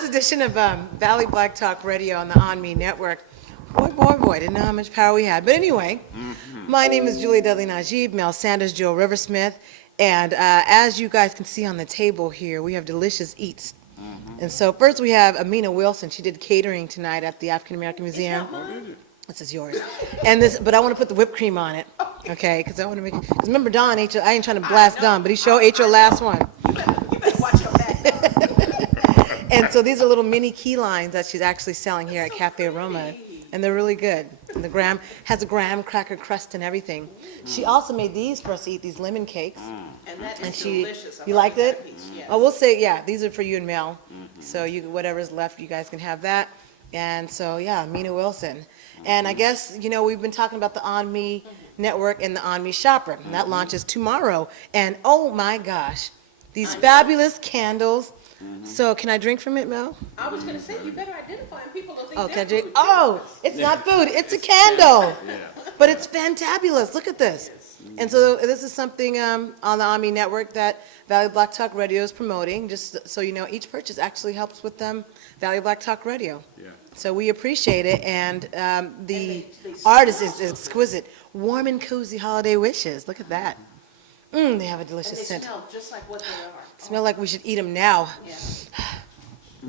this edition of Valley Black Talk Radio on the ONME network. Boy, didn't know how much power we had. But anyway, my name is Julia Dudley Najib, Mel Sanders, Joe Riversmith, and as you guys can see on the table here, we have delicious eats. And so first we have Amina Wilson. She did catering tonight at the African American Museum. This is yours. And this, but I want to put the whipped cream on it, okay? Because I want to make. Because remember, Don ate your, I ain't trying to blast Don, but he sure ate your last one. You better watch your back. And so these are little mini key lines that she's actually selling here at Cafe Aroma, and they're really good. And the graham has a graham cracker crust and everything. She also made these for us to eat, these lemon cakes. And that is And she, delicious. you liked it? Yes. Oh, we'll say, yeah, these are for you and Mel. So you, whatever's left, you guys can have that. And so, yeah, Mina Wilson. And I guess, you know, we've been talking about the OnMe network and the OnMe shopper. And that launches tomorrow. And oh my gosh, these fabulous candles. So can I drink from it, Mel? I was going to say, you better identify them. People will think Oh, they're can I drink? food. Oh, it's not food, it's a candle. But it's fantabulous, look at this. And so this is something on the OnMe network that Valley Black Talk Radio is promoting, just so you know, each purchase actually helps with Valley Black Talk Radio. Yeah. So we appreciate it, and the artist is exquisite. Warm and cozy holiday wishes, look at that. They have a And delicious they scent. smell just like what they are. Smell like we should eat them now. Yeah.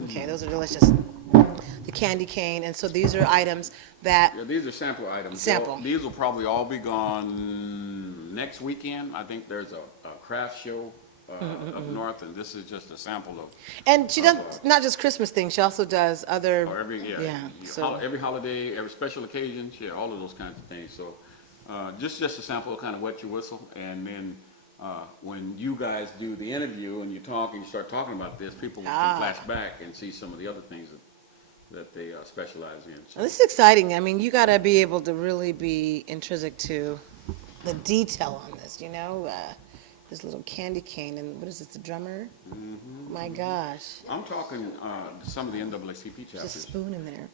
Okay, those are delicious. The candy cane, and so these are items that, Yeah, these are sample items. Sample. These will probably all be gone next weekend. I think there's a craft show up north, and this is just a sample of, and she does not just Christmas things, she also does other, or every, Yeah, so- every holiday, every special occasion, yeah, all of those kinds of things. So, just a sample of kind of what you whistle, and then, when you guys do the interview and you talk and you start talking about this, people can flash back and see some of the other things that they specialize in. So, Well, this is exciting. I mean, you gotta be able to really be intrinsic to the detail on this, you know? This little candy cane, and what is this, the drummer? My gosh, I'm talking some of the NAACP there's a chapters. spoon in there,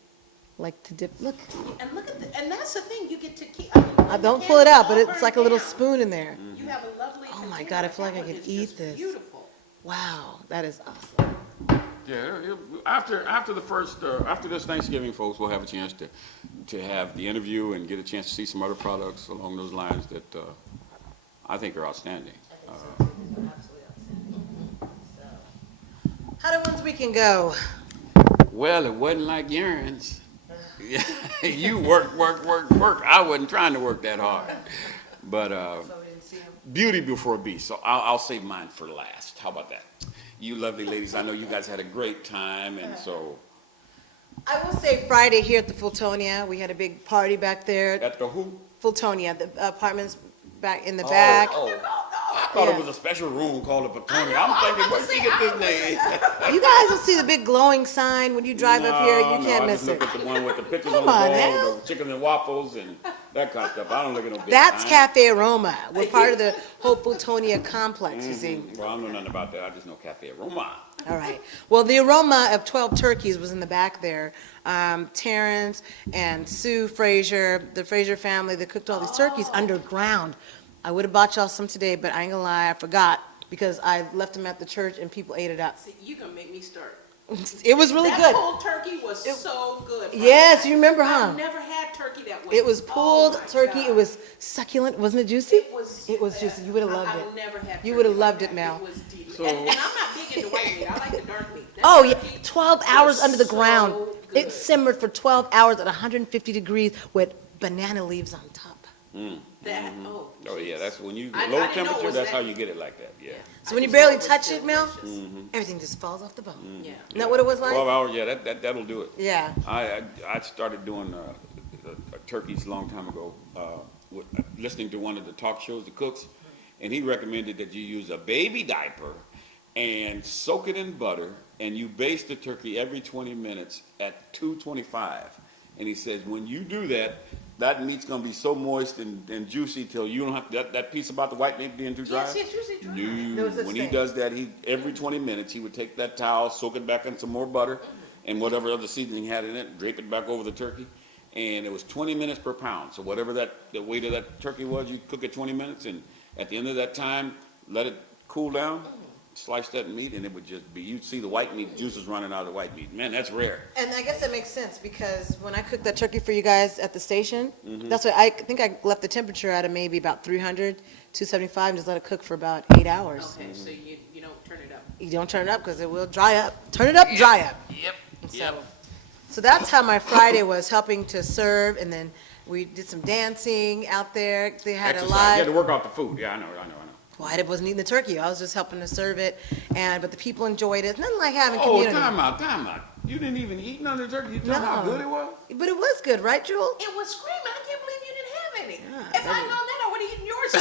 like to dip, look. And look at and that's the thing, you get to keep. I mean, when Don't the pull it out, but candles it's all like a little burn down, spoon in there. You have a lovely Oh my container. God, I feel like I That could one is eat just this. Beautiful. Wow, that is awesome. Yeah, after the first, after this Thanksgiving, folks, we'll have a chance to have the interview and get a chance to see some other products along those lines that I think are outstanding. How did one's weekend go? Well, it wasn't like yours. You work. I wasn't trying to work that hard, but beauty before beast. So I'll save mine for last. How about that? You lovely ladies, I know you guys had a great time, and so I will say Friday here at the Fultonia, we had a big party back there. at the who? Fultonia, the apartments back in the back. Oh, I thought it was a special room called the Patonia. I'm thinking, where'd she get this name? You guys will see the big glowing sign when you drive up here. You can't I miss just it. look at the one with the pictures Come on on the now. wall, the chicken and waffles and that kind of stuff. I don't look at no big That's sign. Cafe Aroma. We're part of the whole Fultonia complex, you see. Well, I don't know nothing about that. I just know Cafe Aroma. All right. Well, the aroma of 12 turkeys was in the back there. Terrence and Sue Frazier, the Frazier family, they cooked all these turkeys underground. I would have bought y'all some today, but I ain't gonna lie, I forgot because I left them at the church and people ate it up. See, you're going to make me start. It was really That good. pulled turkey was so good. Yes, you remember, huh? I've never had turkey that way. It was pulled Oh, my turkey. God. It was succulent. Wasn't it juicy? It was juicy. You would have loved I've it. never had You turkey would have like loved that. it, Mel. It was delicious. So- And I'm not big into white meat. I like the dark meat. That Oh, yeah. turkey 12 hours was under the so ground. It good. simmered for 12 hours at 150 degrees with banana leaves on top. That, Oh, yeah, that's when you, I low didn't know it temperature, was that's that how you get it like that, yeah. So when you I just barely thought it touch was it, Mel, delicious. everything just falls off the bone. Yeah. Isn't that what it was like? 12 hours, yeah, that'll do it. Yeah. I started doing turkeys a long time ago, listening to one of the talk shows, The Cooks, and he recommended that you use a baby diaper and soak it in butter, and you baste the turkey every 20 minutes at 225. And he says, when you do that, that meat's gonna be so moist and juicy till you don't have, that piece about the white meat being too dry? Yes, yes, usually dry. No No, such when he thing. does that, every 20 minutes, he would take that towel, soak it back in some more butter, and whatever other seasoning he had in it, drape it back over the turkey, and it was 20 minutes per pound. So whatever the weight of that turkey was, you cook it 20 minutes, and at the end of that time, let it cool down, slice that meat, and it would just be, you'd see the white meat juices running out of the white meat. Man, that's rare. And I guess that makes sense, because when I cooked that turkey for you guys at the station, Mm-hmm. that's what, I think I left the temperature at maybe about 300, 275, and just let it cook for about 8 hours. Okay, so you don't turn it up. You don't turn it up, because it will dry up. Turn it up, dry up. Yep. And so that's how my Friday was, helping to serve, and then we did some dancing out there. They had a Exercise. You had to live, work off the food. Yeah, I know. well, I wasn't eating the turkey, I was just helping to serve it, but the people enjoyed it. Nothing like having Oh, community. time out. You didn't even eat none of the turkey. You tell me how No. good it was? But it was good, right, Jewel? It was screaming. I can't believe you didn't have any. Yeah, If I'd known that, I would have eaten yours too.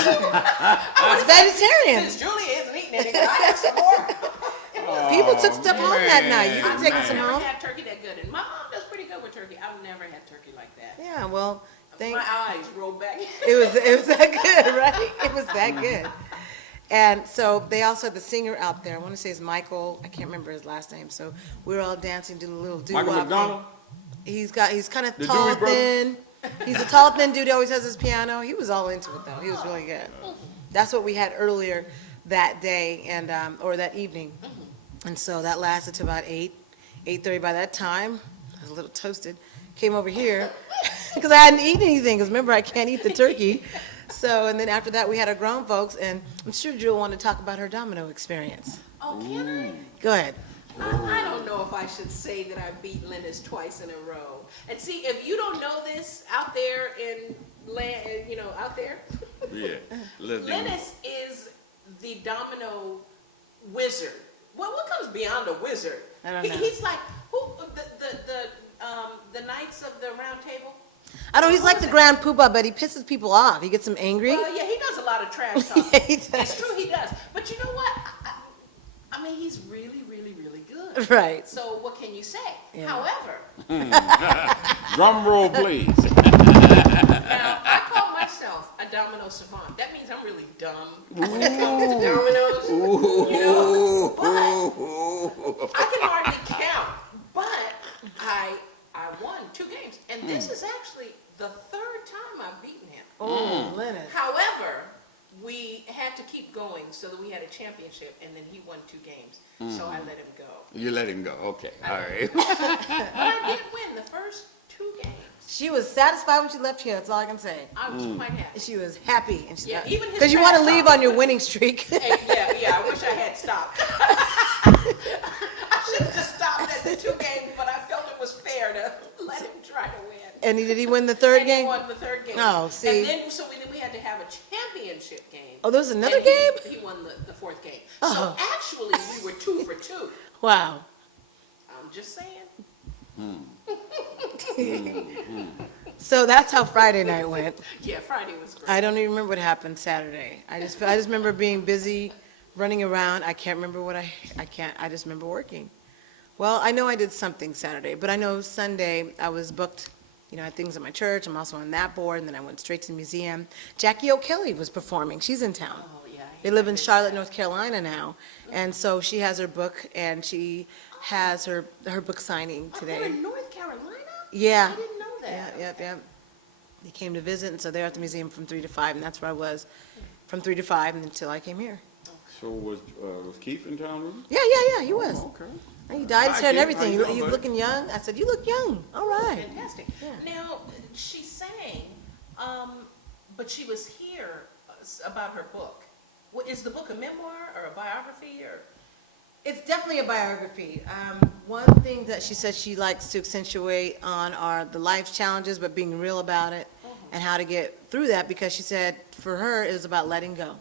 It's vegetarian. Since Julie isn't eating any, I have some more. People took stuff home that man. night. You can take some I've never home. had turkey that good, and my mom does pretty good with turkey. I've never had turkey like that. Yeah, well, My eyes rolled back. it was that good, right? It was that good. And so they also had the singer out there. I want to say it's Michael. I can't remember his last name. So we were all dancing, doing a little doo-wop. Michael McDonald? He's kind of The tall, Dewey brother? thin. He's a tall, thin dude. He always has his piano. He was all into it though. He was really good. That's what we had earlier that day and or that evening. And so that lasted to about 8:30. By that time, I was a little toasted. Came over here because I hadn't eaten anything. Because remember, I can't eat the turkey. So, and then after that, we had our grown folks, and I'm sure Jewel wanted to talk about her domino experience. Oh, can I? Go ahead. I don't know if I should say that I beat Linus twice in a row. And see, if you don't know this out there in land, out there, Yeah. Linus is the domino wizard. Well, what comes beyond a wizard? I don't know. He's like the Knights of the Round Table. I know he's like the grand poobah, but he pisses people off. He gets them angry. Well, yeah, he does a lot of trash talking. Yeah, he does. It's true, he does. But you know what? I mean, he's really, really, really good. Right. So what can you say? Yeah. However, Drum roll, please. now I call myself a domino savant. That means I'm really dumb when it comes to dominoes. But I can hardly count. But I won 2 games, and this is actually the 3rd time I've beaten him. Oh, Linus. However, we had to keep going so that we had a championship, and then he won 2 games. So I let him go. You let him go. Okay. All right. But I did win the first 2 games. She was satisfied when she left here. That's all I can say. I was quite happy. She was happy, and Yeah, even his because you want to trash leave talk. on your winning streak. Hey, yeah, I wish I had stopped. I should have just stopped at the 2 games, but I felt it was fair to let him try to win. And did he win the third And game? he won the 3rd game. Oh, see. And then, we had to have a championship game. Oh, there was another And game? He won the 4th game. Oh. So actually, we were 2 for 2. Wow. I'm just saying. So that's how Friday night went. Yeah, Friday was great. I don't even remember what happened Saturday. I just remember being busy, running around. I can't remember what I just remember working. Well, I know I did something Saturday, but I know Sunday I was booked, I had things at my church. I'm also on that board, and then I went straight to the museum. Jackie O'Kelly was performing. She's in town. Oh, yeah. They live in Charlotte, North Carolina now, and so she has her book, and she has her book signing Oh, they're today. in North Carolina? Yeah. I didn't know that. Yeah. They came to visit, and so they're at the museum from 3 to 5, and that's where I was from 3 to 5 until I came here. So was Keith in town with you? Yeah, he was. Oh, okay. And he dyed his Hi, hair and Keith. everything. How you doing, He's buddy? looking young. I said, you look young. All right. Fantastic. Yeah. Now, she sang, but she was here about her book. Is the book a memoir or a biography or? It's definitely a biography. One thing that she said she likes to accentuate on are the life challenges, but being real about it and how to get through that, because she said for her it was about letting go.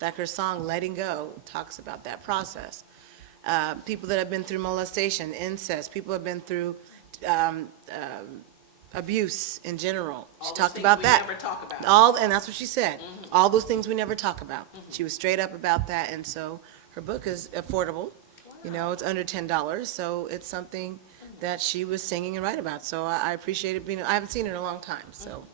Like her song "Letting Go" talks about that process. People that have been through molestation, incest, people have been through abuse in general. All She those talked things about we that. never talk about. And that's what she said. All those things we never talk about. She was straight up about that, and so her book is affordable. It's under $10, so it's something that she was singing and write about. So I appreciate it I haven't seen it in a long time, so.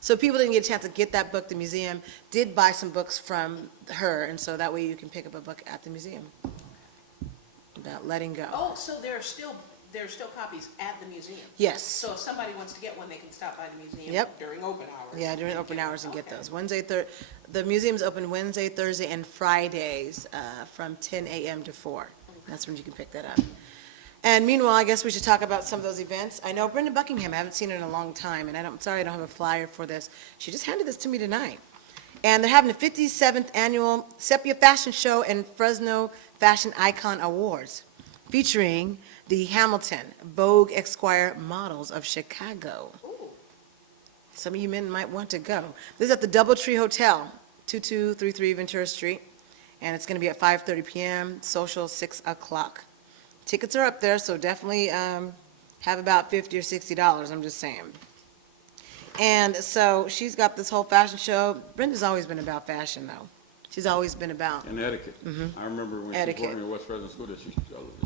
So people didn't get a chance to get that book. The museum did buy some books from her, and so that way you can pick up a book at the museum about letting go. Oh, so there are still there are still copies at the museum. Yes. So if somebody wants to get one, they can stop by the museum Yep. during open hours. Yeah, during open hours and get Okay. those. The museum's open Wednesday, Thursday, and Fridays from 10 a.m. to 4. That's when you can pick that up. And meanwhile, I guess we should talk about some of those events. I know Brenda Buckingham, I haven't seen her in a long time, and I'm sorry I don't have a flyer for this. She just handed this to me tonight. And they're having the 57th Annual Sepia Fashion Show and Fresno Fashion Icon Awards, featuring the Hamilton Vogue Esquire models of Chicago. Ooh. Some of you men might want to go. This is at the Doubletree Hotel, 2233 Ventura Street, and it's going to be at 5:30 p.m., social 6 o'clock. Tickets are up there, so definitely have about $50 or $60, I'm just saying. And so she's got this whole fashion show. Brenda's always been about fashion, though. She's always been about, And etiquette. I remember when she Etiquette. worked in West Fresno School that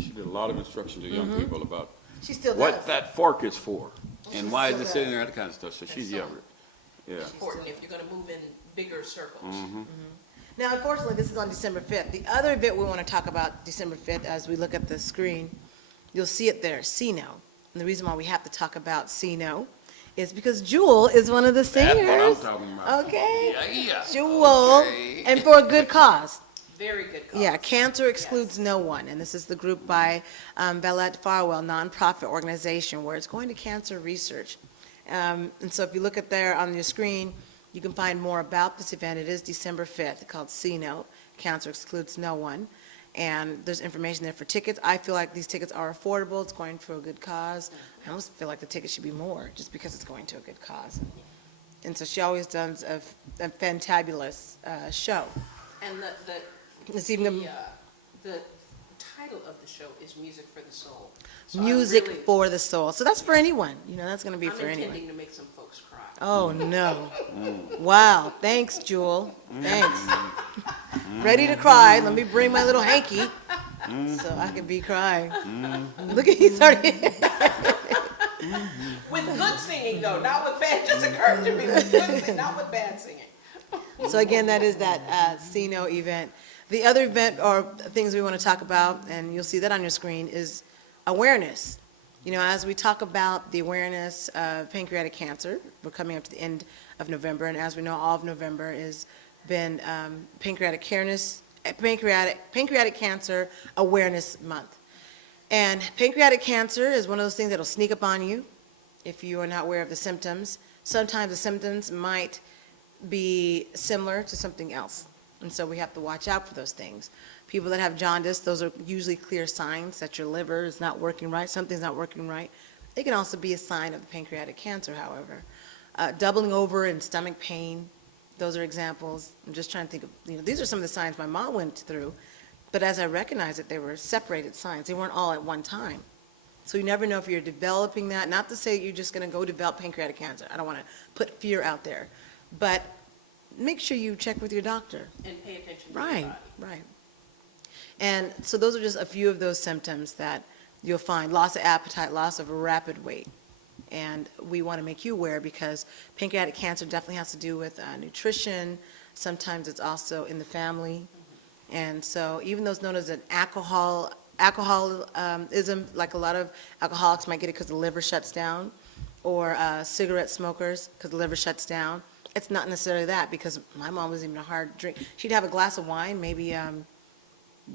she did a lot of instruction to young people about she still does. what that fork is for and why still is it sitting does. there, that kind of stuff. So she's younger. Yeah. Important if you're gonna move in bigger circles. Now, unfortunately, this is on December 5th. The other event we want to talk about December 5th, as we look at the screen, you'll see it there, Sino. And the reason why we have to talk about Sino is because Jewel is one of the singers. That's what I'm talking about. Okay. Yeah. Jewel, Okay. and for a good cause. Very good call. Yeah, Cancer Excludes No One, and this is the group by Bellette Farwell, nonprofit organization, where it's going to cancer research. And so if you look at there on your screen, you can find more about this event. It is December 5th, called CNO, Cancer Excludes No One, and there's information there for tickets. I feel like these tickets are affordable. It's going for a good cause. I almost feel like the tickets should be more, just because it's going to a good cause. And so she always does a fantabulous show. And It's even the title of the show is Music for the Soul. So Music for the Soul. So that's for anyone. That's going to be I'm for anyone. intending to make some folks cry. Oh, no. Wow. Thanks, Jewel. Thanks. Ready to cry. Let me bring my little hanky so I can be crying. Look at, he's already. With good singing though, not with bad. Just occurred to me with good singing, not with bad singing. So again, that is that CNO event. The other event or things we want to talk about, and you'll see that on your screen, is awareness. As we talk about the awareness of pancreatic cancer, we're coming up to the end of November, and as we know, all of November has been Pancreatic Cancer Awareness Month. And pancreatic cancer is one of those things that'll sneak up on you if you are not aware of the symptoms. Sometimes the symptoms might be similar to something else, and so we have to watch out for those things. People that have jaundice, those are usually clear signs that your liver is not working right, something's not working right. It can also be a sign of the pancreatic cancer, however. Doubling over and stomach pain, those are examples. I'm just trying to think of, these are some of the signs my mom went through, but as I recognized it, they were separated signs. They weren't all at one time. So you never know if you're developing that. Not to say you're just going to go develop pancreatic cancer. I don't want to put fear out there. But make sure you check with your doctor. And pay attention to your body. Right. And so those are just a few of those symptoms that you'll find. Loss of appetite, loss of rapid weight. And we want to make you aware because pancreatic cancer definitely has to do with nutrition. Sometimes it's also in the family. And so even those known as an alcoholism, like a lot of alcoholics might get it because the liver shuts down, or cigarette smokers because the liver shuts down. It's not necessarily that, because my mom was even a hard drink. She'd have a glass of wine, maybe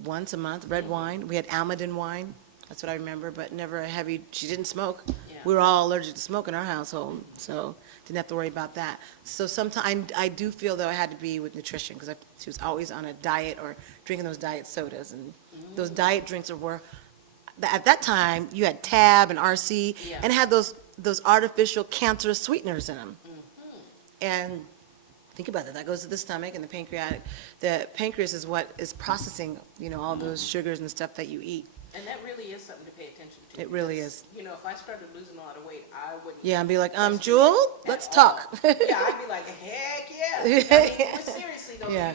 once a month, red wine. We had Almaden wine, that's what I remember, but never a heavy, she didn't smoke. Yeah. We were all allergic to smoke in our household, so didn't have to worry about that. So sometimes I do feel though I had to be with nutrition, because she was always on a diet or drinking those diet sodas, and those diet drinks were, at that time, you had Tab and RC, Yeah. and it had those artificial cancerous sweeteners in them. And think about that. That goes to the stomach and the pancreatic. The pancreas is what is processing, all those sugars and stuff that you eat. And that really is something to pay attention to. It really because, is. If I started losing a lot of weight, I wouldn't. Yeah, and be like, trust Jewel, it let's at talk. all. Yeah, I'd be like, heck yeah. But seriously though, Yeah.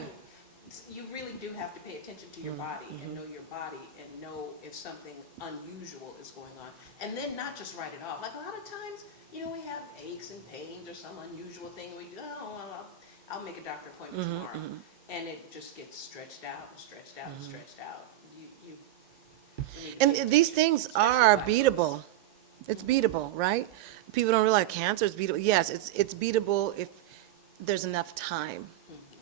you really do have to pay attention to your body and know your body and know if something unusual is going on. And then not just write it off. Like a lot of times, we have aches and pains or some unusual thing. We do, I'll make a doctor appointment tomorrow. And it just gets stretched out and stretched out and stretched out. And these things are beatable. It's beatable, right? People don't realize cancer is beatable. Yes, it's beatable if there's enough time.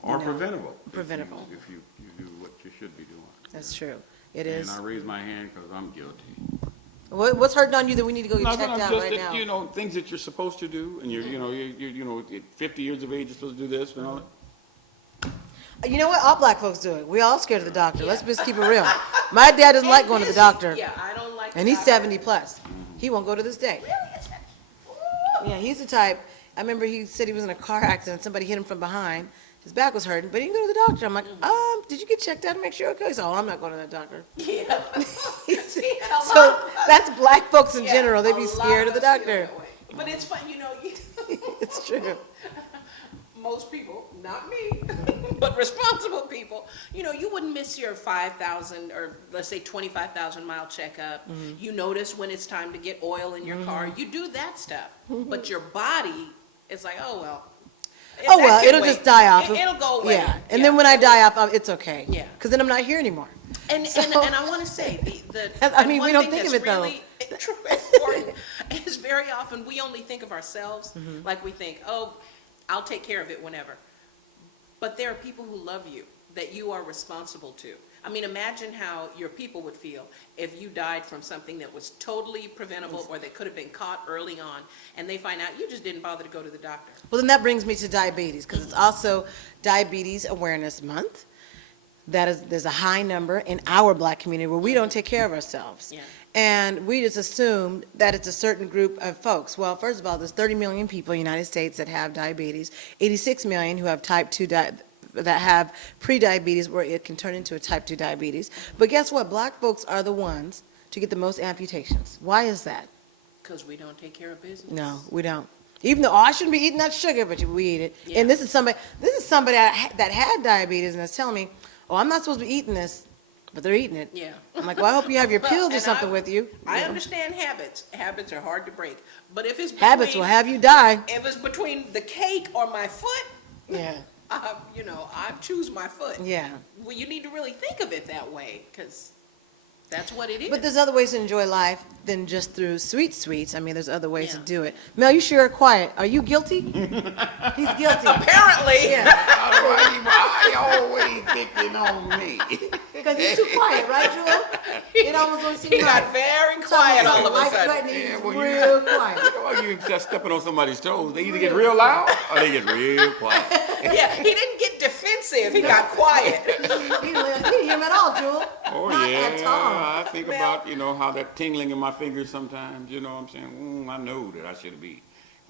Or know, preventable. preventable. If you do what you should be doing. That's true. It is. And I raise my hand because I'm guilty. What's hurting on you that we need to go get No, checked no, out just right that, now? you know, things that you're supposed to do, and you're at 50 years of age, you're supposed to do this and all that. You know what? All black folks do it. We all scared of the doctor. Let's just keep it real. My dad doesn't like going to the doctor, Yeah, I don't like. and the he's doctor. 70 plus. He won't go to this day. Really? Yeah, he's the type. I remember he said he was in a car accident. Somebody hit him from behind. His back was hurting, but he didn't go to the doctor. I'm like, did you get checked out to make sure you're okay? He said, oh, I'm not going to that doctor. Yeah. So that's black folks in Yeah, general. They a be lot scared of the us feel doctor. that way. But it's fun, It's true. most people, not me, but responsible people, you wouldn't miss your 5,000 or let's say 25,000 mile checkup. You notice when it's time to get oil in your car. You do that stuff. But your body is like, oh, well. Oh, that well, can it'll wait. just die off. It'll go away. Yeah, and then when I die off, it's okay. Yeah. Because then I'm not here anymore. And I want to say I and mean, we one don't thing think of that's it, though. really important is very often we only think of ourselves. Like we think, oh, I'll take care of it whenever. But there are people who love you that you are responsible to. I mean, imagine how your people would feel if you died from something that was totally preventable or that could have been caught early on, and they find out you just didn't bother to go to the doctor. Well, then that brings me to diabetes, because it's also Diabetes Awareness Month. There's a high number in our black community where we don't take care of ourselves. Yeah. And we just assume that it's a certain group of folks. Well, first of all, there's 30 million people in the United States that have diabetes, 86 million who have type 2 that have pre-diabetes where it can turn into a type 2 diabetes. But guess what? Black folks are the ones to get the most amputations. Why is that? Because we don't take care of business. No, we don't. Even though, I shouldn't be eating that sugar, but we eat it. Yeah. And this is somebody that had diabetes and is telling me, oh, I'm not supposed to be eating this, but they're eating it. Yeah. I'm like, well, I hope you have your Well, pills or and something with you. I understand habits. Habits are hard to break. But if it's Habits will have you die. if it's between the cake or my foot, Yeah, I choose my foot. yeah. Well, you need to really think of it that way, because that's what it is. But there's other ways to enjoy life than just through sweets. I mean, there's other ways to Yeah. do it. Mel, you sure are quiet. Are you guilty? He's guilty. Apparently. Yeah, Why you always picking on me? because he's too quiet, right, Jewel? It almost don't seem He right. got very quiet all of a sudden. He's Yeah, well, you- real quiet. Well, you just stepping on somebody's toes. They either get real loud or they get real quiet. Yeah, he didn't get defensive. He got quiet. You didn't hear him at all, Jewel. Oh, Not yeah. at all. I think about, how that tingling in my fingers sometimes, you know what I'm saying? I know that I should be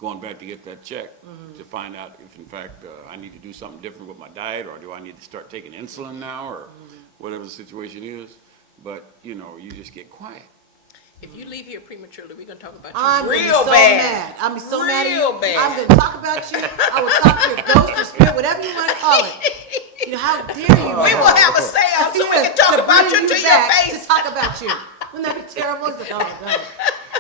going back to get that check to find out if, in fact, I need to do something different with my diet, or do I need to start taking insulin now, or whatever the situation is. But, you just get quiet. If you leave here prematurely, we're going to talk about you I'm gonna be real so bad. mad. I'm gonna be so mad at Real you. bad. I'm gonna talk about you. I will talk to your ghost or spirit, whatever you want to call it. How dare you? We will have a seance so we can talk To about bring you to your back face. To talk about you. Wouldn't that be terrible? It's like, oh, no.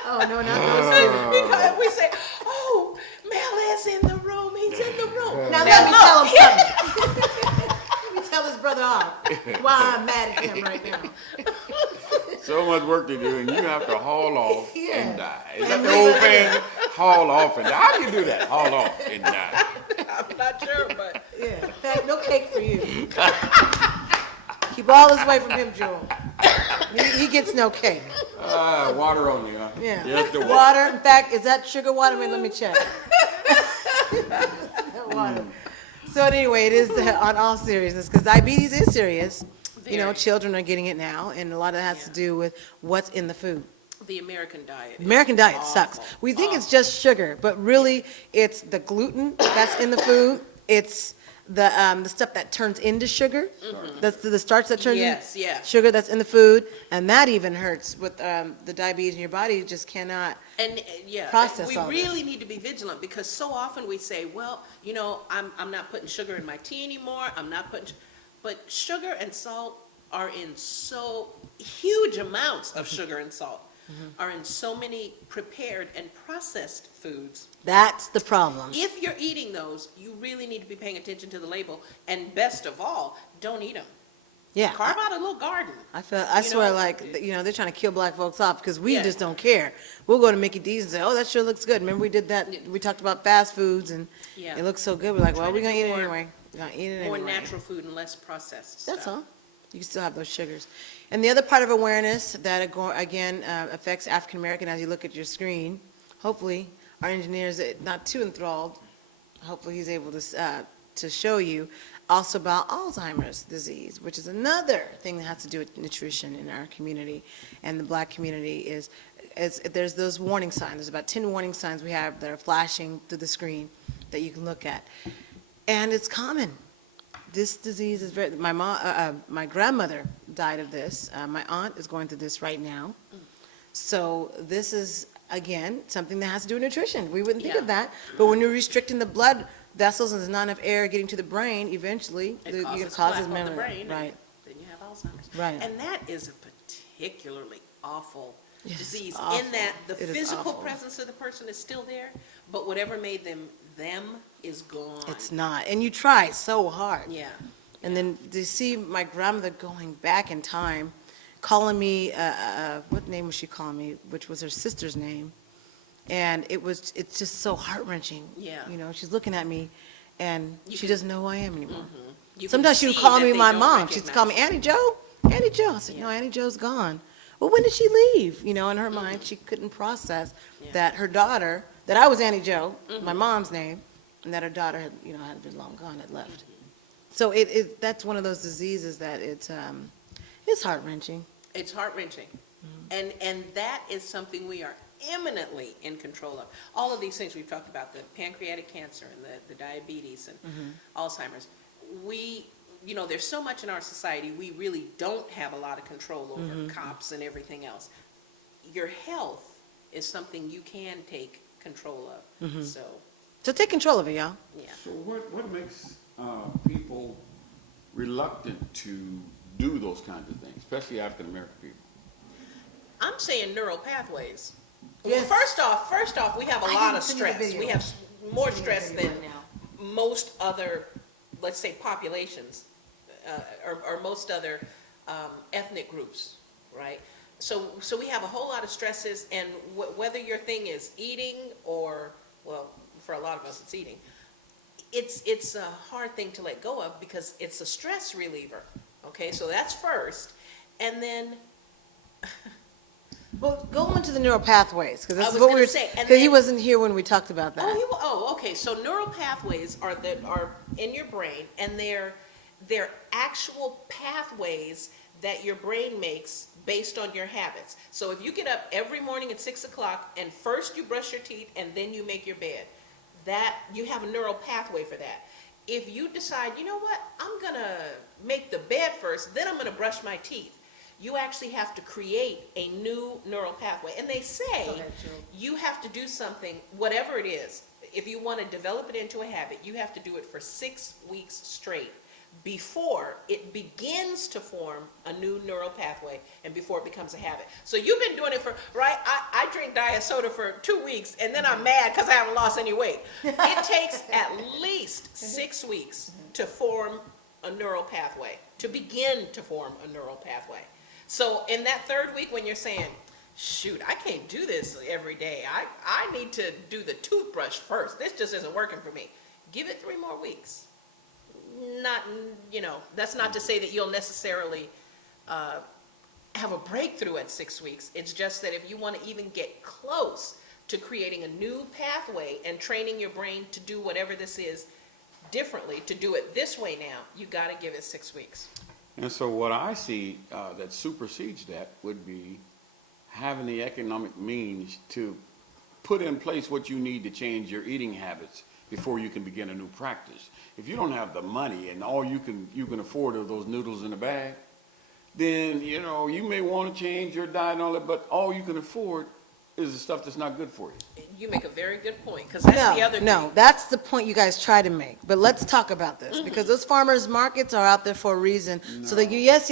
Oh, no, not those two. Because we say, oh, Mel is in the room. He's in the room. Now let me tell him something. Let me tell this brother off why I'm mad at him right now. So much work to do, and you have to haul off Yeah. and die. Is that the old fan? Haul off and die. How do you do that? Haul off and die. I'm not sure, but Yeah, in fact, no cake for you. Keep all this away from him, Joel. He gets no cake. Water only, huh? Yeah. Just the Water, in fact, is that sugar water? Wait, let me check. Water. So anyway, it is on all seriousness, because diabetes is serious. Very. Children are getting it now, and a lot of that has to do with what's in the food. the American diet. American diet Awful. sucks. We think it's just sugar, but really it's the gluten that's in the food. It's the stuff that turns into sugar. That's the starch that turns Yes, into yeah. sugar that's in the food, and that even hurts with the diabetes in your body. You just cannot. And yeah, Process we all this. really need to be vigilant, because so often we say, well, I'm not putting sugar in my tea anymore. I'm not putting, but sugar and salt are in so huge amounts of sugar and salt are in so many prepared and processed foods. That's the problem. If you're eating those, you really need to be paying attention to the label, and best of all, don't eat them. Yeah. Carve out a little garden. I You swear, know, like, they're trying to kill black folks off because we Yeah. just don't care. We'll go to Mickey D's and say, oh, that sure looks good. Remember we did that? We talked about fast foods and Yeah. it looks so good. We're like, well, Trying we're to going to do eat it more- anyway. We're going to eat it More anyway. natural food and less processed stuff. That's all. You can still have those sugars. And the other part of awareness that, again, affects African American, as you look at your screen, hopefully, our engineers, not too enthralled, hopefully he's able to show you, also about Alzheimer's disease, which is another thing that has to do with nutrition in our community. And the black community is there's those warning signs. There's about 10 warning signs we have that are flashing through the screen that you can look at. And it's common. This disease is my grandmother died of this. My aunt is going through this right now. So this is, again, something that has to do with nutrition. We wouldn't think of Yeah. that, but when you're restricting the blood vessels and there's not enough air getting to the brain, eventually, It it causes causes plaque on the memory. brain, Right. and then you have Alzheimer's. Right. And that is a particularly awful Yes, disease, awful. in that the It is physical awful. presence of the person is still there, but whatever made them is gone. It's not. And you try so hard. Yeah. And then to see my grandmother going back in time, calling me, what name was she calling me, which was her sister's name. And it's just so heart-wrenching. Yeah. She's looking at me, and You she can- doesn't know who I am anymore. You can Sometimes she would see call that me they my don't mom. She'd call me recognize Annie Joe. Annie Joe. I said, no, Yeah. Annie Joe's gone. Well, when did she leave? In her mind, she couldn't process Yeah. that her daughter, that I was Annie Joe, my mom's name, and that her daughter had been long gone, had left. So that's one of those diseases that it's heart-wrenching. It's heart-wrenching. And that is something we are eminently in control of. All of these things we've talked about, the pancreatic cancer and the diabetes and Alzheimer's, there's so much in our society we really don't have a lot of control over, cops and everything else. Your health is something you can take control of. So take control of it, y'all. Yeah. So what makes people reluctant to do those kinds of things, especially African American people? I'm saying neural pathways. Yes. Well, first off, we have a I lot didn't of see the stress. video. We have more See the stress video than right now. most other, let's say, populations, or most other ethnic groups, right? So we have a whole lot of stresses, and whether your thing is eating or, well, for a lot of us, it's eating. It's a hard thing to let go of because it's a stress reliever. Okay, so that's first, and then. Well, go on to the neural pathways, because this I is was what gonna we were, say, and because he then- wasn't here when we talked about that. Okay. So neural pathways are in your brain, and they're actual pathways that your brain makes based on your habits. So if you get up every morning at 6 o'clock and first you brush your teeth and then you make your bed, that you have a neural pathway for that. If you decide, you know what, I'm gonna make the bed first, then I'm gonna brush my teeth, you actually have to create a new neural pathway. And they say you have to do something, whatever it is. If you want to develop it into a habit, you have to do it for 6 weeks straight before it begins to form a new neural pathway and before it becomes a habit. So you've been doing it right? I drink diet soda for 2 weeks and then I'm mad because I haven't lost any weight. It takes at least 6 weeks to form a neural pathway, to begin to form a neural pathway. So in that third week when you're saying, shoot, I can't do this every day. I need to do the toothbrush first. This just isn't working for me. Give it 3 more weeks. That's not to say that you'll necessarily have a breakthrough at 6 weeks. It's just that if you want to even get close to creating a new pathway and training your brain to do whatever this is differently, to do it this way now, you got to give it 6 weeks. And so what I see that supersedes that would be having the economic means to put in place what you need to change your eating habits before you can begin a new practice. If you don't have the money and all you can afford are those noodles in a bag, then you may want to change your diet and all that, but all you can afford is the stuff that's not good for you. You make a very good point, because that's the other thing. No, that's the point you guys try to make. But let's talk about this, because those farmers markets are out there for a reason. So that yes.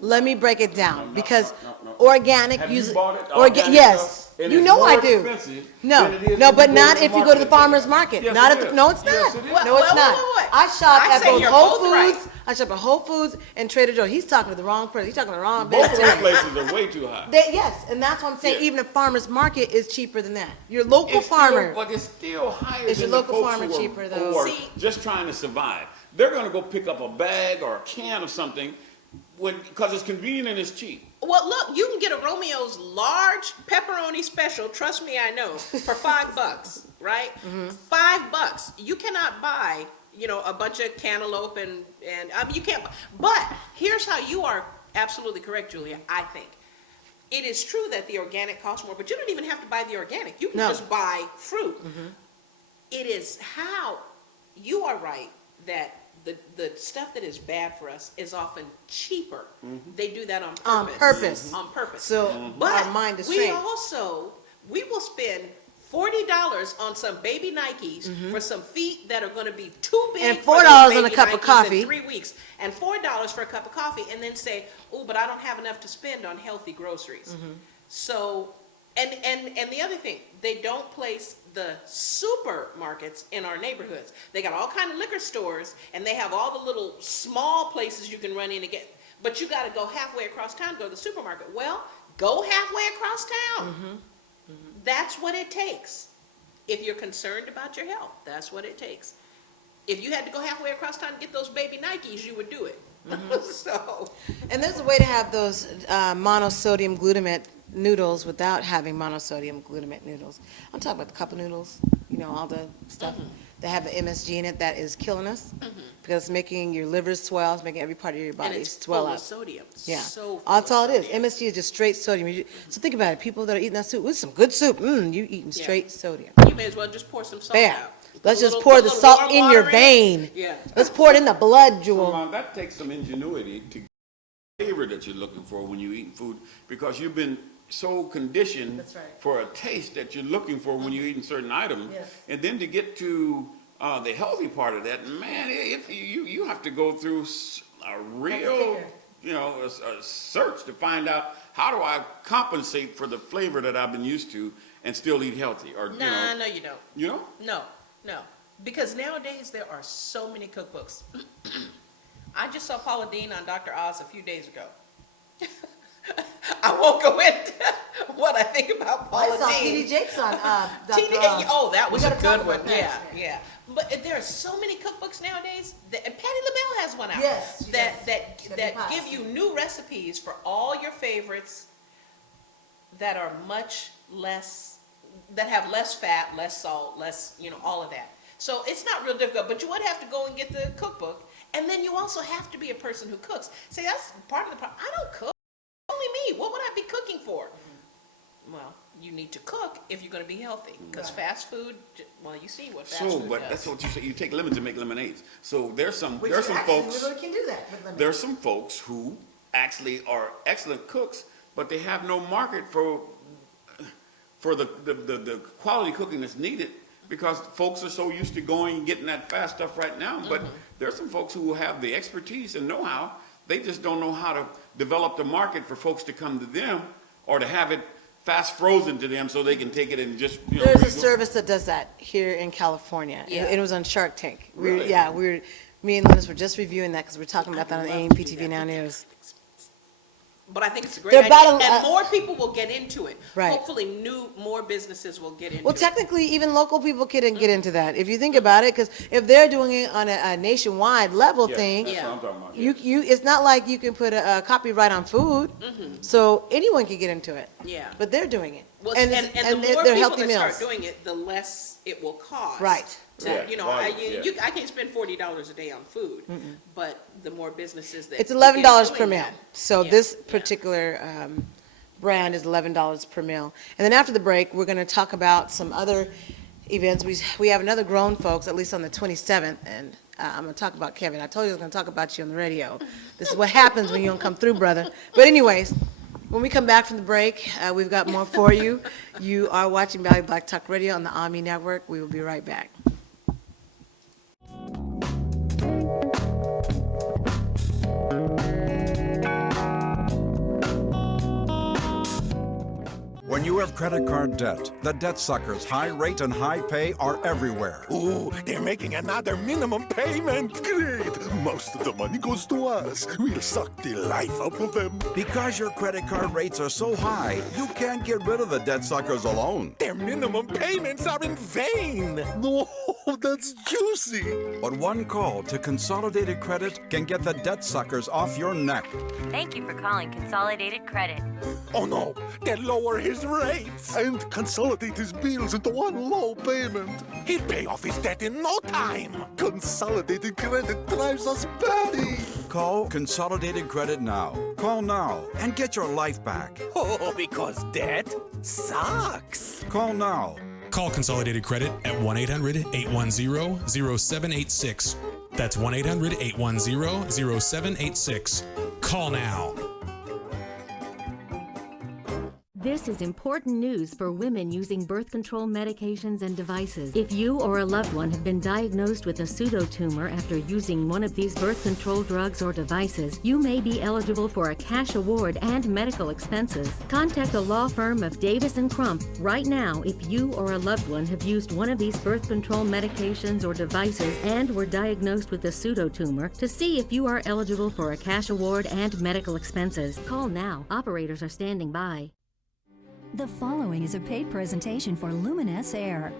Let me break it down, because organic Have you usually, bought it? Organic yes, stuff? And You it's know more I do. expensive No, than it is no, if but you not to if you go to the market. farmer's market. Yes, Not it at the, is. no, it's Yes, not. it is. No, it's Well, not. what? I shop I at say both you're Whole both right. Foods. I shop at Whole Foods and Trader Joe's. He's talking to the wrong person. He's talking to the wrong Both of business. those places are way too high. Yes, and that's what I'm saying. Yeah. Even a farmer's market is cheaper than that. Your local It's farmer. Still, but it's still higher Is than your the local folks farmer who are, cheaper, though? who are See- just trying to survive. They're going to go pick up a bag or a can of something because it's convenient and it's cheap. Well, look, you can get a Romeo's large pepperoni special. Trust me, I know, for $5, right? $5. You cannot buy, a bunch of cantaloupe and I mean, you can't. But here's how you are absolutely correct, Julia. I think it is true that the organic costs more, but you don't even have to buy the organic. You can No. just buy fruit. It is how you are right that the stuff that is bad for us is often cheaper. They do that on On purpose. purpose. On purpose. So But our mind is we trained. we will spend $40 on some baby Nikes for some feet that are going to be too big And for $4 those on a baby cup of Nikes coffee. in 3 weeks, and $4 for a cup of coffee, and then say, oh, but I don't have enough to spend on healthy groceries. So, and the other thing, they don't place the supermarkets in our neighborhoods. They got all kind of liquor stores, and they have all the little small places you can run in and get, but you got to go halfway across town to go to the supermarket. Well, go halfway across town. That's what it takes. If you're concerned about your health, that's what it takes. If you had to go halfway across town to get those baby Nikes, you would do it. So, And there's a way to have those monosodium glutamate noodles without having monosodium glutamate noodles. I'm talking about the cup of noodles, all the stuff that have the MSG in it that is killing us because it's making your liver swell, it's making every part of your and body it's swell full up. of sodium. Yeah, So full that's of all it is. sodium. MSG is just straight sodium. So think about it. People that are eating that soup, this is some good soup. You eating Yeah. straight sodium. You may as well just pour some salt Bam. out. Let's Put a just little- pour put a the little salt warm in your water it. vein. Yeah. Let's pour it in the blood, So, Jewel. that takes some ingenuity to get the flavor that you're looking for when you're eating food because you've been so conditioned That's right. for a taste that you're looking for when you're eating certain items. Yes. And then to get to the healthy part of that, man, you have to go through a real, kicker. a search to find out how do I compensate for the flavor that I've been used to and still eat healthy, or Nah, no, you don't. you know. No. Because nowadays there are so many cookbooks. I just saw Paula Deen on Dr. Oz a few days ago. I won't go into what I think about Paula I saw Deen. T.D. Jakes on TD, Dr. oh, that We was a gotta talk good one. about that. Yeah. But there are so many cookbooks nowadays. And Patti LaBelle has one out. Yes, she That does. that She's got that new pies. give you new recipes for all your favorites that are much less, that have less fat, less salt, less, all of that. So it's not real difficult, but you would have to go and get the cookbook, and then you also have to be a person who cooks. See, that's part of the problem. I don't cook. Only me. What would I be cooking for? Well, you need to cook if you're going to be healthy, because fast food. Well, you see what fast food But does. that's what you say. You take lemons and make lemonades. So there's some Which folks. we really can do that with lemon. There's some folks who actually are excellent cooks, but they have no market for the quality cooking that's needed because folks are so used to going and getting that fast stuff right now. But there's some folks who have the expertise and know-how. They just don't know how to develop the market for folks to come to them or to have it fast frozen to them so they can take it and just, There's a service that does that here in California. Yeah. It was on Shark Tank. Really? Me and Linus were just reviewing that because we're talking about that on I'd love to do AMPTV that. Now News. But I think it's a great They're idea, about and more people will get into it. Right. Hopefully, more businesses will get into Well, it. technically, even local people can get into that. If you think about it, because if they're doing it on a nationwide level thing, That's Yeah. what I'm talking about. it's not like you can put a copyright on food. So anyone can get into it. Yeah. But they're doing it. Well, and and the more they're people healthy that meals. start doing it, the less it will cost. Right. Yeah, I volume, yeah. can't spend $40 a day on food, but the more businesses that It's begin $11 per doing meal. that- So Yeah, this yeah. particular brand is $11 per meal. And then after the break, we're going to talk about some other events. We have another grown folks, at least on the 27th, and I'm going to talk about Kevin. I told you I was going to talk about you on the radio. This is what happens when you don't come through, brother. But anyways, when we come back from the break, we've got more for you. You are watching Valley Black Talk Radio on the ONME Network. We will be right back. When When you have credit card debt, the debt suckers' high rate and high pay are everywhere. Ooh, they're making another minimum payment. Great. Most of the money goes to us. We'll suck the life out of them. Because your credit card rates are so high, you can't get rid of the debt suckers alone. Their minimum payments are in vain. No, that's juicy. But one call to Consolidated Credit can get the debt suckers off your neck. Thank you for calling Consolidated Credit. Oh no, they'll lower his rates. And consolidate his bills into one low payment. He'll pay off his debt in no time. Consolidated Credit drives us batty. Call Consolidated Credit now. Call now and get your life back. Oh, because debt sucks. Call now. Call Consolidated Credit at 1-800-810-0786. That's 1-800-810-0786. Call now. This is important news for women using birth control medications and devices. If you or a loved one have been diagnosed with a pseudotumor after using one of these birth control drugs or devices, you may be eligible for a cash award and medical expenses. Contact the law firm of Davis & Crump right now if you or a loved one have used one of these birth control medications or devices and were diagnosed with a pseudotumor to see if you are eligible for a cash award and medical expenses. Call now. Operators are standing by. The following is a paid presentation for Luminous Air.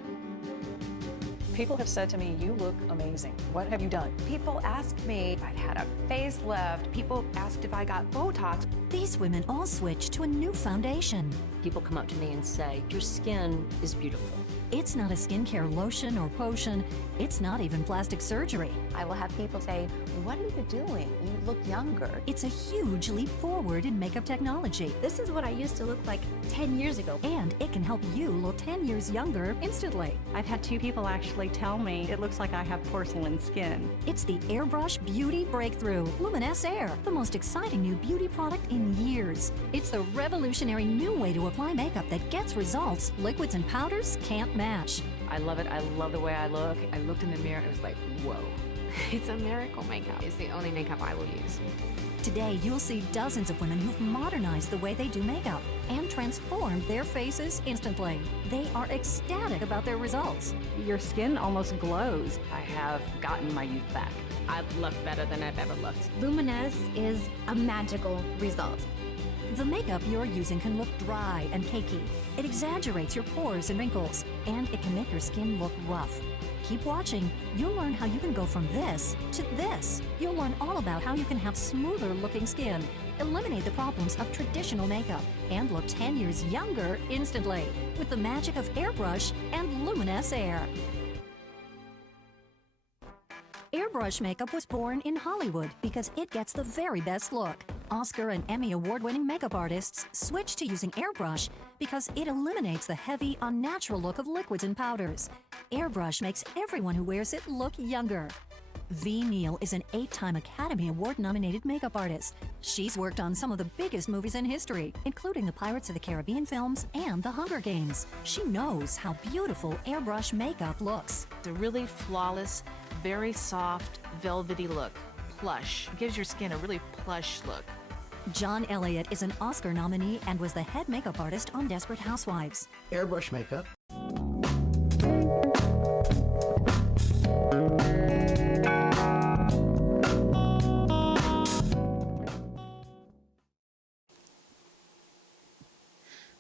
People have said to me, you look amazing. What have you done? People ask me if I've had a facelift. People asked if I got Botox. These women all switched to a new foundation. People come up to me and say, your skin is beautiful. It's not a skincare lotion or potion. It's not even plastic surgery. I will have people say, what are you doing? You look younger. It's a huge leap forward in makeup technology. This is what I used to look like 10 years ago. And it can help you look 10 years younger instantly. I've had 2 people actually tell me it looks like I have porcelain skin. It's the Airbrush Beauty Breakthrough, Luminous Air, the most exciting new beauty product in years. It's the revolutionary new way to apply makeup that gets results liquids and powders can't match. I love it. I love the way I look. I looked in the mirror and it was like, whoa. It's a miracle makeup. It's the only makeup I will use. Today, you'll see dozens of women who've modernized the way they do makeup and transformed their faces instantly. They are ecstatic about their results. Your skin almost glows. I have gotten my youth back. I look better than I've ever looked. Luminous is a magical result. The makeup you're using can look dry and cakey. It exaggerates your pores and wrinkles, and it can make your skin look rough. Keep watching. You'll learn how you can go from this to this. You'll learn all about how you can have smoother looking skin, eliminate the problems of traditional makeup, and look 10 years younger instantly with the magic of Airbrush and Luminous Air. Airbrush makeup was born in Hollywood because it gets the very best look. Oscar and Emmy award-winning makeup artists switched to using airbrush because it eliminates the heavy, unnatural look of liquids and powders. Airbrush makes everyone who wears it look younger. V. Neal is an 8-time Academy Award-nominated makeup artist. She's worked on some of the biggest movies in history, including the Pirates of the Caribbean films and The Hunger Games. She knows how beautiful airbrush makeup looks. It's a really flawless, very soft, velvety look. Plush. It gives your skin a really plush look. John Elliott is an Oscar nominee and was the head makeup artist on Desperate Housewives. Airbrush makeup.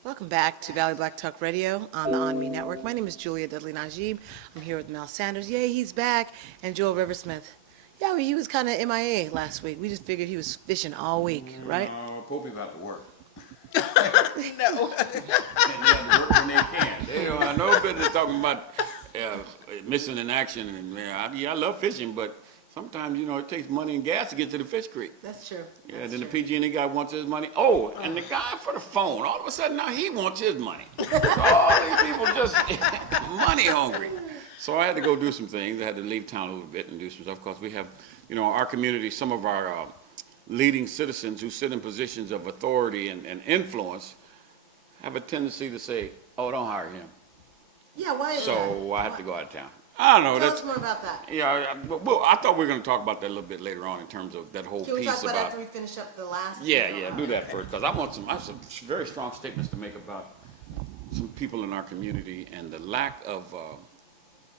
Welcome back to Valley Black Talk Radio on the ONME Network. My name is Julia Dudley Najib. I'm here with Mel Sanders. Yay, he's back. And Joel Riversmith. Yeah, he was kind of MIA last week. We just figured he was fishing all week, right? Poor people have to work. No. And they have to work when they can. They don't have no business talking about missing in action. And I love fishing, but sometimes, it takes money and gas to get to the fish creek. That's true. Yeah, then the PG&E guy wants his money. Oh, and the guy for the phone, all of a sudden now he wants his money. So all these people just money hungry. So I had to go do some things. I had to leave town a little bit and do some stuff because we have, our community, some of our leading citizens who sit in positions of authority and influence have a tendency to say, oh, don't hire him. Yeah, why is that? So I have to go out of town. I don't know. Tell us more about that. Yeah, well, I thought we were going to talk about that a little bit later on in terms of that whole Can we piece talk about after we finish up the last? Yeah, do that first because I have some very strong statements to make about some people in our community and the lack of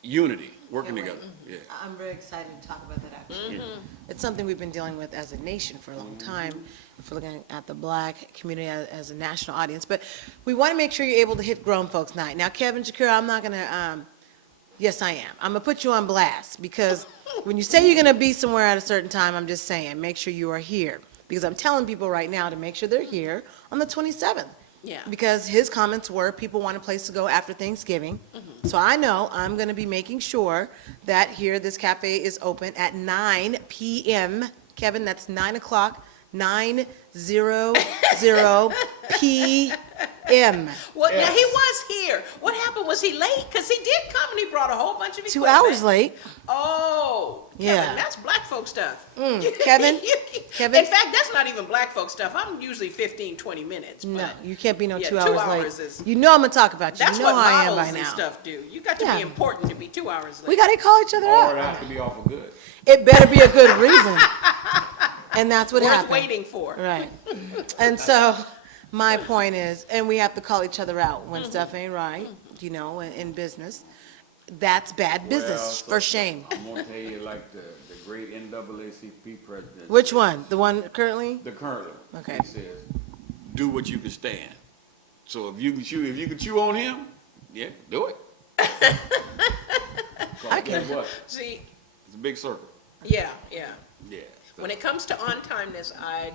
unity, working together. Yeah. I'm very excited to talk about that, actually. It's something we've been dealing with as a nation for a long time, if we're looking at the black community as a national audience. But we want to make sure you're able to hit Grown Folks Night. Now, Kevin Shakira, I'm not going to, yes, I am. I'm going to put you on blast, because when you say you're going to be somewhere at a certain time, I'm just saying, make sure you are here. Because I'm telling people right now to make sure they're here on the 27th. Yeah. Because his comments were people want a place to go after Thanksgiving. So I know I'm going to be making sure that here this cafe is open at 9 p.m. Kevin, that's 9 o'clock, 9:00 p.m. Well, now he was here. What happened? Was he late? Because he did come and he brought a whole bunch of 2 equipment. hours late. Oh, Yeah. Kevin, that's black folk stuff. Kevin, In fact, that's not even black folk stuff. I'm usually 15, 20 minutes. No, but you can't be no yeah, 2 2 hours hours late. is- You know I'm going to talk about you. That's You know what how I am models by and now. stuff do. You got to Yeah. be important to be 2 hours late. We got to call each other Or it out. has to be awful good. It better be a good reason. And that's what Worth happened. waiting for. Right. And so my point is, and we have to call each other out when stuff ain't right, you know, in business. That's bad business, Well, for shame. I'm going to tell you like the great NAACP president. Which one? The one currently? The current. Okay. He says, do what you can stand. So if you can chew on him, yeah, do it. I can. Guess what? See, It's a big circle. yeah. Yeah. When it comes to on-timeness, I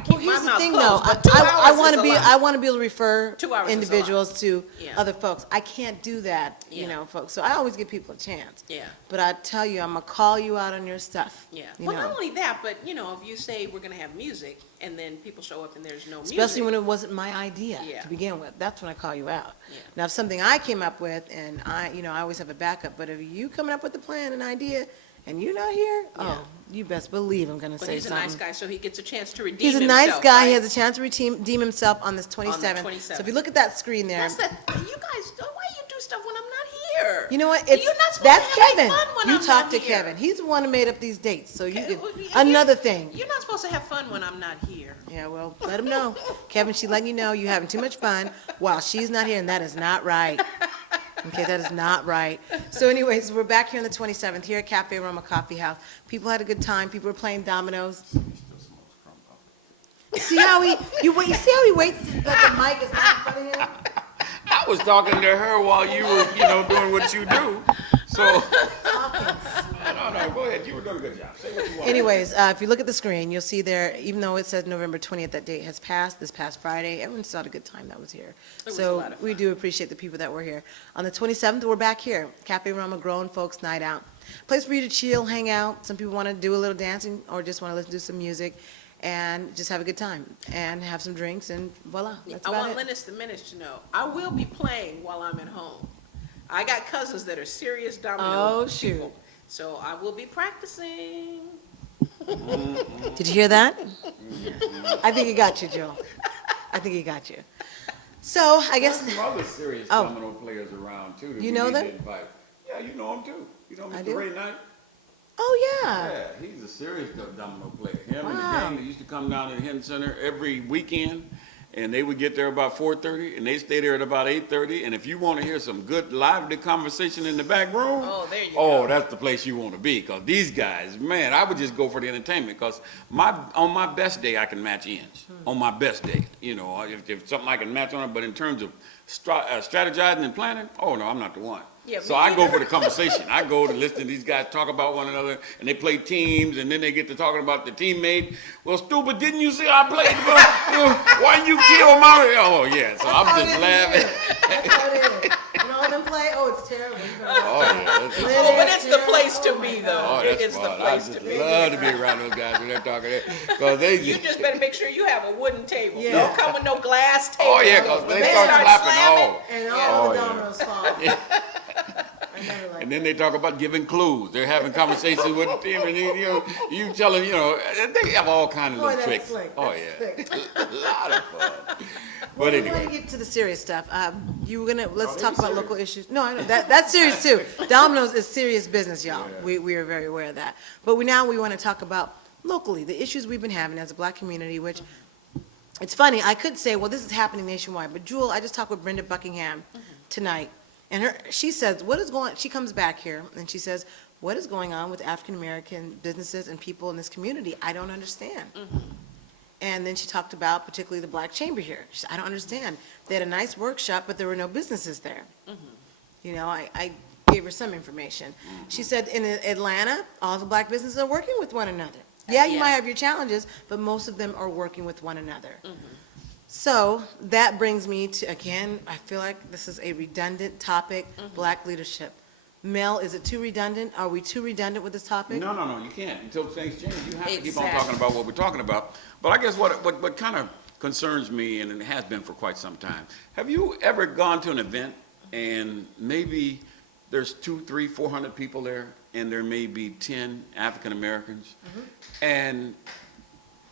keep Well, my here's the mouth thing, closed, though. but 2 I hours want is to a be. lot. I want to be able to refer 2 hours is a lot. individuals to Yeah. other folks. I can't do that, you Yeah. know, folks. So I always give people a chance. Yeah. But I tell you, I'm gonna call you out on your stuff. Yeah. You Well, know? not only that, but you know, if you say we're going to have music and then people show up and there's no music. Especially when it wasn't my idea Yeah. to begin with. That's when I call you out. Yeah. Now, if something I came up with, and I always have a backup, but if you coming up with a plan, an idea, and you're not here, oh, you best believe I'm gonna But say he's a something. nice guy, so he gets a chance to redeem He's a himself. nice guy. He right? has a chance to redeem himself on this 27th. 27th. So if you look at that screen there, That's that. You guys, why you do stuff when I'm not here? you know what? You're not supposed That's to have Kevin. fun when You I'm talk not to here. Kevin. He's the one who made up these dates. So you Okay, can. well, Another thing. You're not supposed to have fun when I'm not here. Yeah, well, let him know. Kevin, she's letting you know you're having too much fun while she's not here, and that is not right. Okay, that is not right. So anyways, we're back here on the 27th, here at Cafe Roma Coffee House. People had a good time. People were playing dominoes. See how he, you see how he waits that the mic is not in front of him? I was talking to her while you were, doing what you do. So, no, go ahead. You were doing a good job. Say what you want. Anyways, if you look at the screen, you'll see there, even though it says November 20th, that date has passed, this past Friday. Everyone still had a good time that was here. was a So lot of we do appreciate the people that were here. On the 27th, we're back here, Cafe Roma Grown Folks Night Out. Place for you to chill, hang out. Some people want to do a little dancing or just want to listen to some music and just have a good time and have some drinks, and voila, that's I about want it. Linus the Menace to know I will be playing while I'm at home. I got cousins that are serious domino Oh, shoot. people, so I will be practicing. Did you hear that? I think he got you, Joe. I think he got you. So I guess. There's some other serious Oh. domino players around too. That You we know need them? to invite. Yeah, you know him too. You know I Mr. do? Ray Knight? Oh yeah. Yeah, he's a serious domino player. Him and the Wow. gang, they used to come down to the Hinton Center every weekend, and they would get there about 4:30, and they stay there at about 8:30. And if you want to hear some good lively conversation in the back room, Oh, there you oh, go. that's the place you want to be. Because these guys, man, I would just go for the entertainment. Because on my best day, I can match ends. On my best day, if something I can match on it. But in terms of strategizing and planning, oh no, I'm not the one. Yeah, So me I go neither. for the conversation. I go to listen to these guys talk about one another, and they play teams, and then they get to talking about the teammate. Well, stupid, didn't you see I played? Why you kill my? Oh yeah, so I'm just laughing. That's how it is. When all them play, oh, it's terrible. Oh yeah, Oh, but it's the place to be, though. oh, It that's is the fun. I place just to be. love to be around those guys when they're talking there, because they You just. just better make sure you have a wooden table. Yeah. Don't come with no glass table. Oh yeah, because When they start slapping. slamming, And all Oh, the yeah. dominoes fall. I never liked And then they talk about giving clues. They're having conversations with the team, and you tell them, they have all kinds of Boy, little that's tricks. slick. Oh That's yeah, slick. a lot of fun. Well, But we're going anyway, to get to the serious stuff. You were gonna let's they talk about serious. local issues. No, I know that's serious too. Domino's is serious business, y'all. We are very aware of that. But we want to talk about locally the issues we've been having as a black community, which it's funny, I could say, well, this is happening nationwide, but Jewel, I just talked with Brenda Buckingham tonight, and she says, she comes back here, and she says, what is going on with African-American businesses and people in this community? I don't understand. And then she talked about particularly the Black Chamber here. She said, I don't understand. They had a nice workshop, but there were no businesses there. You know, I gave her some information. She said in Atlanta, all the Black businesses are working with one another. Yeah, you might have your challenges, but most of them are working with one another. So that brings me to, again, I feel like this is a redundant topic, Black leadership. Mel, is it too redundant? Are we too redundant with this topic? No, you can't. Until things change, you have to keep on Exactly. talking about what we're talking about. But I guess what kind of concerns me, and it has been for quite some time, have you ever gone to an event and maybe there's 200, 300, 400 people there, and there may be 10 African Americans, and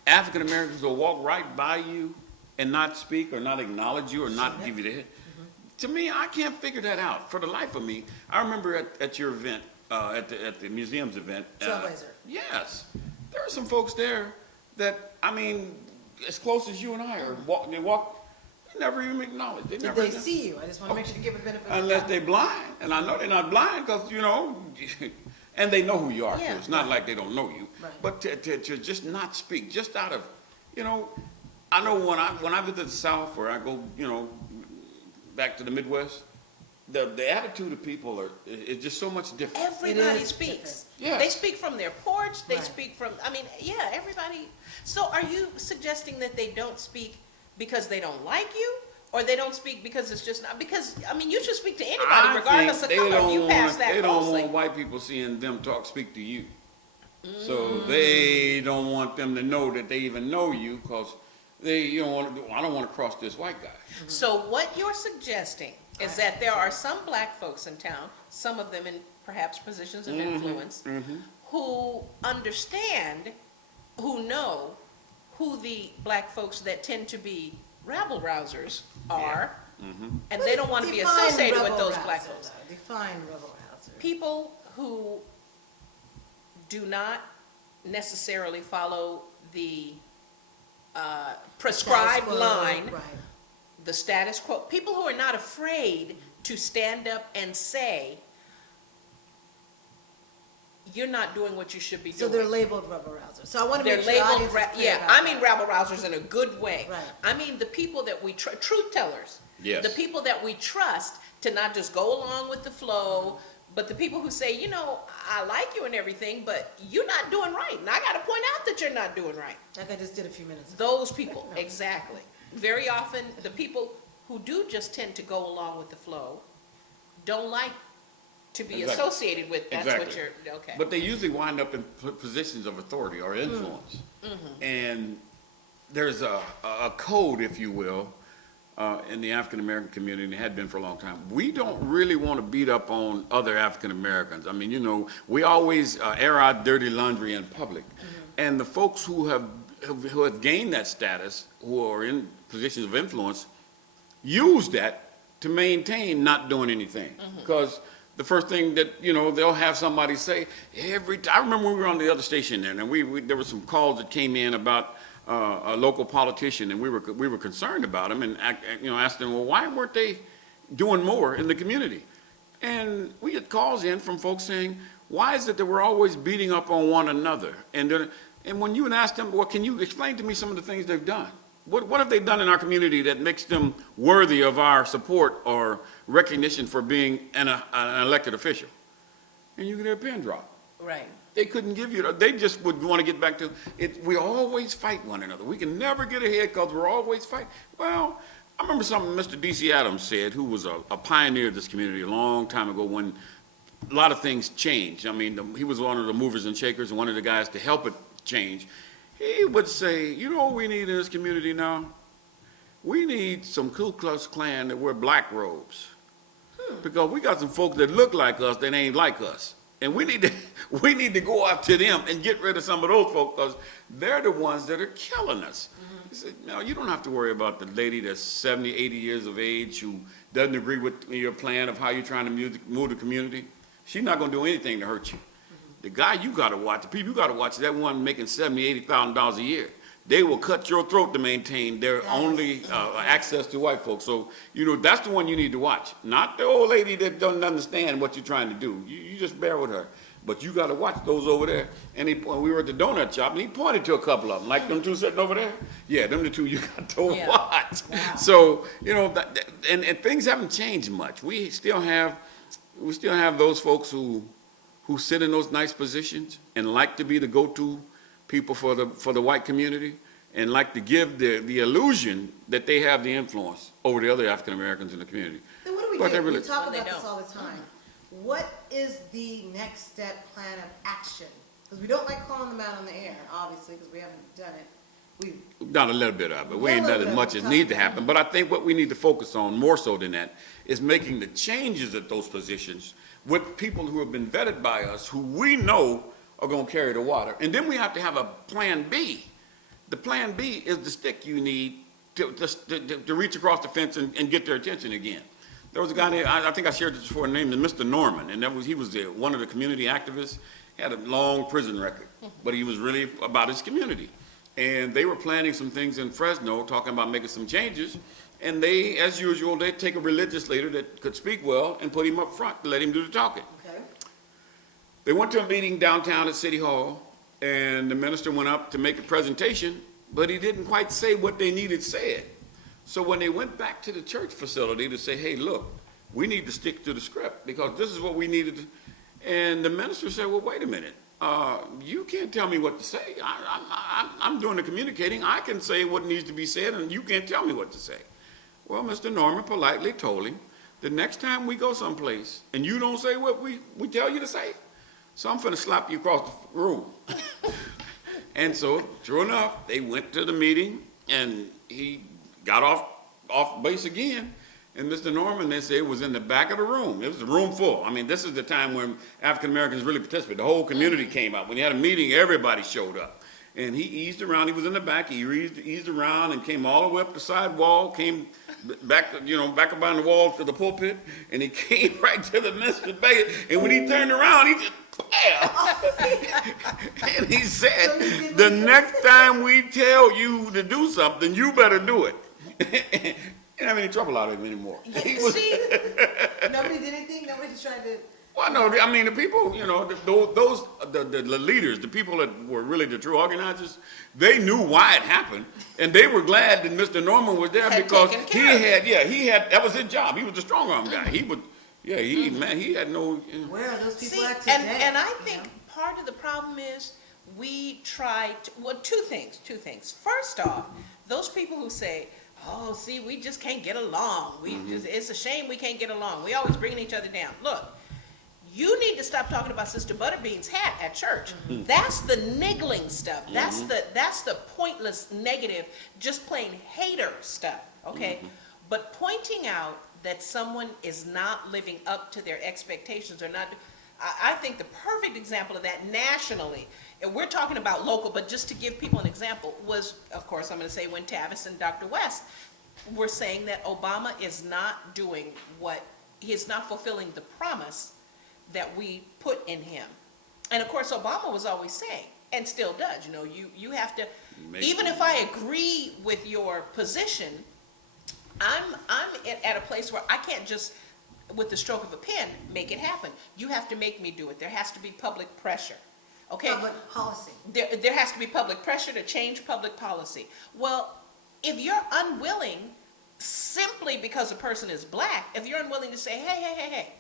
African Americans will walk right by you and not speak or not acknowledge you or not give you the head? To me, I can't figure that out for the life of me. I remember at your event, at the museum's event. Trailblazer. Yes. There are some folks there that, I mean, as close as you and I are, they never even acknowledge. Did they see you? I just want to make sure you give a benefit of the doubt. Unless they're blind. And I know they're not blind because, you know, and they know who you are, too. It's not like they don't know you. But to just not speak, just out of, you know, I know when I visit the South or I go, you know, back to the Midwest, the attitude of people is just so much different. Everybody speaks. Yeah. They speak from their porch, they speak from, I mean, yeah, everybody. So are you suggesting that they don't speak because they don't like you? Or they don't speak because it's just not, because, I mean, you should speak to anybody regardless of color. You pass that They don't mostly. want white people seeing them speak to you. So they don't want them to know that they even know you because I don't want to cross this white guy. So what you're suggesting is that there are some Black folks in town, some of them in perhaps positions of influence, who understand, who know who the Black folks that tend to be rabble-rousers are, and they don't want to be associated with those Black folks. Define rebel-rouser. People who do not necessarily follow the prescribed line, the status quo, people who are not afraid to stand up and say, you're not doing what you should be doing. So they're labeled rebel-rousers. So I want to They're make sure the labeled, audience is clear yeah, about I mean that. rabble-rousers in a good way. Right. I mean the people that we, truth tellers. Yes. The people that we trust to not just go along with the flow, but the people who say, you know, I like you and everything, but you're not doing right. And I got to point out that you're not doing right. Like I just did a few minutes ago. Those people, exactly. Very often, the people who do just tend to go along with the flow don't like to be Exactly. associated with. That's what you're, okay. But they usually wind up in positions of authority or influence. And there's a code, if you will, in the African American community, and it had been for a long time. We don't really want to beat up on other African Americans. I mean, you know, we always air our dirty laundry in public. And the folks who have gained that status, who are in positions of influence, use that to maintain not doing anything. Because the first thing that, you know, they'll have somebody say, I remember when we were on the other station there, and there were some calls that came in about a local politician, and we were concerned about him, and asked them, well, why weren't they doing more in the community? And we get calls in from folks saying, why is it that we're always beating up on one another? And when you ask them, well, can you explain to me some of the things they've done? What have they done in our community that makes them worthy of our support or recognition for being an elected official? And you get a pin drop. Right. They couldn't give you, they just would want to get back to it. We always fight one another. We can never get ahead because we're always fighting. Well, I remember something Mr. D.C. Adams said, who was a pioneer of this community a long time ago when a lot of things changed. I mean, he was one of the movers and shakers and one of the guys to help it change. He would say, you know what we need in this community now? We need some Ku Klux Klan that wear black robes. Because we got some folks that look like us that ain't like us. And we need to go out to them and get rid of some of those folks because they're the ones that are killing us. He said, no, you don't have to worry about the lady that's 70, 80 years of age who doesn't agree with your plan of how you're trying to move the community. She's not going to do anything to hurt you. The guy you got to watch, the people you got to watch, is that one making $70,000, $80,000 a year. they will cut your throat to maintain their only access to white folks. So, that's the one you need to watch. Not the old lady that doesn't understand what you're trying to do. You just bear with her. But you got to watch those over there. And we were at the donut shop, and he pointed to a couple of them, like them two sitting over there. Yeah, them the two you got to watch. Wow. So, and things haven't changed much. We still have those folks who sit in those nice positions and like to be the go-to people for the white community, and like to give the illusion that they have the influence over the other African Americans in the community. Then what do we do? We talk about this all the time. What is the next step plan of action? Because we don't like calling them out on the air, obviously, because we haven't done it. We've done a little bit of it. We ain't done as much as needs to happen. But I think what we need to focus on more so than that is making the changes at those positions with people who have been vetted by us, who we know are going to carry the water. And then we have to have a plan B. The plan B is the stick you need to reach across the fence and get their attention again. There was a guy named, I think I shared this before, named Mr. Norman, and he was one of the community activists. He had a long prison record, but he was really about his community. And they were planning some things in Fresno, talking about making some changes, and they, as usual, they'd take a religious leader that could speak well and put him up front to let him do the talking. Okay. They went to a meeting downtown at City Hall, and the minister went up to make a presentation, but he didn't quite say what they needed said. So when they went back to the church facility to say, hey, look, we need to stick to the script because this is what we needed to, and the minister said, well, wait a minute. You can't tell me what to say. I'm doing the communicating. I can say what needs to be said, and you can't tell me what to say. Well, Mr. Norman politely told him, the next time we go someplace and you don't say what we tell you to say, so I'm finna slap you across the room. And so, true enough, they went to the meeting, and he got off base again. And Mr. Norman, they say, was in the back of the room. It was a room full. I mean, this is the time when African Americans really participated. The whole community came out. When he had a meeting, everybody showed up. And he eased around. He was in the back. He eased around and came all the way up the side wall, came back, back up on the wall to the pulpit, and he came right to the minister's back. And when he turned around, he just, and he said, the next time we tell you to do something, you better do it. He didn't have any trouble out of him anymore. See? Nobody did anything? Nobody's trying to... Well, no, I mean, the people, the leaders, the people that were really the true organizers, they knew why it happened, and they were glad that Mr. Norman was there because he had, that was his job. He was the strong arm guy. He would, he had no... Where are those people at today? And I think part of the problem is we try to, two things. First off, those people who say, oh, see, we just can't get along. It's a shame we can't get along. We always bringing each other down. Look, you need to stop talking about Sister Butterbean's hat at church. That's the niggling stuff. That's the pointless, negative, just plain hater stuff, okay? But pointing out that someone is not living up to their expectations or not, I think the perfect example of that nationally, and we're talking about local, but just to give people an example, was, of course, I'm going to say when Tavis and Dr. West were saying that Obama is not doing he is not fulfilling the promise that we put in him. And of course, Obama was always saying, and still does, you have to, even if I agree with your position, I'm at a place where I can't just, with the stroke of a pen, make it happen. You have to make me do it. There has to be public pressure. Okay. Public policy. There has to be public pressure to change public policy. Well, if you're unwilling, simply because a person is black, if you're unwilling to say, hey,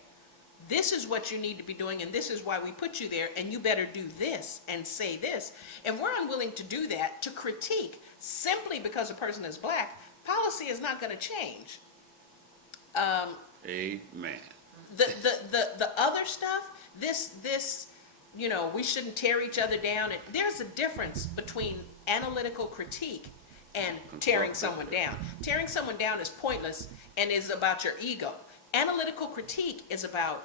this is what you need to be doing, and this is why we put you there, and you better do this and say this. If we're unwilling to do that, to critique, simply because a person is black, policy is not going to change. Amen. The other stuff, this we shouldn't tear each other down. And there's a difference between analytical critique and tearing someone down. Tearing someone down is pointless and is about your ego. Analytical critique is about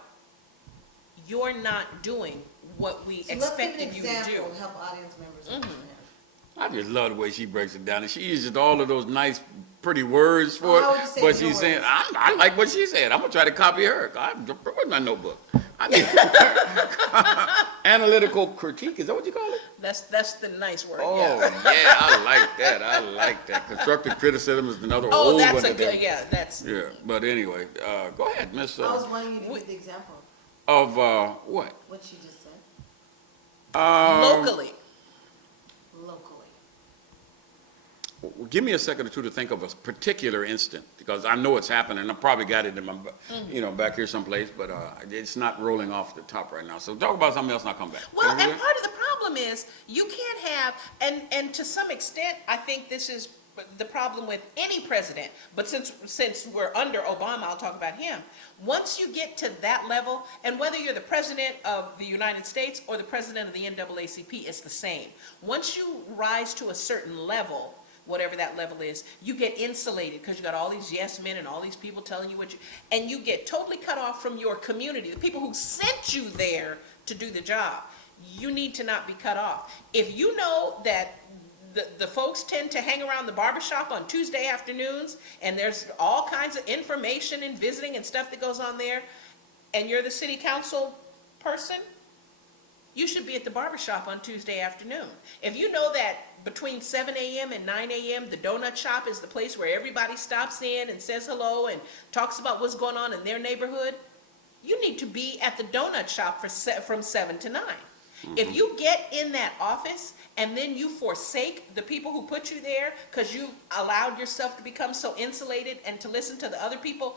you're not doing what we expected you to do. Let's give an example to help audience members understand. I just love the way she breaks it down, and she uses all of those nice, pretty words for it. But she's saying, I like what she said. I'm gonna try to copy her. Where's my notebook? I mean, analytical critique, is that what you call it? That's the nice word. Oh, Yeah. yeah, I like that. I like that. Constructive criticism is another Oh, old that's one. a good. Yeah, that's. Yeah, but anyway, go ahead, Miss. I was wanting you to give the example. Of what? What she just said. Locally. Give me a second or two to think of a particular instant, because I know it's happening. I probably got it in my, back here someplace, but it's not rolling off the top right now. So talk about something else and I'll come back. Well, and part of the problem is you can't have, and to some extent, I think this is the problem with any president, but since we're under Obama, I'll talk about him. Once you get to that level, and whether you're the president of the United States or the president of the NAACP, it's the same. Once you rise to a certain level, whatever that level is, you get insulated because you got all these yes men and all these people telling you and you get totally cut off from your community, the people who sent you there to do the job. You need to not be cut off. If you know that the folks tend to hang around the barbershop on Tuesday afternoons and there's all kinds of information and visiting and stuff that goes on there, and you're the city council person, you should be at the barbershop on Tuesday afternoon. If you know that between 7 a.m. and 9 a.m. the donut shop is the place where everybody stops in and says hello and talks about what's going on in their neighborhood, you need to be at the donut shop from 7 to 9. Mm-hmm. If you get in that office and then you forsake the people who put you there because you allowed yourself to become so insulated and to listen to the other people,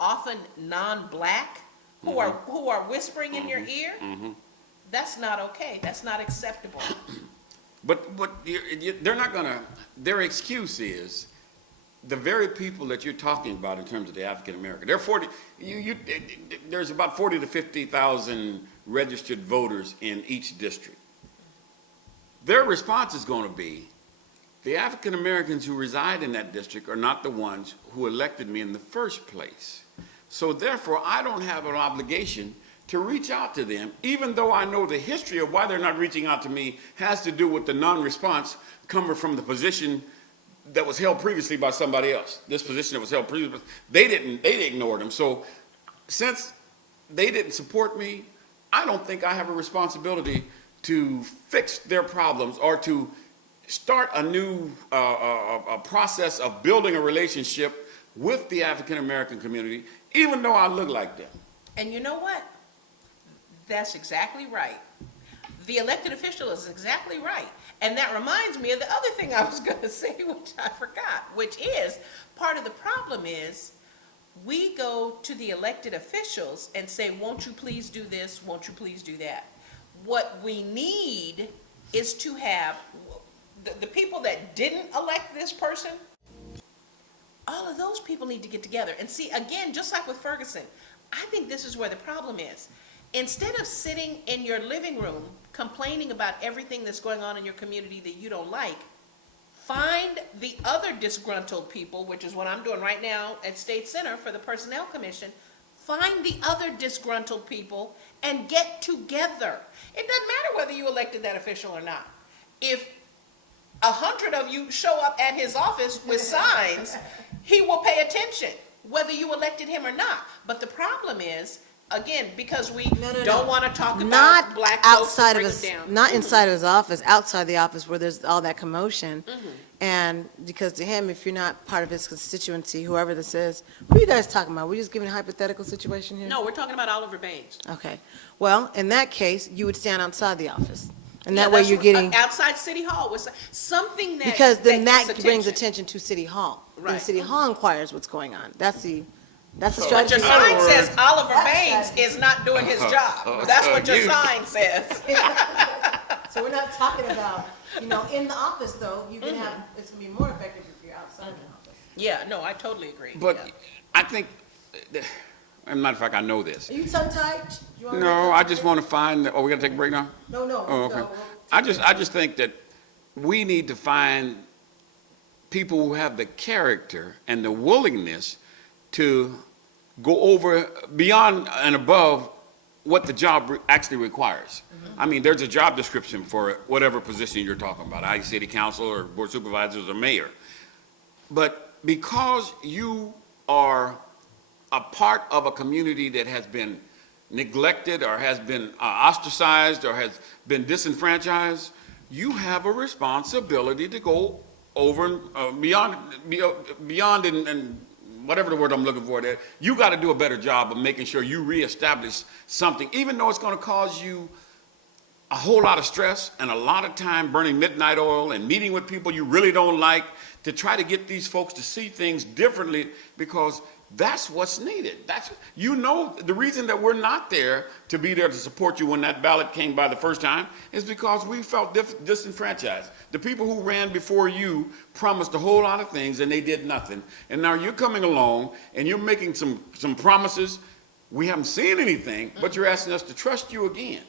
often non-black, who are whispering in your ear, that's not okay. That's not acceptable. But they're not gonna. Their excuse is the very people that you're talking about in terms of the African American. There's about 40 to 50,000 registered voters in each district. Their response is going to be, the African Americans who reside in that district are not the ones who elected me in the first place. So therefore, I don't have an obligation to reach out to them, even though I know the history of why they're not reaching out to me has to do with the non-response coming from the position that was held previously by somebody else. This position that was held previously, they ignored them. So since they didn't support me, I don't think I have a responsibility to fix their problems or to start a new a process of building a relationship with the African American community, even though I look like them. And you know what? That's exactly right. The elected official is exactly right. And that reminds me of the other thing I was going to say, which I forgot, which is part of the problem is we go to the elected officials and say, won't you please do this? Won't you please do that? What we need is to have the people that didn't elect this person, all of those people need to get together. And see, again, just like with Ferguson, I think this is where the problem is. Instead of sitting in your living room complaining about everything that's going on in your community that you don't like, find the other disgruntled people, which is what I'm doing right now at State Center for the Personnel Commission. Find the other disgruntled people and get together. It doesn't matter whether you elected that official or not. If 100 of you show up at his office with signs, he will pay attention, whether you elected him or not. But the problem is, again, because we don't want to talk about Not black folks outside to of bring his, them down. not inside of his office, outside the office where there's all that commotion. And because to him, if you're not part of his constituency, whoever this is, who are you guys talking about? We're just giving a hypothetical situation here? No, we're talking about Oliver Baines. Okay. Well, in that case, you would stand outside the office. And Yeah, that way that's you're what- getting, outside City Hall was something that because then gets that brings attention to City Hall. Then Right. City Hall inquires what's going on. That's the But strategy. your sign says Oliver Baines is not doing his job. That's what your sign says. So we're not talking about, in the office though, you can have, it's gonna be more effective if you're outside the office. Yeah, no, I totally agree. But Yeah. I think, as a matter of fact, I know this. Are you tongue-tied? No, I just want to find, we got to take a break now? No, no. Oh, okay. I just think that we need to find people who have the character and the willingness to go over beyond and above what the job actually requires. I mean, there's a job description for whatever position you're talking about, i.e. city council or board of supervisors or mayor. But because you are a part of a community that has been neglected or has been ostracized or has been disenfranchised, you have a responsibility to go over and beyond and whatever the word I'm looking for there. You got to do a better job of making sure you reestablish something, even though it's going to cause you a whole lot of stress and a lot of time burning midnight oil and meeting with people you really don't like to try to get these folks to see things differently, because that's what's needed. The reason that we're not there to be there to support you when that ballot came by the first time is because we felt disenfranchised. The people who ran before you promised a whole lot of things and they did nothing. And now you're coming along and you're making some promises. We haven't seen anything, but you're asking us to trust you again.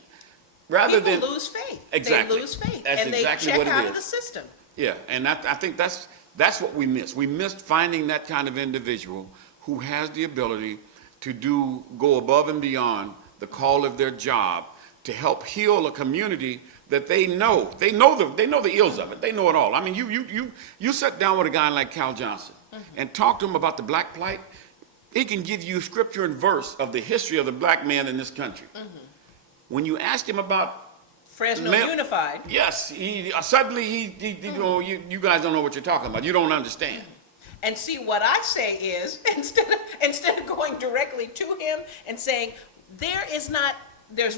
People lose faith. Exactly. They lose faith. That's and exactly they what check it out is. of the system. Yeah, and I think that's what we missed. We missed finding that kind of individual who has the ability to go above and beyond the call of their job to help heal a community that they know. They know the ills of it. They know it all. I mean, you sit down with a guy like Cal Johnson and talk to him about the black plight. He can give you scripture and verse of the history of the black man in this country. When you ask him about Fresno Unified. Yes, suddenly you guys don't know what you're talking about. You don't understand. And see, what I say is, instead of going directly to him and saying, there's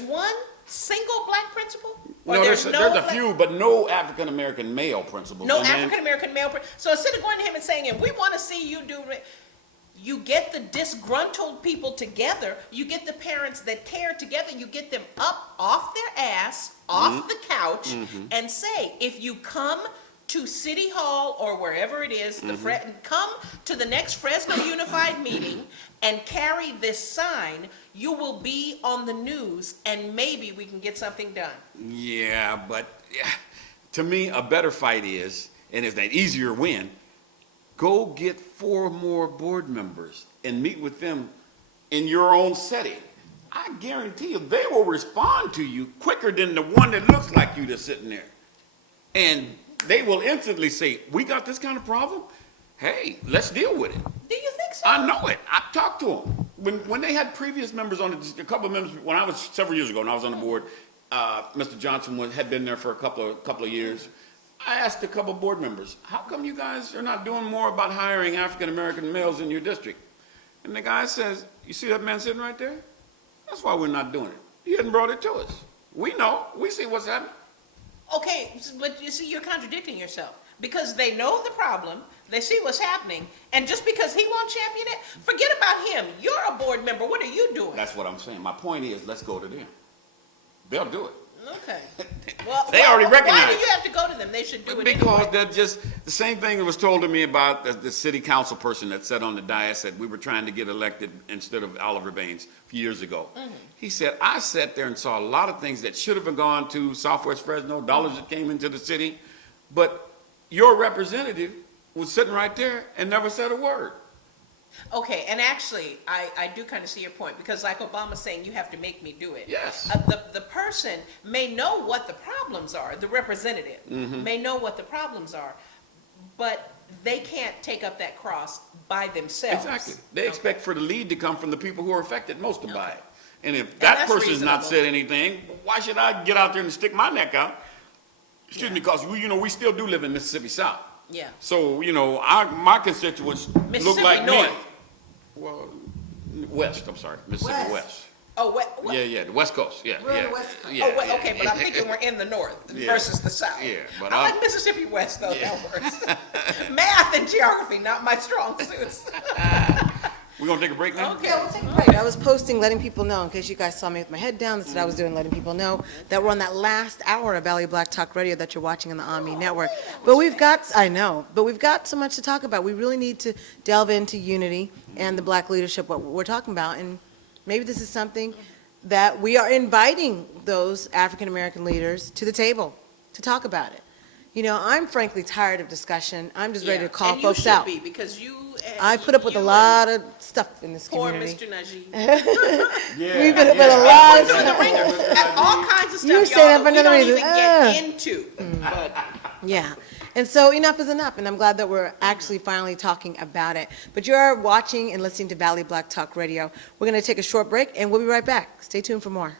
one single black principal? Or No, there's a few, but no African American male principal. No African American male principal. So instead of going to him and saying, we want to see you do it, you get the disgruntled people together, you get the parents that care together, you get them up off their ass, off the couch, and say, if you come to City Hall or wherever it is, come to the next Fresno Unified meeting and carry this sign, you will be on the news and maybe we can get something done. Yeah, but to me, a better fight is, and it's an easier win, go get 4 more board members and meet with them in your own setting. I guarantee you they will respond to you quicker than the one that looks like you that's sitting there. And they will instantly say, we got this kind of problem? Hey, let's deal with it. Do you think so? I know it. I've talked to them. When they had previous members on it, a couple of members, when I was several years ago, when I was on the board, Mr. Johnson had been there for a couple of years. I asked a couple of board members, how come you guys are not doing more about hiring African-American males in your district? And the guy says, you see that man sitting right there? That's why we're not doing it. He hadn't brought it to us. We know. We see what's happening. Okay, but you see, you're contradicting yourself. Because they know the problem, they see what's happening, and just because he won't champion it, forget about him. You're a board member. What are you doing? That's what I'm saying. My point is, let's go to them. They'll do it. Okay. Well, they already recognize. Why do you have to go to them? They should do it because anyway. they're just the same thing that was told to me about the city council person that sat on the dais that we were trying to get elected instead of Oliver Baines a few years ago. He said, I sat there and saw a lot of things that should have gone to Southwest Fresno, dollars that came into the city, but your representative was sitting right there and never said a word. Okay, and actually, I do kind of see your point, because like Obama's saying, you have to make me do it. Yes. The person may know what the problems are, the representative may know what the problems are, but they can't take up that cross by themselves. Exactly. They expect for the lead to come from the people who are affected most by it. And if that person's not said anything, why should I get out there and stick my neck out? Excuse me, because we still do live in Mississippi South. Yeah. So, my constituents look like North. me. Well, West, I'm sorry. Mississippi West. Oh, Yeah, the West Coast. Yeah, We're yeah. in the West Coast. Yeah, Oh, okay, but I'm thinking we're in the North versus the South. Yeah, but I like Mississippi West, though, that works. Math and geography, not my strong suits. We're going to take a break now? Okay. Yeah, we'll take a break. I was posting, letting people know, in case you guys saw me with my head down, that's what I was doing, letting people know that we're on that last hour of Valley Black Talk Radio that you're watching on the ONME network. But we've got so much to talk about. We really need to delve into unity and the black leadership, what we're talking about. And maybe this is something that we are inviting those African-American leaders to the table to talk about it. I'm frankly tired of discussion. I'm just ready to call folks out. And you should be, because I put up with a lot of stuff in this community. Poor Mr. Najee. We've been up with a lot of stuff. All kinds of stuff, You say that for we another don't reason. even get into. But Yeah. And so enough is enough, and I'm glad that we're actually finally talking about it. But you're watching and listening to Valley Black Talk Radio. We're going to take a short break, and we'll be right back. Stay tuned for more.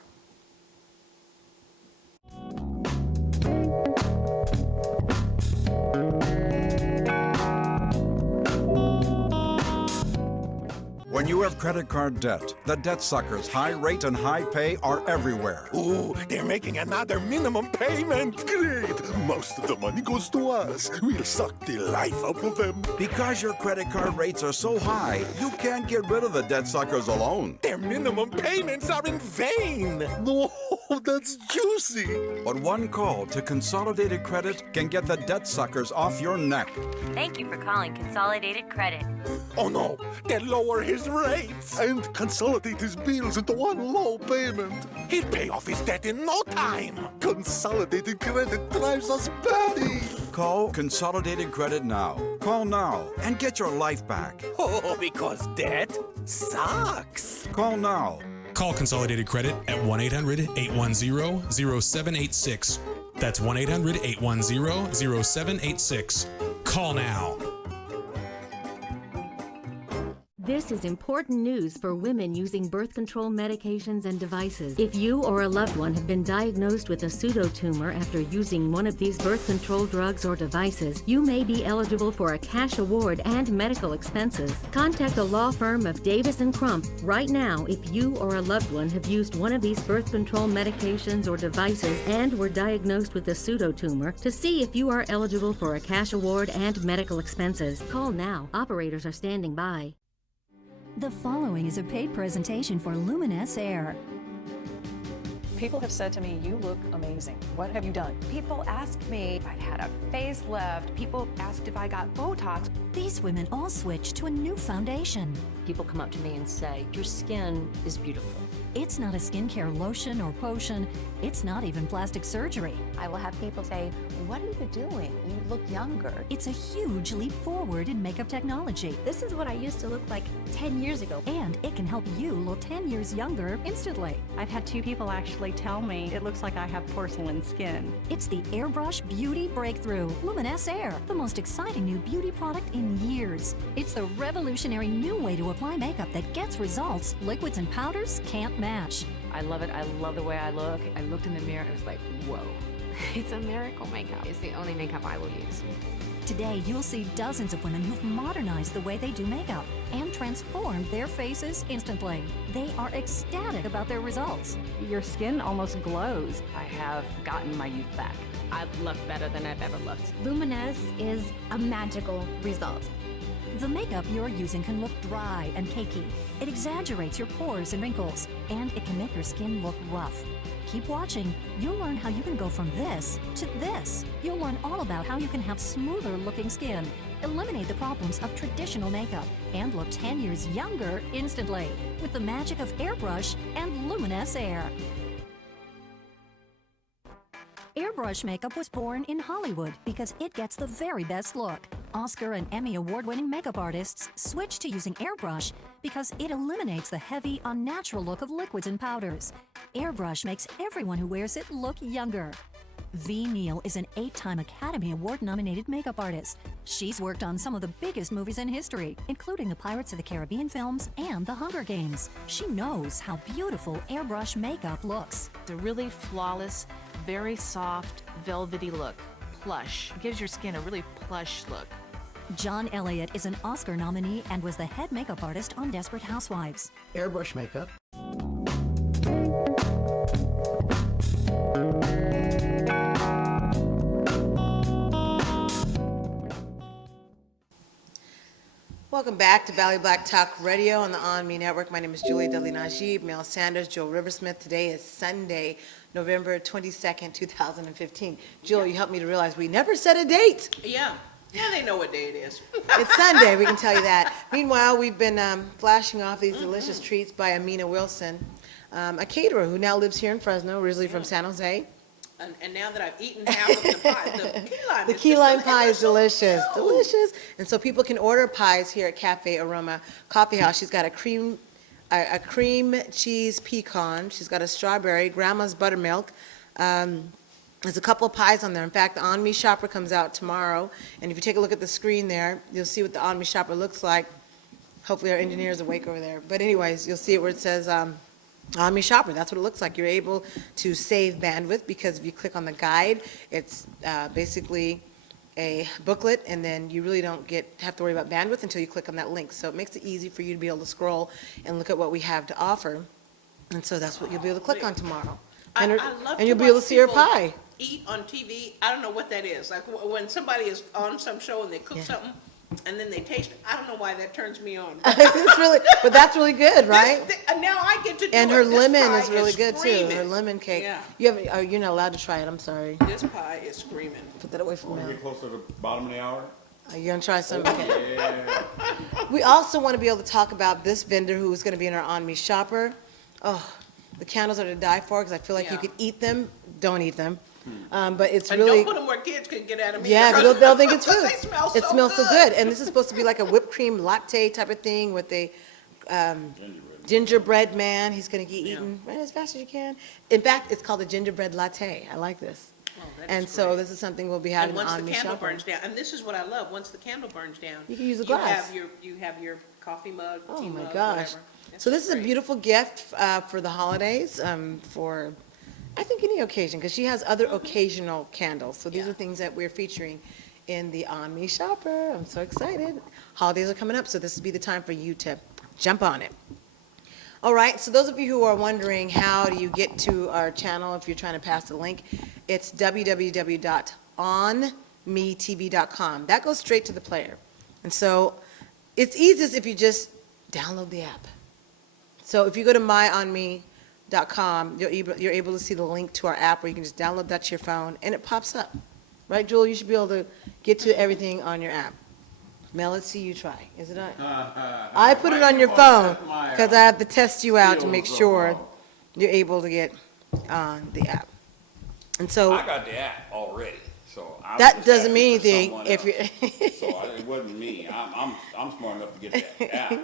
When you have credit card debt, the debt suckers' high rate and high pay are everywhere. Ooh, they're making another minimum payment. Great. Most of the money goes to us. We'll suck the life out of them. Because your credit card rates are so high, you can't get rid of the debt suckers alone. Their minimum payments are in vain. No, that's juicy. But one call to Consolidated Credit can get the debt suckers off your neck. Thank you for calling Consolidated Credit. Oh no, they lower his rates and consolidate his bills into one low payment. He'll pay off his debt in no time. Consolidated Credit drives us batty. Call Consolidated Credit now. Call now and get your life back. Oh, because debt sucks. Call now. Call Consolidated Credit at 1-800-810-0786. That's 1-800-810-0786. Call now. This is important news for women using birth control medications and devices. If you or a loved one have been diagnosed with a pseudotumor after using one of these birth control drugs or devices, you may be eligible for a cash award and medical expenses. Contact the law firm of Davis & Crump right now if you or a loved one have used one of these birth control medications or devices and were diagnosed with a pseudotumor to see if you are eligible for a cash award and medical expenses. Call now. Operators are standing by. The following is a paid presentation for Luminous Air. People have said to me, you look amazing. What have you done? People ask me if I've had a facelift. People asked if I got Botox. These women all switched to a new foundation. People come up to me and say, your skin is beautiful. It's not a skincare lotion or potion. It's not even plastic surgery. I will have people say, what are you doing? You look younger. It's a huge leap forward in makeup technology. This is what I used to look like 10 years ago. And it can help you look 10 years younger instantly. I've had 2 people actually tell me it looks like I have porcelain skin. It's the Airbrush Beauty Breakthrough, Luminous Air, the most exciting new beauty product in years. It's the revolutionary new way to apply makeup that gets results liquids and powders can't match. I love it. I love the way I look. I looked in the mirror and I was like, whoa. It's a miracle makeup. It's the only makeup I will use. Today, you'll see dozens of women who've modernized the way they do makeup and transformed their faces instantly. They are ecstatic about their results. Your skin almost glows. I have gotten my youth back. I look better than I've ever looked. Luminous is a magical result. The makeup you're using can look dry and cakey. It exaggerates your pores and wrinkles, and it can make your skin look rough. Keep watching. You'll learn how you can go from this to this. You'll learn all about how you can have smoother looking skin, eliminate the problems of traditional makeup, and look 10 years younger instantly with the magic of Airbrush and Luminous Air. Airbrush makeup was born in Hollywood because it gets the very best look. Oscar and Emmy award-winning makeup artists switched to using airbrush because it eliminates the heavy, unnatural look of liquids and powders. Airbrush makes everyone who wears it look younger. V. Neal is an 8-time Academy Award-nominated makeup artist. She's worked on some of the biggest movies in history, including the Pirates of the Caribbean films and The Hunger Games. She knows how beautiful airbrush makeup looks. It's a really flawless, very soft, velvety look. Plush. It gives your skin a really plush look. John Elliott is an Oscar nominee and was the head makeup artist on Desperate Housewives. Airbrush makeup. Welcome back to Valley Black Talk Radio on the ONME Network. My name is Julie Dudley Najib, Mel Sanders, Joe Riversmith. Today is Sunday, November 22nd, 2015. Jill, you helped me to realize we never set a date. Yeah, they know what day it is. It's Sunday, we can tell you that. Meanwhile, we've been flashing off these delicious treats by Amina Wilson, a caterer who now lives here in Fresno, originally from San Jose. And now that I've eaten half of the pie, The key lime pie is delicious, delicious. And so people can order pies here at Cafe Aroma Coffee House. She's got a cream cheese pecan. She's got a strawberry, grandma's buttermilk, There's a couple of pies on there. In fact, the ONME shopper comes out tomorrow, and if you take a look at the screen there, you'll see what the ONME shopper looks like. Hopefully our engineer is awake over there. But anyways, you'll see it where it says ONME shopper. That's what it looks like. You're able to save bandwidth because if you click on the guide, it's basically a booklet, and then you really don't have to worry about bandwidth until you click on that link. So it makes it easy for you to be able to scroll and look at what we have to offer. And so that's what you'll be able to click on tomorrow. I And, love and you'll to be able to watch see your people pie. Eat on TV. I don't know what that is. Like when somebody is on some show and they cook something and then they taste it. I don't know why that turns me on. It's really, but that's really good, right? Now I get to do And it. her This lemon pie is really good too. screaming. Her lemon cake. Yeah. You haven't, oh, you're not allowed to try it. I'm sorry. This pie is screaming. Put that away from Want to me. get closer to the bottom of the hour? Are you gonna try some? Oh, Okay. yeah. We also want to be able to talk about this vendor who is going to be in our ONME shopper. Oh, the candles are to die for because I feel like you Yeah. could eat them. Don't eat them. But it's And really. don't put them where kids can get at them. Yeah, they'll think it's food. They smell It so smells so good. good. And this is supposed to be like a whipped cream latte type of thing with a gingerbread man. He's going to get eaten right as fast as you can. In fact, it's called a gingerbread latte. I like this. Oh, that And is so great. this is something we'll be And having once on the me candle shopper. burns down, and this is what I love, once the candle burns down. You can use a glass. You have your coffee mug, Oh tea my mug, gosh. whatever. It's So this is a great. beautiful gift for the holidays, for, I think, any occasion, because she has other occasional candles. So these are things that we're featuring in the ONME shopper. I'm so excited. Holidays are coming up, so this would be the time for you to jump on it. All right, so those of you who are wondering how do you get to our channel if you're trying to pass the link, it's www.onmetv.com. That goes straight to the player. And so it's easiest if you just download the app. So if you go to myonme.com, you're able to see the link to our app where you can just download that to your phone and it pops up. Right, Jewel? You should be able to get to everything on your app. Mel, let's see you try. Is it on? I put it on your phone because I have to test you out to make sure you're able to get on the app. And so I got the app already, so I that was doesn't asking mean for anything someone if you. else. So it wasn't me. I'm smart enough to get that app.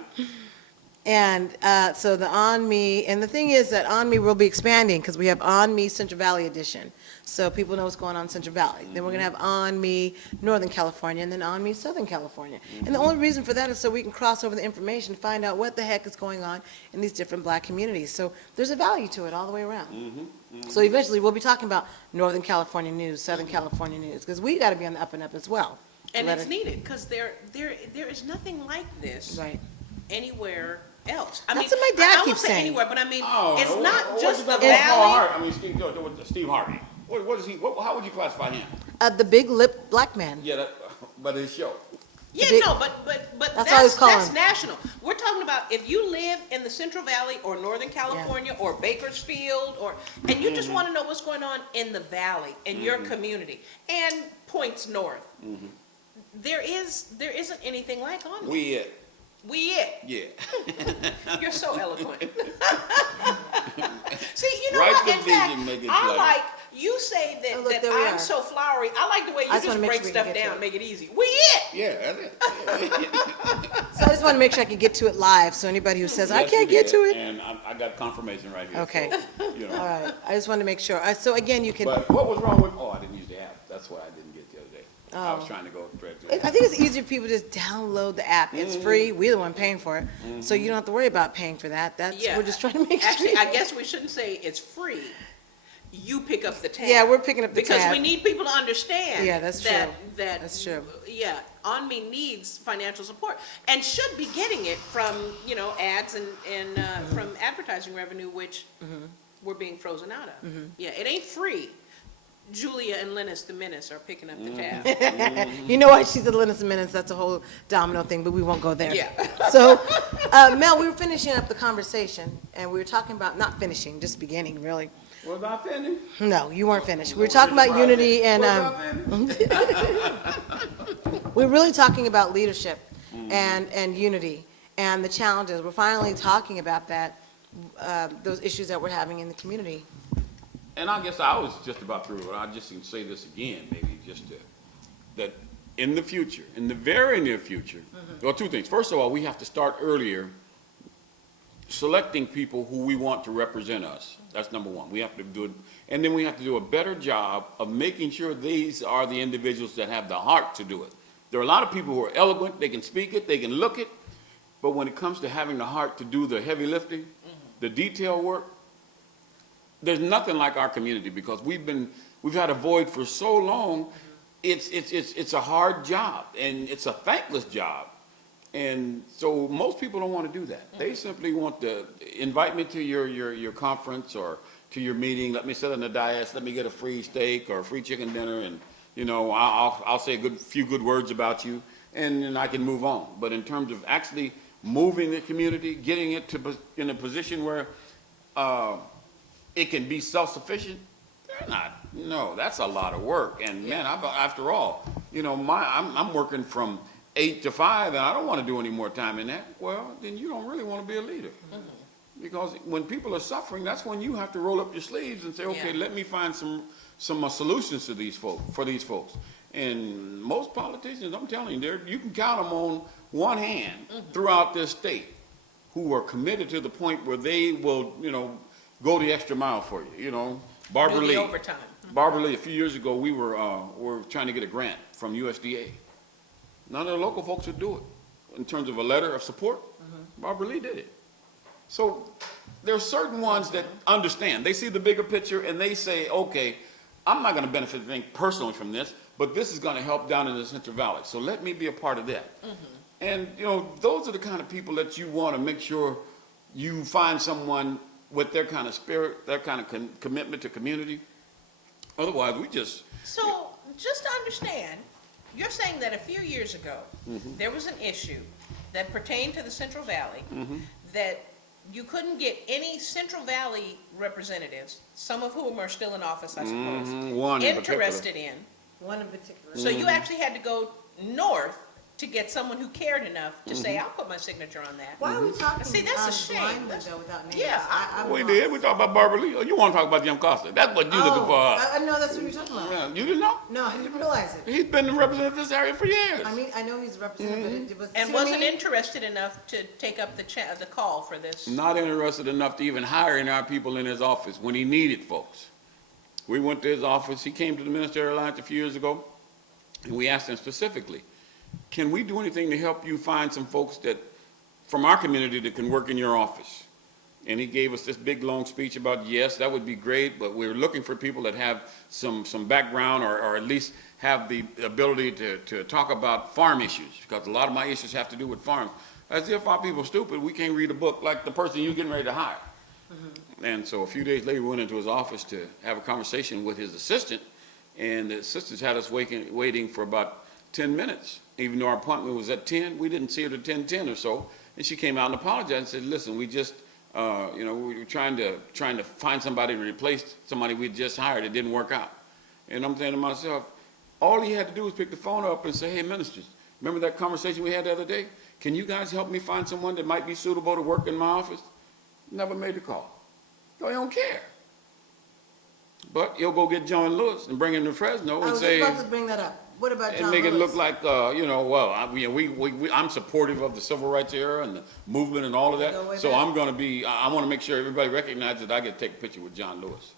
And so the ONME, and the thing is that ONME will be expanding because we have ONME Central Valley Edition. So people know what's going on in Central Valley. Then we're going to have ONME Northern California and then ONME Southern California. And the only reason for that is so we can cross over the information, find out what the heck is going on in these different black communities. So there's a value to it all the way around. So eventually we'll be talking about Northern California news, Southern California news, because we got to be on the up and up as well. And it's needed because there is nothing like this anywhere else. I That's mean, what my dad I won't keeps say saying. anywhere, but I mean, Oh, it's not just the Paul valley. Harvey. I mean, Steve Harvey. What is he? How would you classify him? The big lip black man. Yeah, but his show. Yeah, big- no, but That's what I was calling that's him. national. We're talking about if you live in the Central Valley or Northern California or Bakersfield and you just want to know what's going on in the valley in your community and points north. There isn't anything like on We it. Yeah. You're so eloquent. See, you know Write what? the In vision, fact, make it I plain. like you say that, Oh, look, there we I'm are. so flowery. I like the way you I just just wanna make break sure we can stuff get to down, it. make it easy. We it. Yeah, that's it. So I just want to make sure I can get to it live, so anybody who says, I Yes, can't you get to did. it. And I got confirmation right here. Okay. So, you know. All right, I just want to make sure. So again, you can, But what was wrong with? Oh, I didn't use the app. That's why I didn't get the other day. I was Oh. trying to go direct to I think it's easier for people to just download the app. It's free, we're the one paying for it, so you don't have to worry about paying for that. Yeah. We're just trying to make Actually, sure. I guess we shouldn't say it's free. You pick up the tab. Yeah, we're picking up the because tab. we need people to understand. Yeah, that's that, true. That That's true. Yeah, ONME needs financial support and should be getting it from ads and from advertising revenue, which we're being frozen out of. Yeah, it ain't free. Julia and Linus the Menace are picking up the tab. You know why she said Linus and Minutes, that's a whole domino thing, but we won't go there. Yeah. So, Mel, we were finishing up the conversation, and we were talking about, not finishing, just beginning, really. Was I finished? No, you weren't finished. We were talking about unity and, we're really talking about leadership and unity and the challenges. We're finally talking about that, those issues that we're having in the community. And I guess I was just about through, but I just can say this again, maybe just that in the future, in the very near future, well, two things. First of all, we have to start earlier selecting people who we want to represent us. That's number one. We have to do it, and then we have to do a better job of making sure these are the individuals that have the heart to do it. There are a lot of people who are eloquent, they can speak it, they can look it, but when it comes to having the heart to do the heavy lifting, the detail work, there's nothing like our community, because we've had a void for so long. It's a hard job, and it's a thankless job. And so most people don't want to do that. They simply want to invite me to your conference or to your meeting. Let me sit on the dais. Let me get a free steak or a free chicken dinner, and I'll say a few good words about you, and then I can move on. But in terms of actually moving the community, getting it in a position where it can be self-sufficient, they're not. No, that's a lot of work. And man, after all, I'm working from 8 to 5, and I don't want to do any more time in that. Well, then you don't really want to be a leader. Because when people are suffering, that's when you have to roll up your sleeves and say, okay, let me find some solutions to for these folks. And most politicians, I'm telling you, you can count them on one hand throughout this state who are committed to the point where they will, go the extra mile for you. Barbara Lee. Overtime. Barbara Lee, a few years ago, we were trying to get a grant from USDA. None of the local folks would do it. In terms of a letter of support, Barbara Lee did it. So there are certain ones that understand. They see the bigger picture and they say, okay, I'm not going to benefit personally from this, but this is going to help down in the Central Valley. So let me be a part of that. And, those are the kind of people that you want to make sure you find someone with their kind of spirit, their kind of commitment to community. Otherwise, we just... So, just to understand, you're saying that a few years ago, there was an issue that pertained to the Central Valley that you couldn't get any Central Valley representatives, some of whom are still in office, I suppose, interested in. One in particular. So you actually had to go north to get someone who cared enough to say, I'll put my signature on that. Why are we talking See, that's a shame. blindly, though, without names? Yeah, We did. We talked about Barbara Lee. Oh, you want to talk about Jim Costa. That's what you're looking for. I know that's what you're talking about. Yeah, you didn't know? No, I didn't realize it. He's been the representative of this area for years. I mean, I know he's a representative, but it was... and wasn't interested enough to take up the call for this. Not interested enough to even hire in our people in his office when he needed folks. We went to his office. He came to the Ministerial Alliance a few years ago, and we asked him specifically, can we do anything to help you find some folks from our community that can work in your office? And he gave us this big, long speech about, yes, that would be great, but we're looking for people that have some background or at least have the ability to talk about farm issues, because a lot of my issues have to do with farms. As if our people are stupid, we can't read a book like the person you're getting ready to hire. And so a few days later, we went into his office to have a conversation with his assistant, and the assistants had us waiting for about 10 minutes. Even though our appointment was at 10, we didn't see her at 10:10 or so. And she came out and apologized and said, listen, we just, we were trying to find somebody to replace somebody we just hired. It didn't work out. And I'm saying to myself, all he had to do was pick the phone up and say, hey, ministers, remember that conversation we had the other day? Can you guys help me find someone that might be suitable to work in my office? Never made the call. They don't care. But he'll go get John Lewis and bring him to Fresno and say... I was about to bring that up. What about John Lewis? And make it look like, I'm supportive of the civil rights era and the movement and all of that. So I'm going to be, I want to make sure everybody recognizes that I get to take a picture with John Lewis.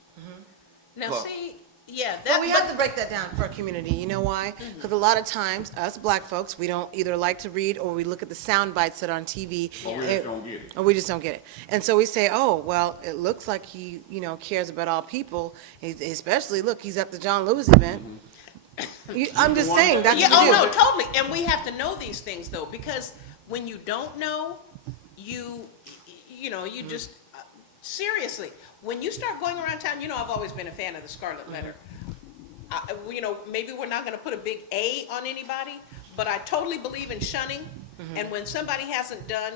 Now see, yeah. Well, we have to break that down for our community. You know why? Because a lot of times, us black folks, we don't either like to read or we look at the sound bites that are on TV. Or we just don't get it. Or we just don't get it. And so we say, oh, well, it looks like he, cares about all people. Especially, look, he's at the John Lewis event. I'm just saying, that's what you do. No, totally. And we have to know these things, though, because when you don't know, you just, seriously, when you start going around town, I've always been a fan of the Scarlet Letter. Maybe we're not going to put a big A on anybody, but I totally believe in shunning. And when somebody hasn't done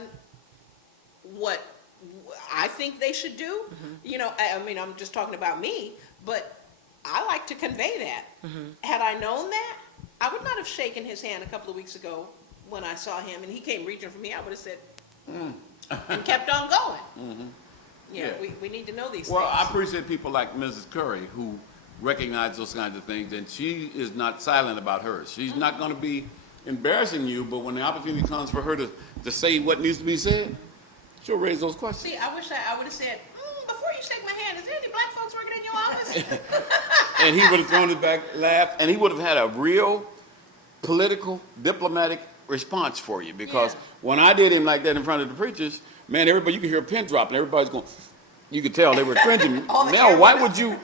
what I think they should do, I'm just talking about me, but I like to convey that. Had I known that, I would not have shaken his hand a couple of weeks ago when I saw him and he came reaching for me. I would have said, and kept on going. Yeah. We need to know these things. Well, I appreciate people like Mrs. Curry who recognize those kinds of things, and she is not silent about hers. She's not going to be embarrassing you, but when the opportunity comes for her to say what needs to be said, she'll raise those questions. See, I wish I would have said, before you shake my hand, is there any black folks working in your office? And he would have thrown it back, laughed, and he would have had a real political, diplomatic response for you. Because when I did him like that in front of the preachers, man, everybody, you could hear a pin drop, and everybody's going, you could tell they were cringing. Now, why would you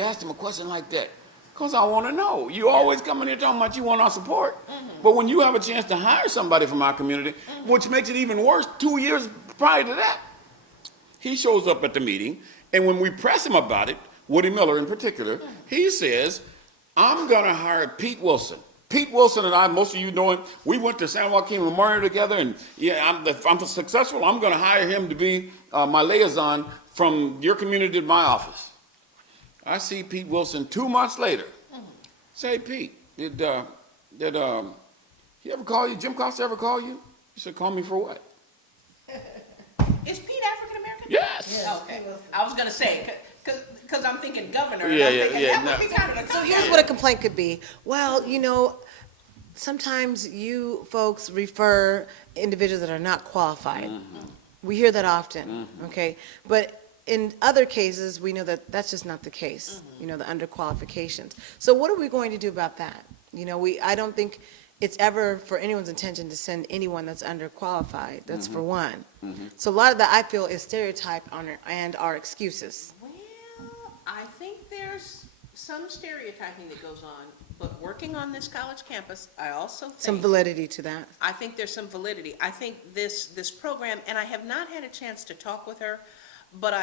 ask them a question like that? Because I want to know. You always come in here talking about you want our support. But when you have a chance to hire somebody from our community, which makes it even worse, 2 years prior to that, he shows up at the meeting, and when we press him about it, Woody Miller in particular, he says, I'm going to hire Pete Wilson. Pete Wilson and I, most of you know him, we went to San Joaquin Memorial together, and if I'm successful, I'm going to hire him to be my liaison from your community to my office. I see Pete Wilson 2 months later. Say, Pete, did he ever call you? Jim Costa ever call you? He said, call me for what? Is Pete African American? Yes. Okay. I was going to say, because I'm thinking governor. Yeah, and I'm yeah, thinking, yeah, that would be kind of a So here's what a complaint could be. Well, you know, sometimes you folks refer individuals that are not qualified. We hear that often, okay? But in other cases, we know that that's just not the case, you know, the underqualifications. So what are we going to do about that? You know, I don't think it's ever for anyone's intention to send anyone that's underqualified. That's for one. So a lot of that, I feel, is stereotype and our excuses. Well, I think there's some stereotyping that goes on, but working on this college campus, I also think Some validity to that. I think there's some validity. I think this program, and I have not had a chance to talk with her, but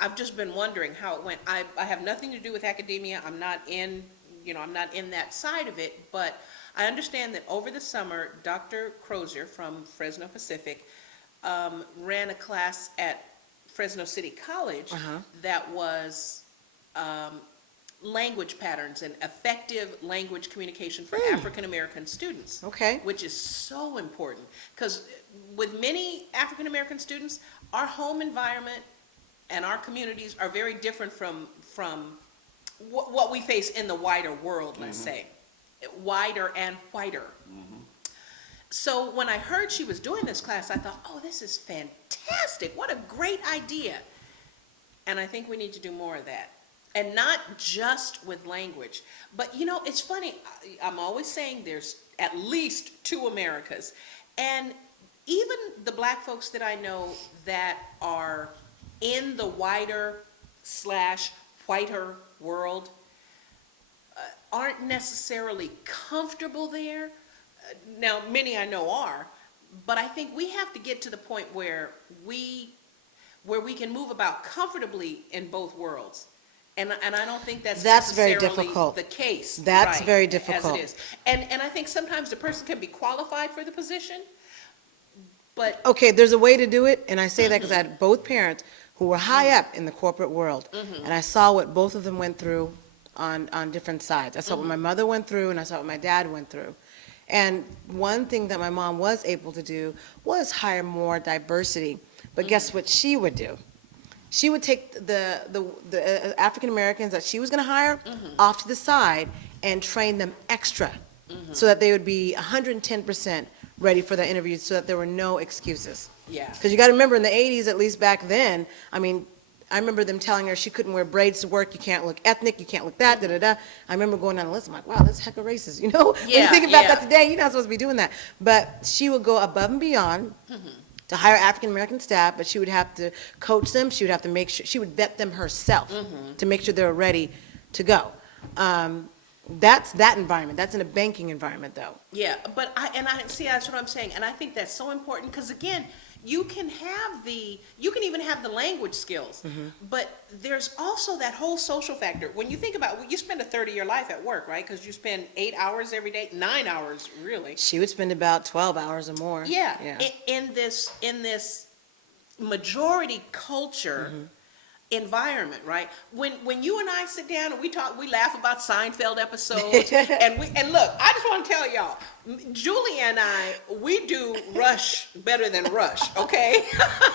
I've just been wondering how it went. I have nothing to do with academia. I'm not in that side of it, but I understand that over the summer, Dr. Crozier from Fresno Pacific ran a class at Fresno City College that was language patterns and effective language communication for African American students. Okay. Which is so important, because with many African American students, our home environment and our communities are very different from what we face in the wider world, let's say. Wider and whiter. So when I heard she was doing this class, I thought, oh, this is fantastic. What a great idea. And I think we need to do more of that. And not just with language. But, you know, it's funny. I'm always saying there's at least 2 Americas. And even the black folks that I know that are in the wider/whiter world aren't necessarily comfortable there. Now, many I know are, but I think we have to get to the point where we can move about comfortably in both worlds. And I don't think that's very necessarily difficult. the case. That's right, very difficult. As it is. And I think sometimes the person can be qualified for the position, but Okay, there's a way to do it, and I say that because I had both parents who were high up in the corporate world, and I saw what both of them went through on different sides. I saw what my mother went through, and I saw what my dad went through. And one thing that my mom was able to do was hire more diversity. But guess what she would do? She would take the African Americans that she was going to hire off to the side and train them extra so that they would be 110% ready for the interviews, so that there were no excuses. yeah. Because you got to remember, in the 80s, at least back then, I mean, I remember them telling her she couldn't wear braids to work, you can't look ethnic, you can't look that, da-da-da. I remember going down the list, I'm like, wow, that's heck of racist, you know? When you Yeah, think about yeah. that today, you're not supposed to be doing that. But she would go above and beyond to hire African-American staff, but she would have to coach them, she would have to make sure, she would vet them herself to make sure they were ready to go. That's that environment. That's in a banking environment, though. Yeah, but I see, that's what I'm saying, and I think that's so important, because again, you can even have the language skills, but there's also that whole social factor. When you think about, you spend a third of your life at work, right? Because you spend 8 hours every day, 9 hours, really. She would spend about 12 hours or more. Yeah, in this majority culture environment, right? When you and I sit down and we talk, we laugh about Seinfeld episodes, and look, I just want to tell y'all, Julie and I, we do Rush better than Rush, okay?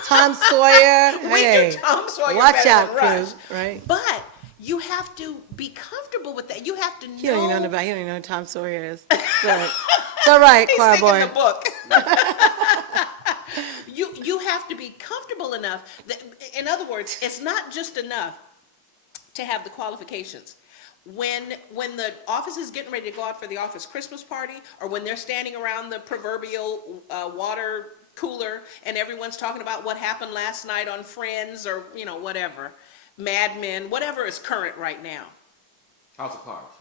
Tom Sawyer. We Hey, do Tom Sawyer watch better out, than Rush. crew, right? But you have to be comfortable with that. You have to know. He don't even know he don't even know who Tom Sawyer is. It's all right, He's choir thinking boy. the book. You have to be comfortable enough that, in other words, it's not just enough to have the qualifications. When the office is getting ready to go out for the office Christmas party, or when they're standing around the proverbial water cooler and everyone's talking about what happened last night on Friends, or whatever, Mad Men, whatever is current right now. House of Cards.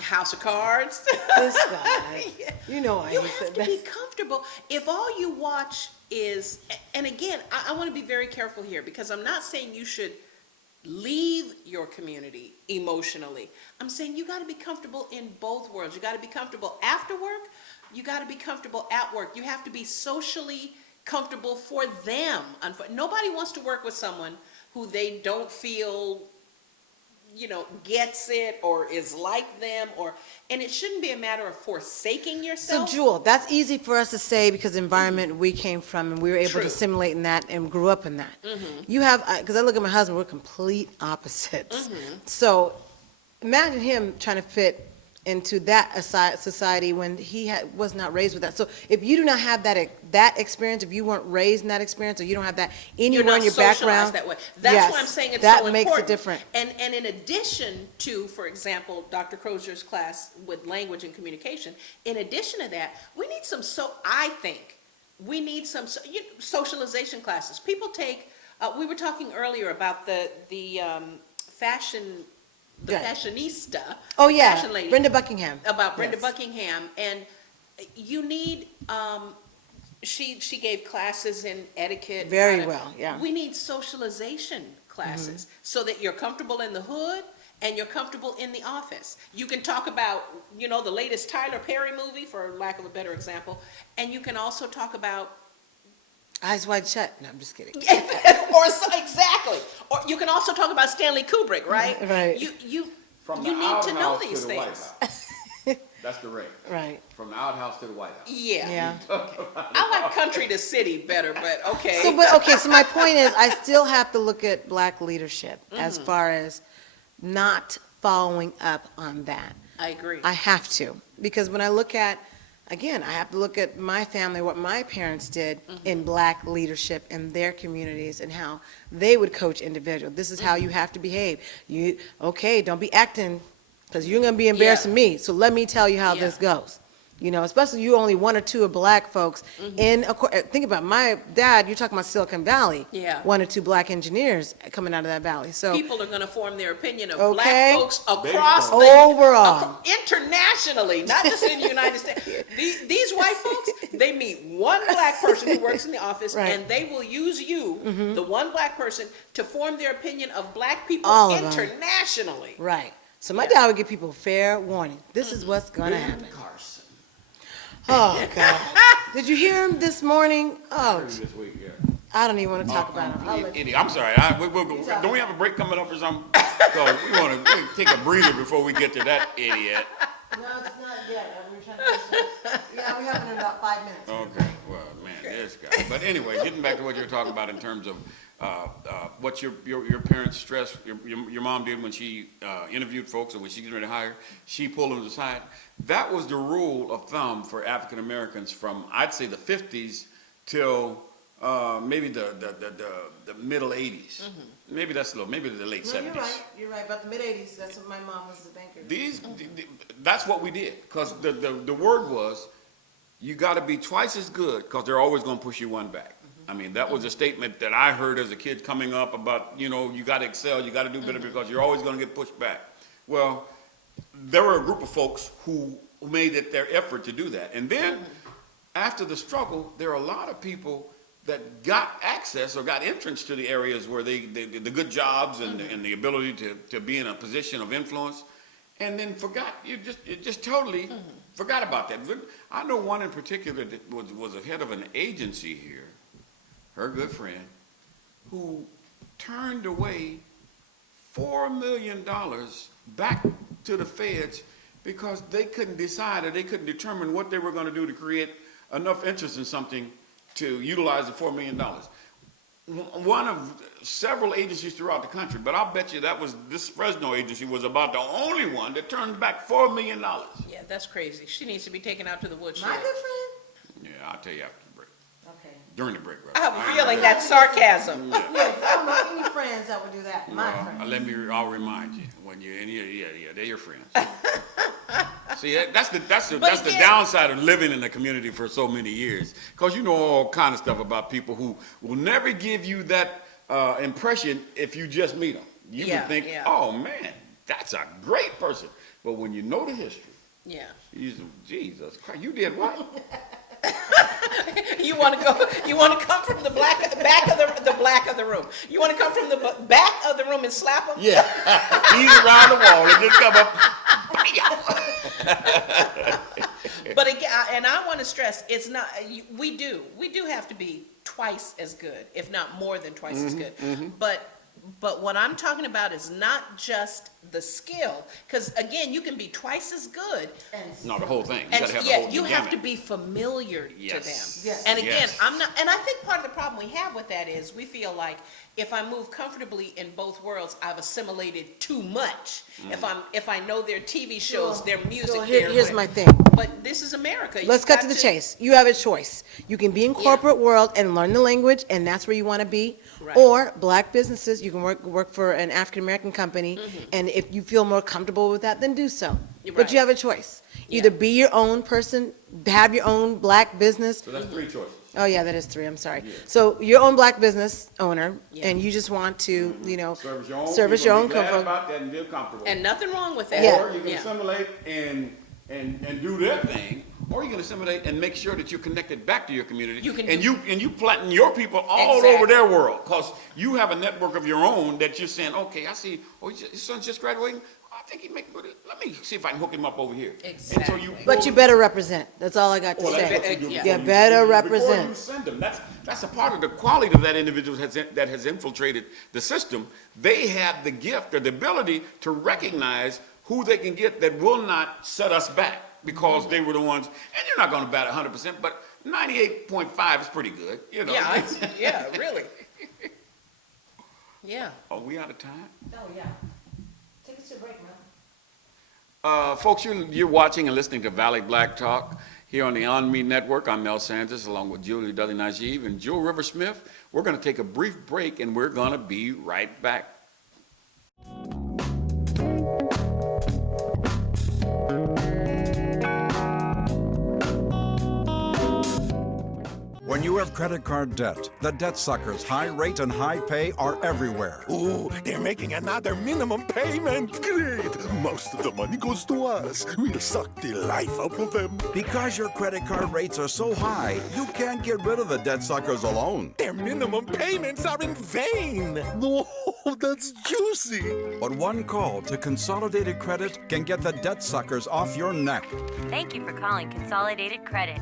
House of Cards. This guy. You know I You hate have that. to be comfortable. If all you watch is, and again, I want to be very careful here, because I'm not saying you should leave your community emotionally. I'm saying you got to be comfortable in both worlds. You got to be comfortable after work. You got to be comfortable at work. You have to be socially comfortable for them. Nobody wants to work with someone who they don't feel gets it or is like them, and it shouldn't be a matter of forsaking So, yourself. Jewel, that's easy for us to say because the environment we came from and we were able True. to assimilate in that and grew up in that. Mhm. You have, because I look at my husband, we're complete opposites. So imagine him trying to fit into that society when he was not raised with that. So if you do not have that experience, if you weren't raised in that experience, or you don't have that anywhere in your background, that way. That's yes, why I'm saying it's that so makes important. it different. And in addition to, for example, Dr. Crozier's class with language and communication, in addition to that, we need some. I think we need some socialization classes. People take. We were talking earlier about the fashion. The Good. fashionista, Oh the yeah, fashion lady, Brenda Buckingham. about Brenda Yes. Buckingham, and you need. She gave classes in etiquette. Very well, yeah. We need socialization classes so that you're comfortable in the hood and you're comfortable in the office. You can talk about the latest Tyler Perry movie, for lack of a better example, and you can also talk about. Eyes wide shut. No, I'm just kidding. Exactly. Or you can also talk about Stanley Kubrick, right? Right. You From need the to know outhouse these to the White things. House. That's the rate. Right. From the outhouse to the White House. Yeah. Yeah. I like country to city better, but okay. So my point is, I still have to look at black leadership as far as not following up on that. I agree. I have to, because when I look at, again, I have to look at my family, what my parents did in black leadership in their communities and how they would coach individuals. This is how you have to behave. Don't be acting, because you're going to be embarrassing me. So let me tell you how this goes. Especially you only one or two of black folks think about my dad, you're talking about Silicon Valley. Yeah. One or two black engineers coming out of that valley. So People are going to form their opinion of Okay. black folks across Overall. internationally, not just in the United States. These white folks, they meet one black person who works in the office, Right. and they will use you, the one black person, to form their opinion of black people All of them. internationally. Right. So my dad would give people fair warning. This is what's going to happen. Carson. Oh, God. Did you hear him this morning? Oh, This week, yeah. I don't even want to talk about him. I'll let you- I'm sorry. Don't we have a break coming up or something? So we want to take a breather before we get to that idiot. No, it's not yet. We're trying to finish it. Yeah, we have it in about 5 minutes. Okay. Well, man, this guy. But anyway, getting back to what you're talking about in terms of what your parents stressed, your mom did when she interviewed folks, or when she was ready to hire, she pulled them aside. That was the rule of thumb for African Americans from, I'd say, the 50s till maybe the middle 80s. Maybe that's maybe the late 70s. You're right. About the mid-'80s, that's when my mom was the banker. That's what we did, because the word was, you got to be twice as good, because they're always going to push you one back. I mean, that was a statement that I heard as a kid coming up about, you got to excel, you got to do better, because you're always going to get pushed back. Well, there were a group of folks who made it their effort to do that. And then, after the struggle, there are a lot of people that got access or got entrance to the areas where the good jobs and the ability to be in a position of influence, and then forgot, you just totally forgot about that. I know one in particular that was the head of an agency here, her good friend, who turned away $4 million back to the feds because they couldn't decide, or they couldn't determine what they were going to do to create enough interest in something to utilize the $4 million. One of several agencies throughout the country, but I'll bet you this Fresno agency was about the only one that turned back $4 million. Yeah, that's crazy. She needs to be taken out to the woodshed. My good friend? Yeah, I'll tell you after the break. Okay. during the break, right? I have a feeling that's sarcasm. Yeah, I don't know any friends that would do that. My friends. I'll remind you when you're in here. Yeah, they're your friends. See, that's the downside of living in the community for so many years, because you know all kind of stuff about people who will never give you that impression if you just meet them. You would think, oh man, that's a great person, but when you know the history, Jesus Christ, you did what? You want to go? You want to come from the back of the room? You want to come from the back of the room and slap them? Yeah, he's around the wall and just come up. But again, and I want to stress, it's not. We do have to be twice as good, if not more than twice as good. But what I'm talking about is not just the skill, because again, you can be twice as good. No, the whole thing. You gotta have the whole have to be familiar to them. Yes. And again, I'm not. And I think part of the problem we have with that is we feel like if I move comfortably in both worlds, I've assimilated too much. If I know their TV shows, their music, here's my thing. But this is America. Let's cut to the chase. You have a choice. You can be in corporate world and learn the language, and that's where you want to be. Right. Or black businesses, you can work for an African American company, and if you feel more comfortable with that, then do so. But you have a choice. Either be your own person, have your own black business. So that's 3 choices. Oh yeah, that is 3. I'm sorry. So your own black business owner, and you just want to, service your own company. About that and feel comfortable. And nothing wrong with that. Or you can assimilate and do their thing, or you can assimilate and make sure that you're connected back to your community. You planting your people all over their world, because you have a network of your own that you're saying, okay, I see. Oh, his son's just graduating. I think he make good. Let me see if I can hook him up over here. Exactly. And so but you better represent. That's all I got to say. You better represent. Before you send them, that's a part of the quality of that individual that has infiltrated the system. They have the gift or the ability to recognize who they can get that will not set us back, because they were the ones. And you're not going to bat 100%, but 98.5 is pretty good. Yeah, really. Yeah. Are we out of time? Oh yeah. Take us to a break, man. Folks, you're watching and listening to Valley Black Talk here on the ONME Network. I'm Mel Sanders, along with Julie Dudley Najib and Jewel River Smith. We're going to take a brief break, and we're going to be right back. When you have credit card debt, the debt suckers' high rate and high pay are everywhere. Ooh, they're making another minimum payment. Great. Most of the money goes to us. We'll suck the life out of them. Because your credit card rates are so high, you can't get rid of the debt suckers alone. Their minimum payments are in vain. No, that's juicy. But one call to Consolidated Credit can get the debt suckers off your neck. Thank you for calling Consolidated Credit.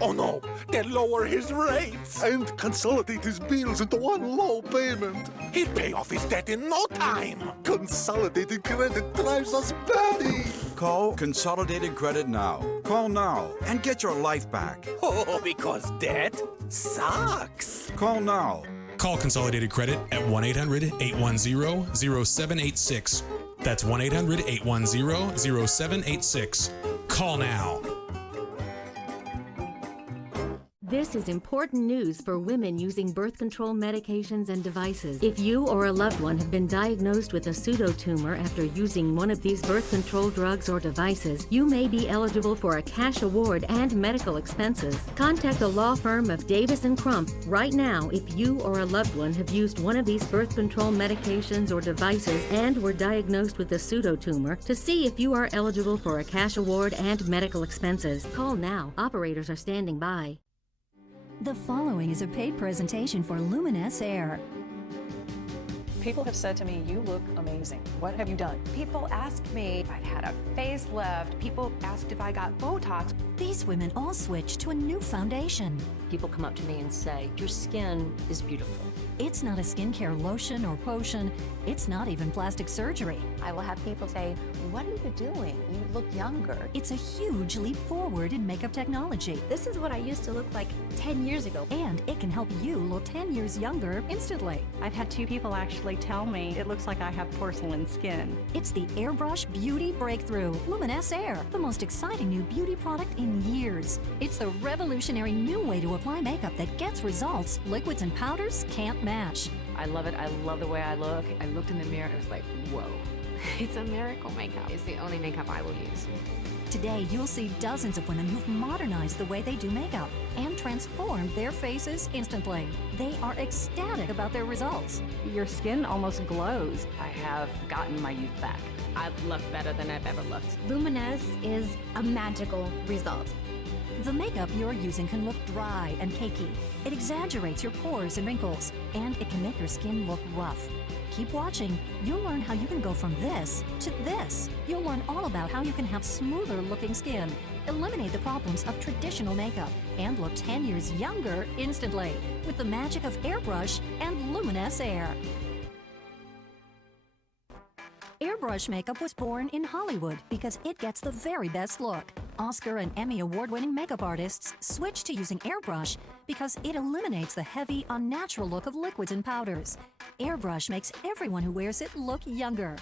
Oh no, they'll lower his rates and consolidate his bills into one low payment. He'll pay off his debt in no time. Consolidated Credit drives us batty. Call Consolidated Credit now. Call now and get your life back. Oh, because debt sucks. Call now. Call Consolidated Credit at 1-800-810-0786. That's 1-800-810-0786. Call now. This is important news for women using birth control medications and devices. If you or a loved one have been diagnosed with a pseudotumor after using one of these birth control drugs or devices, you may be eligible for a cash award and medical expenses. Contact the law firm of Davis & Crump right now if you or a loved one have used one of these birth control medications or devices and were diagnosed with a pseudotumor to see if you are eligible for a cash award and medical expenses. Call now. Operators are standing by. The following is a paid presentation for Luminous Air. People have said to me, you look amazing. What have you done? People ask me if I've had a facelift. People asked if I got Botox. These women all switched to a new foundation. People come up to me and say, your skin is beautiful. It's not a skincare lotion or potion. It's not even plastic surgery. I will have people say, "What are you doing? You look younger." It's a huge leap forward in makeup technology. This is what I used to look like 10 years ago. And it can help you look 10 years younger instantly. I've had 2 people actually tell me it looks like I have porcelain skin. It's the Airbrush Beauty Breakthrough Luminous Air, the most exciting new beauty product in years. It's the revolutionary new way to apply makeup that gets results liquids and powders can't match. I love it. I love the way I look. I looked in the mirror and it was like, whoa. It's a miracle makeup. It's the only makeup I will use. Today, you'll see dozens of women who've modernized the way they do makeup and transformed their faces instantly. They are ecstatic about their results. Your skin almost glows. I have gotten my youth back. I look better than I've ever looked. Luminous is a magical result. The makeup you're using can look dry and cakey. It exaggerates your pores and wrinkles, and it can make your skin look rough. Keep watching. You'll learn how you can go from this to this. You'll learn all about how you can have smoother looking skin, eliminate the problems of traditional makeup, and look 10 years younger instantly with the magic of Airbrush and Luminous Air. Airbrush makeup was born in Hollywood because it gets the very best look. Oscar and Emmy award-winning makeup artists switch to using airbrush because it eliminates the heavy, unnatural look of liquids and powders. Airbrush makes everyone who wears it look younger.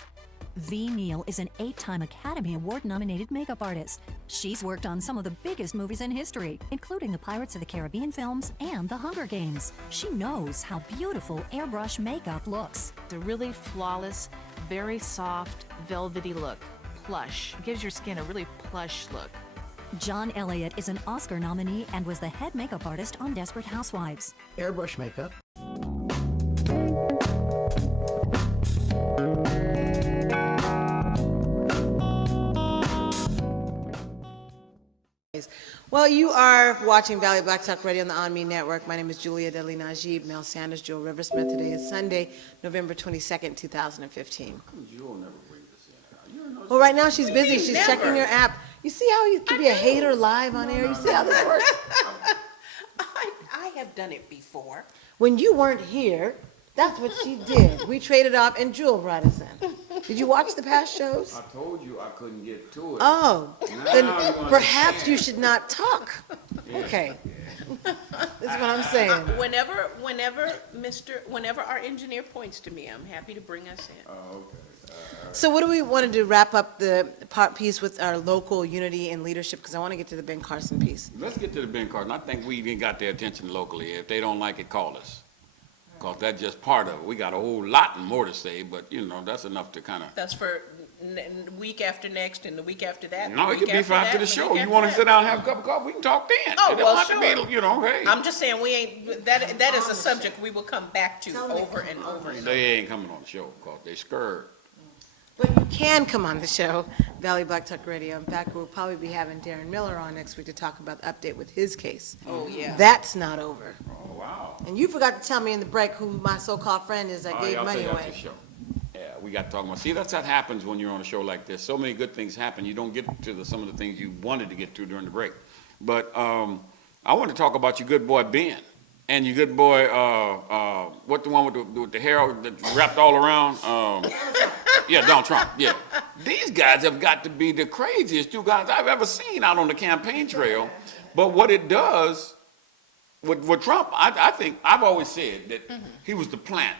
V. Neal is an 8-time Academy Award-nominated makeup artist. She's worked on some of the biggest movies in history, including the Pirates of the Caribbean films and The Hunger Games. She knows how beautiful airbrush makeup looks. It's a really flawless, very soft, velvety look. Plush. It gives your skin a really plush look. John Elliott is an Oscar nominee and was the head makeup artist on Desperate Housewives. Airbrush makeup. Well, you are watching Valley Black Talk Radio on the ONME Network. My name is Julia Dudley Najib, Mel Sanders, Joel Riversmith. Today is Sunday, November 22nd, 2015. Well, right now she's busy. She's checking your app. You see how you can be a hater live on air? You see how this works? I have done it before. When you weren't here, that's what she did. We traded off, and Jewel brought us in. Did you watch the past shows? I told you I couldn't get to it. Oh, Now then you perhaps understand. you should not talk. Okay. That's what I'm saying. Whenever our engineer points to me, I'm happy to bring us in. Oh, okay. So what do we want to do, wrap up the piece with our local unity and leadership, because I want to get to the Ben Carson piece. Let's get to the Ben Carson. I think we even got their attention locally. If they don't like it, call us. Because that's just part of it. We got a whole lot more to say, but, you know, that's enough to kind of... That's for week after next and the week after that. No, it week could be after after that, the and show. week You after want to that. sit down and have a cup of coffee, we can talk then. Oh, It don't well, have to sure. be, you know, hey. I'm just saying that is a subject we will come back to over and over and over. They ain't coming on the show because they scared. But you can come on the show, Valley Black Talk Radio. In fact, we'll probably be having Darren Miller on next week to talk about the update with his case. Oh, yeah. That's not over. Oh, wow. And you forgot to tell me in the break who my so-called friend is that gave I'll money tell you after away. the show. Yeah, we got to talk about. See, that's what happens when you're on a show like this. So many good things happen. You don't get to some of the things you wanted to get to during the break. But I want to talk about your good boy Ben and your good boy. What the one with the hair that's wrapped all around? Yeah, Donald Trump. Yeah, these guys have got to be the craziest two guys I've ever seen out on the campaign trail. But what it does with Trump, I think I've always said that he was the plant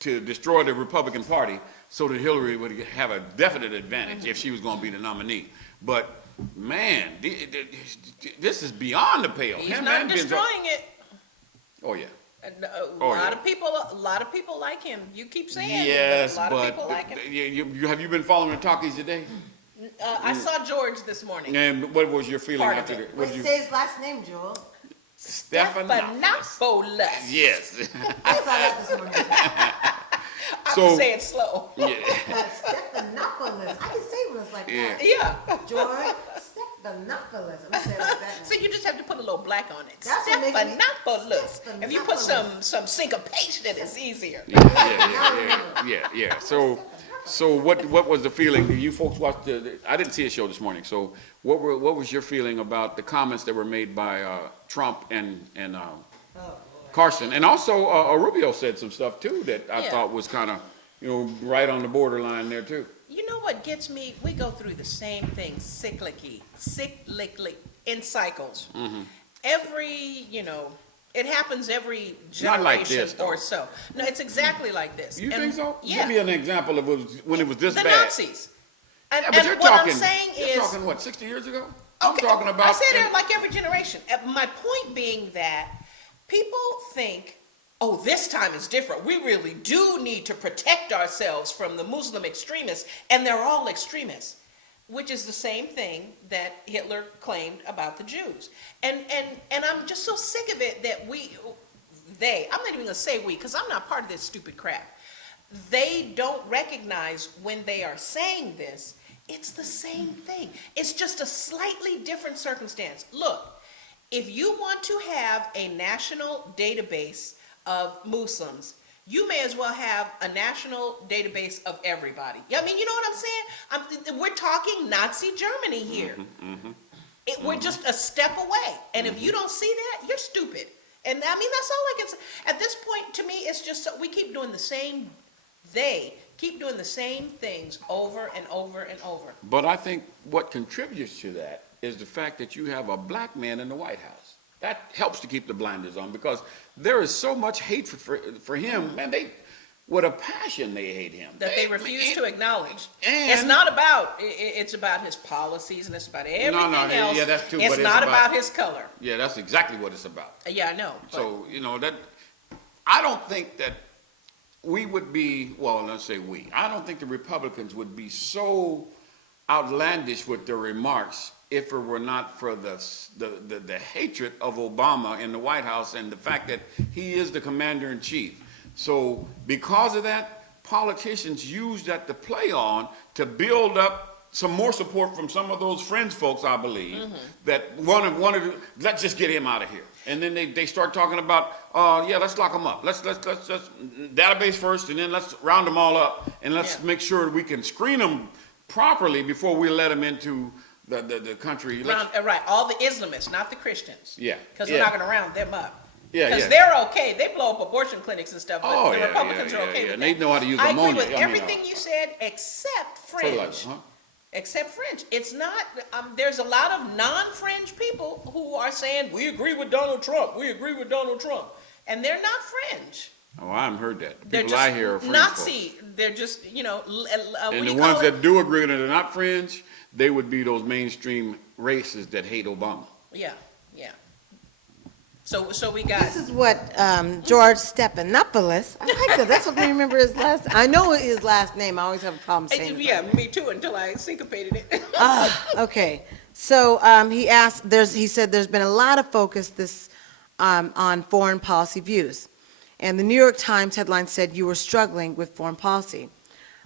to destroy the Republican Party so that Hillary would have a definite advantage if she was going to be the nominee. But man, this is beyond the pale. He's not destroying it. Oh yeah. A lot of people like him. You keep saying yes, it, but a lot of people like him. Have you been following the talkies today? I saw George this morning. And what was your feeling Part after of it. the? Wait, say his last name, Jewel. Stephanopoulos. Yes. I saw that this morning. I'm saying slow. Yeah. Stephanopoulos. I can say it when it's like that. Yeah. George Stephanopoulos. I'm gonna say it like that. So you just have to put a little black on it. That's what makes me- Stephanopoulos. If you put some syncopation, it's easier. Yeah. So what was the feeling? You folks watched I didn't see a show this morning. So what was your feeling about the comments that were made by Trump and Carson. And also, Rubio said some stuff too that I Yeah. thought was kind of, right on the borderline there too. You know what gets me? We go through the same thing cyclically, in cycles. Every, it happens every Not like generation this, though. or so. No, it's exactly like this. You And- think so? Yeah. Give me an example of when it was this The bad. Nazis. And, Yeah, but and you're what talking, I'm saying you're is, talking what, 60 years ago? I'm talking I about. say that like every generation. My point being that people think, oh, this time is different. We really do need to protect ourselves from the Muslim extremists, and they're all extremists, which is the same thing that Hitler claimed about the Jews. And I'm just so sick of it that I'm not even gonna say we, because I'm not part of this stupid crap. They don't recognize when they are saying this, it's the same thing. It's just a slightly different circumstance. Look, if you want to have a national database of Muslims, you may as well have a national database of everybody. I mean, you know what I'm saying? We're talking Nazi Germany here. We're just a step away. And if you don't see that, you're stupid. And I mean, that's all I can say. At this point, to me, it's just we keep doing they keep doing the same things over and over and over. But I think what contributes to that is the fact that you have a black man in the White House. That helps to keep the blinders on, because there is so much hatred for him, and with a passion they hate him. That they refuse to acknowledge. And it's not about, it's about his policies, and it's about everything else. Yeah, that's true. It's but not about his color. Yeah, that's exactly what it's about. Yeah, I know. So, that, I don't think that we would be, well, let's say I don't think the Republicans would be so outlandish with their remarks if it were not for the hatred of Obama in the White House and the fact that he is the commander-in-chief. So because of that, politicians use that to play on to build up some more support from some of those fringe folks, I believe, that wanted to, let's just get him out of here. And then they start talking about, let's lock them up. Let's database first, and then let's round them all up, and let's make sure we can screen them properly before we let them into the country. Right, all the Islamists, not the Christians. Yeah. Because we're not going to round them up. Yeah, because they're okay. They blow up abortion clinics and stuff, but the Republicans are okay with and that. they know how to use I ammonia. agree with everything you said, except fringe. Except fringe. It's not, there's a lot of non-fringe people who are saying, we agree with Donald Trump, we agree with Donald Trump. And they're not fringe. Oh, I haven't heard that. The They're people just I hear are fringe Nazi. folks. They're just, And the ones that do agree that they're not fringe, they would be those mainstream racists that hate Obama. Yeah. So we got. This is what George Stephanopoulos. I like that. That's what I remember his last. I know his last name. I always have a problem saying it. Yeah, me too. Until I syncopated it. Okay. So he said there's been a lot of focus on foreign policy views, and the New York Times headline said you were struggling with foreign policy.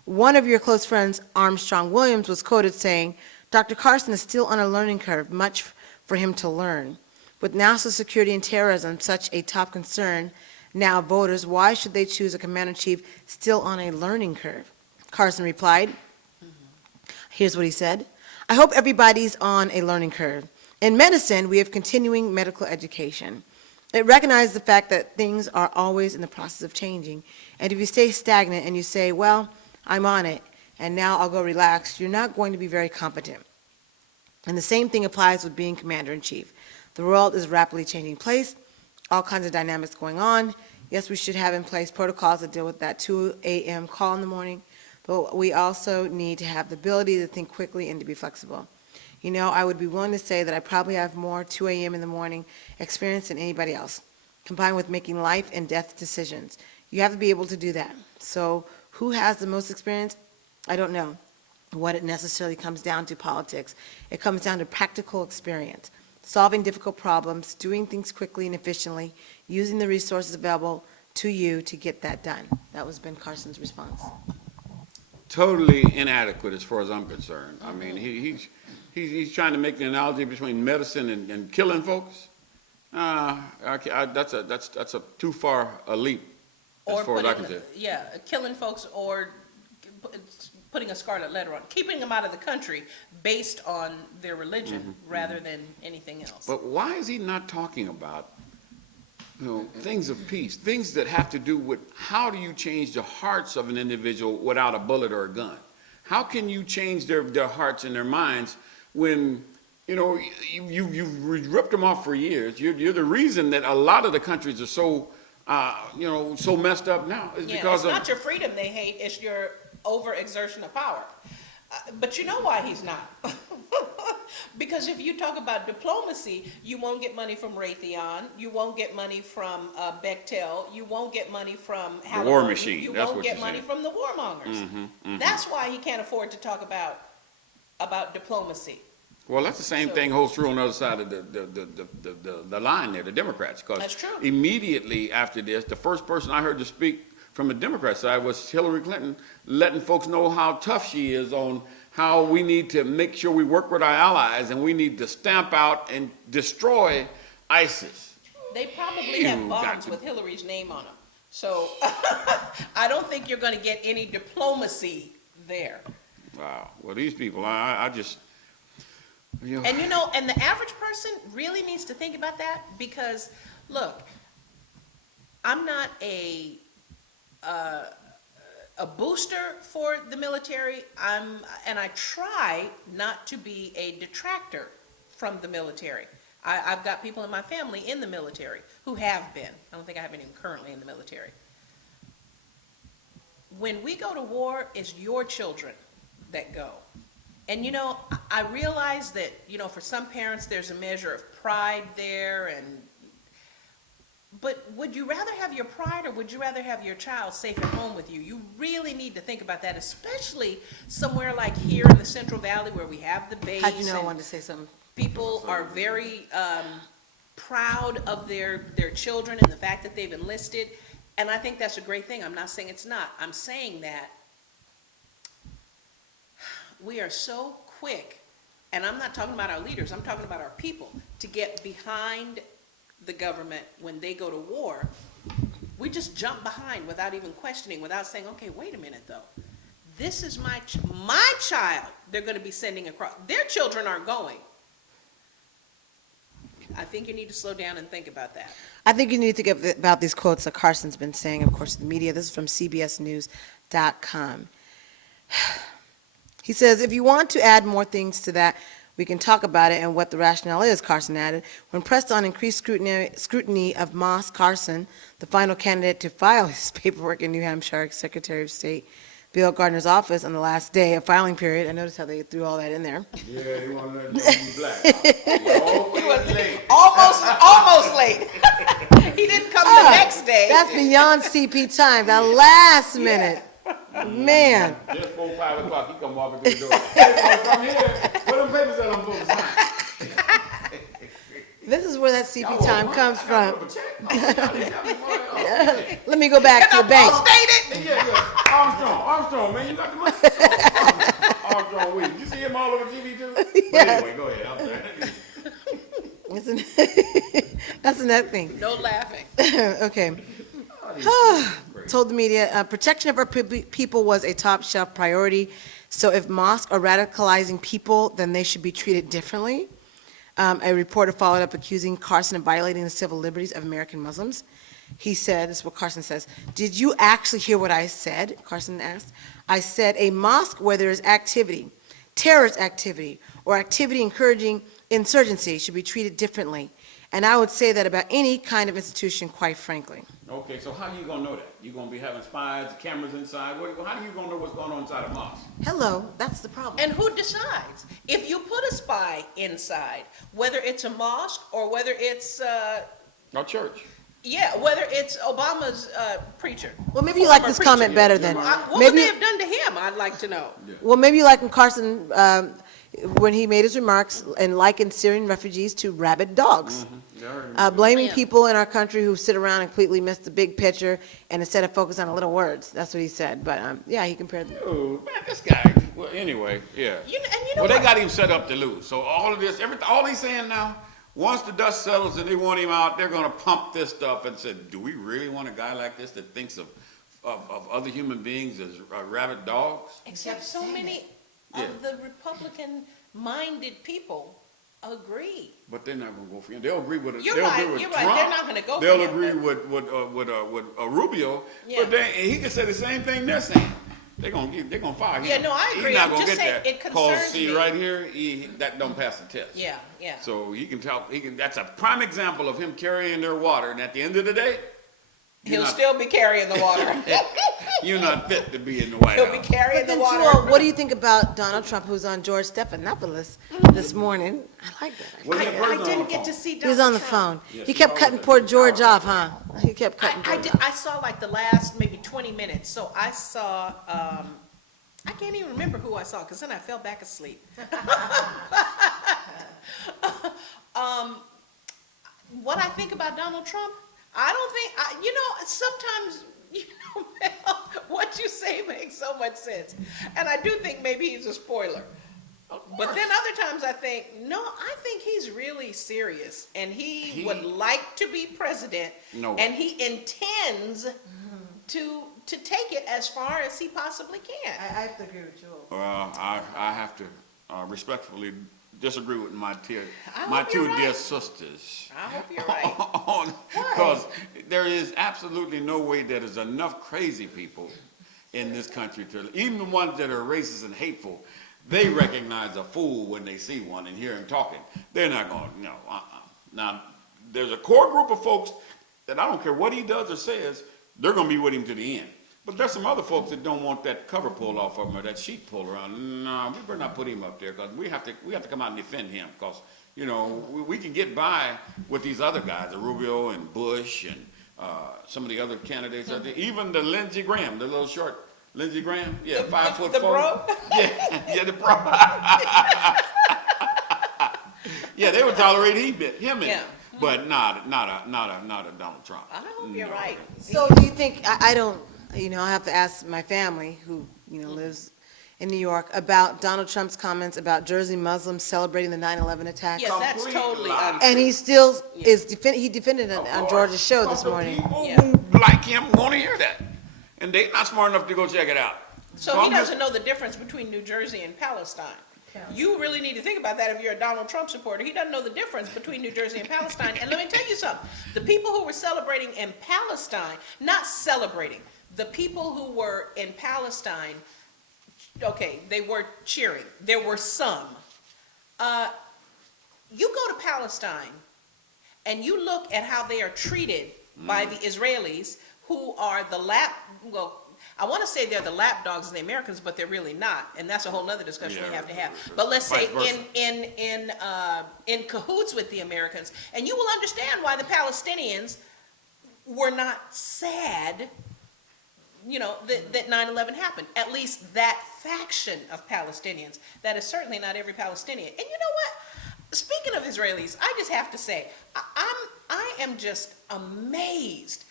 One of your close friends, Armstrong Williams, was quoted saying, "Dr. Carson is still on a learning curve, much for him to learn. With national security and terrorism such a top concern, now voters, why should they choose a commander-in-chief still on a learning curve?" Carson replied, here's what he said, "I hope everybody's on a learning curve. In medicine, we have continuing medical education. It recognizes the fact that things are always in the process of changing. And if you stay stagnant and you say, well, I'm on it, and now I'll go relax, you're not going to be very competent. And the same thing applies with being commander-in-chief. The world is a rapidly changing place, all kinds of dynamics going on. Yes, we should have in place protocols that deal with that 2 a.m. call in the morning, but we also need to have the ability to think quickly and to be flexible. I would be willing to say that I probably have more 2 a.m. in the morning experience than anybody else, combined with making life and death decisions. You have to be able to do that. So who has the most experience? I don't know what it necessarily comes down to politics. It comes down to practical experience, solving difficult problems, doing things quickly and efficiently, using the resources available to you to get that done." That was Ben Carson's response. Totally inadequate as far as I'm concerned. I mean, he's trying to make the analogy between medicine and killing folks. That's a too far a leap as far as I can say. Yeah, killing folks or putting a scarlet letter on, keeping them out of the country based on their religion rather than anything else. But why is he not talking about things of peace, things that have to do with how do you change the hearts of an individual without a bullet or a gun? How can you change their hearts and their minds when, you've ripped them off for years? You're the reason that a lot of the countries are so, so messed up now. It's because it's not your freedom they hate, it's your overexertion of power. But you know why he's not? Because if you talk about diplomacy, you won't get money from Raytheon, you won't get money from Bechtel, you won't get money from the war machine. You That's won't what get you're money saying. from the warmongers. That's why he can't afford to talk about diplomacy. Well, that's the same thing holds true on the other side of the line there, the Democrats. That's true. Immediately after this, the first person I heard to speak from the Democrat side was Hillary Clinton, letting folks know how tough she is on how we need to make sure we work with our allies and we need to stamp out and destroy ISIS. They probably have bombs with Hillary's name on them. So I don't think you're going to get any diplomacy there. Wow. Well, these people, I just... And and the average person really needs to think about that because, look, I'm not a booster for the military. And I try not to be a detractor from the military. I've got people in my family in the military who have been. I don't think I have any currently in the military. When we go to war, it's your children that go. And I realize that, for some parents there's a measure of pride there, but would you rather have your pride or would you rather have your child safe at home with you? You really need to think about that, especially somewhere like here in the Central Valley where we have the base. How'd you know I wanted to say something? People are very proud of their children and the fact that they've enlisted, and I think that's a great thing. I'm not saying it's not. I'm saying that we are so quick, and I'm not talking about our leaders, I'm talking about our people, to get behind the government when they go to war. We just jump behind without even questioning, without saying, okay, wait a minute though. This is my child they're going to be sending across. Their children aren't going. I think you need to slow down and think about that. I think you need to get about these quotes that Carson's been saying, of course, in the media. This is from CBSNews.com. He says, if you want to add more things to that, we can talk about it and what the rationale is, Carson added. When pressed on increased scrutiny of Moss Carson, the final candidate to file his paperwork in New Hampshire Secretary of State Bill Gardner's office on the last day of filing period. I noticed how they threw all that in there. Yeah, he wanted to be black. Always late. Almost late. He didn't come the next day. That's beyond CP time, that last minute. Man. Just 4, 5 o'clock, he come walking through the door. Hey, come here. Where them papers that I'm supposed to sign? This is where that CP time comes from. Let me go back to the bank. Yeah. Armstrong, man, you got the money? Armstrong Williams. You see him all over TV too? But anyway, go ahead. I'm sorry. That's another thing. No laughing. Okay. Told the media, protection of our people was a top shelf priority. So if mosques are radicalizing people, then they should be treated differently. A reporter followed up accusing Carson of violating the civil liberties of American Muslims. He said, this is what Carson says, did you actually hear what I said? Carson asked. I said a mosque where there is activity, terrorist activity, or activity encouraging insurgency should be treated differently. And I would say that about any kind of institution, quite frankly. Okay, so how are you going to know that? You going to be having spies, cameras inside? How are you going to know what's going on inside a mosque? Hello, that's the problem. And who decides? If you put a spy inside, whether it's a mosque or whether it's... a church. Yeah, whether it's Obama's preacher. Well, maybe you like this comment better than... What would they have done to him, I'd like to know. Yeah. Well, maybe you like when Carson, when he made his remarks and likened Syrian refugees to rabid dogs. Blaming people in our country who sit around and completely miss the big picture and instead of focus on the little words. That's what he said. But yeah, he compared them. Oh, man, this guy. Well, anyway, yeah. They got him set up to lose. So all of this, all he's saying now, once the dust settles and they want him out, they're going to pump this stuff and say, do we really want a guy like this that thinks of other human beings as rabid dogs? Except so many of the Republican-minded people agree. But they're not going to go for him. They'll agree with You're they'll right, agree with you're Trump. right. They're not gonna go for They'll him, agree but- with Rubio. Yeah. But he can say the same thing they're saying. They're gonna fire him. Yeah, no, I agree. He's not I'm gonna just get saying that. it concerns see me. right here, that don't pass the test. Yeah, yeah. So he can tell. That's a prime example of him carrying their water. And at the end of the day, He'll still be carrying the water. you're not fit to be in the White He'll House. be carrying the water. Jewel, what do you think about Donald Trump, who's on George Stephanopoulos this morning? I like that. I didn't get to see Donald He was on the Trump. phone. He kept cutting poor George off, huh? He kept cutting George off. I saw like the last maybe 20 minutes. So I saw, I can't even remember who I saw because then I fell back asleep. What I think about Donald Trump, I don't think, sometimes, Mel, what you say makes so much sense. And I do think maybe he's a spoiler. But then other times I think, no, I think he's really serious. And he would like to be president. No. And he intends to take it as far as he possibly can. I have to agree with Jewel. Well, I have to respectfully disagree with my two dear sisters. I hope you're right. Because there is absolutely no way that there's enough crazy people in this country even the ones that are racist and hateful, they recognize a fool when they see one and hear him talking. They're not going, Now, there's a core group of folks that I don't care what he does or says, they're going to be with him to the end. But there's some other folks that don't want that cover pulled off of him or that sheet pulled around. No, we better not put him up there because we have to come out and defend him because, we can get by with these other guys, the Rubio and Bush and some of the other candidates. Even the Lindsey Graham, the little short Lindsey Graham, 5'4". The bro? Yeah, the bro. Yeah, they would tolerate him in it. But not a Donald Trump. I hope you're right. So do you think, I don't, I have to ask my family who, lives in New York about Donald Trump's comments about Jersey Muslims celebrating the 9/11 attacks. Yes, that's totally untrue. And he still he defended it on George's show this morning. People who like him want to hear that. And they're not smart enough to go check it out. So he doesn't know the difference between New Jersey and Palestine. You really need to think about that if you're a Donald Trump supporter. He doesn't know the difference between New Jersey and Palestine. And let me tell you something. The people who were celebrating in Palestine, not celebrating, the people who were in Palestine, okay, they were cheering. There were some. You go to Palestine and you look at how they are treated by the Israelis, who are I want to say they're the lapdogs of the Americans, but they're really not, and that's a whole other discussion we have to have. But let's say in cahoots with the Americans, and you will understand why the Palestinians were not sad, that 9/11 happened. At least that faction of Palestinians. That is certainly not every Palestinian. And you know what? Speaking of Israelis, I just have to say, I am just amazed.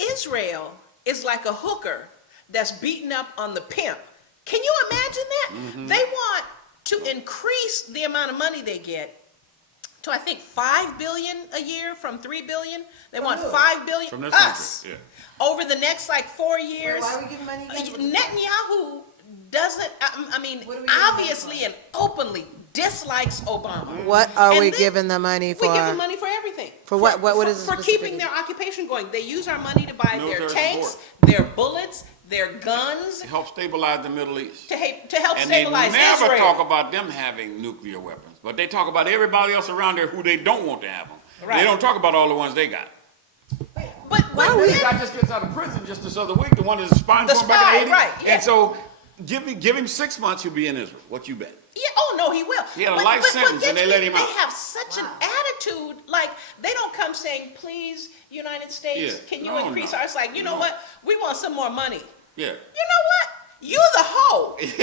Israel is like a hooker that's beating up on the pimp. Can you imagine that? Mm-hmm. They want to increase the amount of money they get to, I think, $5 billion a year from $3 billion. They want $5 billion from this us country, over the next 4 years. Why are we giving money again? Netanyahu doesn't. Obviously and openly dislikes Obama. What are we giving the money for? We give them money for everything. For what? What is it? For keeping their occupation going. They use our money to buy their tanks, their bullets, their guns. To help stabilize the Middle East. To help and stabilize Israel. And they never Israel. talk about them having nuclear weapons. But they talk about everybody else around there who they don't want to have them. Right. They don't talk about all the ones they got. But this guy just gets out of prison just this other week, the one that's spying for him back in the 80s. Right, yeah. And so give him 6 months, he'll be in Israel. What you bet? Yeah, oh no, he will. He had a life sentence and they let him out. They have such an attitude, like they don't come saying, please, United States, can you increase ours? Like, you know what? We want some more money. Yeah. You know what? You the hoe. You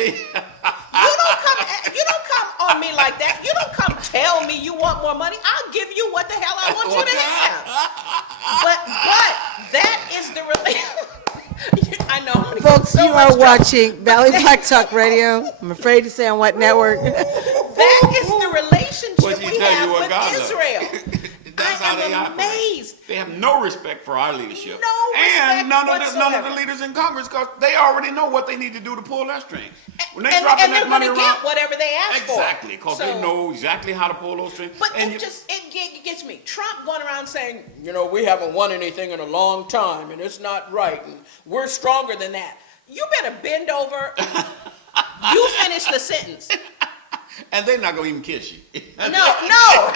don't come on me like that. You don't come tell me you want more money. I'll give you what the hell I want you to have. But that is the I know. Folks, you are watching Valley Black Talk Radio. I'm afraid to say on what network. That is the relationship we have with Israel. how they am operate. amazed. They have no respect for our leadership. No and respect none of whatsoever. the leaders in Congress, because they already know what they need to do to pull that string. When they And dropping they're that money going to around, get whatever they ask for. exactly, because they So- know exactly how to pull those strings. But and it gets me. Trump going around saying, you know, we haven't won anything in a long time, and it's not right, and we're stronger than that. You better bend over. You finish the sentence. And they're not gonna even kiss you. No.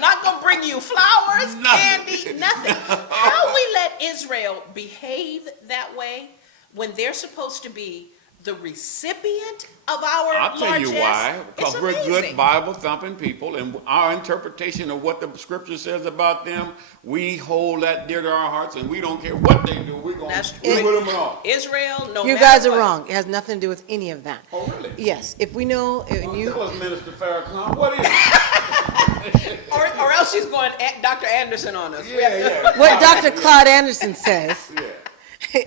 Not gonna bring you flowers, candy, nothing. How we let Israel behave that way when they're supposed to be the recipient of our I'll tell you largesse, why. Because it's we're good amazing. Bible thumping people, and our interpretation of what the scripture says about them, we hold that dear to our hearts, and we don't care what they do. We're going to put them off. Israel, no You matter guys are what. wrong. It has nothing to do with any of that. Oh, really? Yes. If we know, Tell us, Minister Farrakhan, what is it? or else she's going Dr. Anderson on us. Yeah. what Dr. Claude Anderson says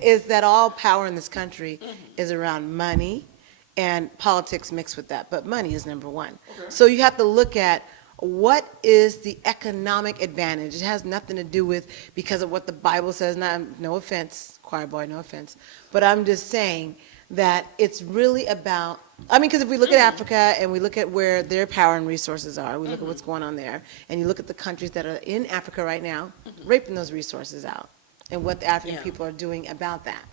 is that all power in this country is around money and politics mixed with that. But money is number one. Okay. So you have to look at what is the economic advantage. It has nothing to do with because of what the Bible says. No offense, choir boy, no offense. But I'm just saying that it's really about, because if we look at Africa and we look at where their power and resources are, we look at what's going on there, and you look at the countries that are in Africa right now, raping those resources out, and what the African people are doing about that.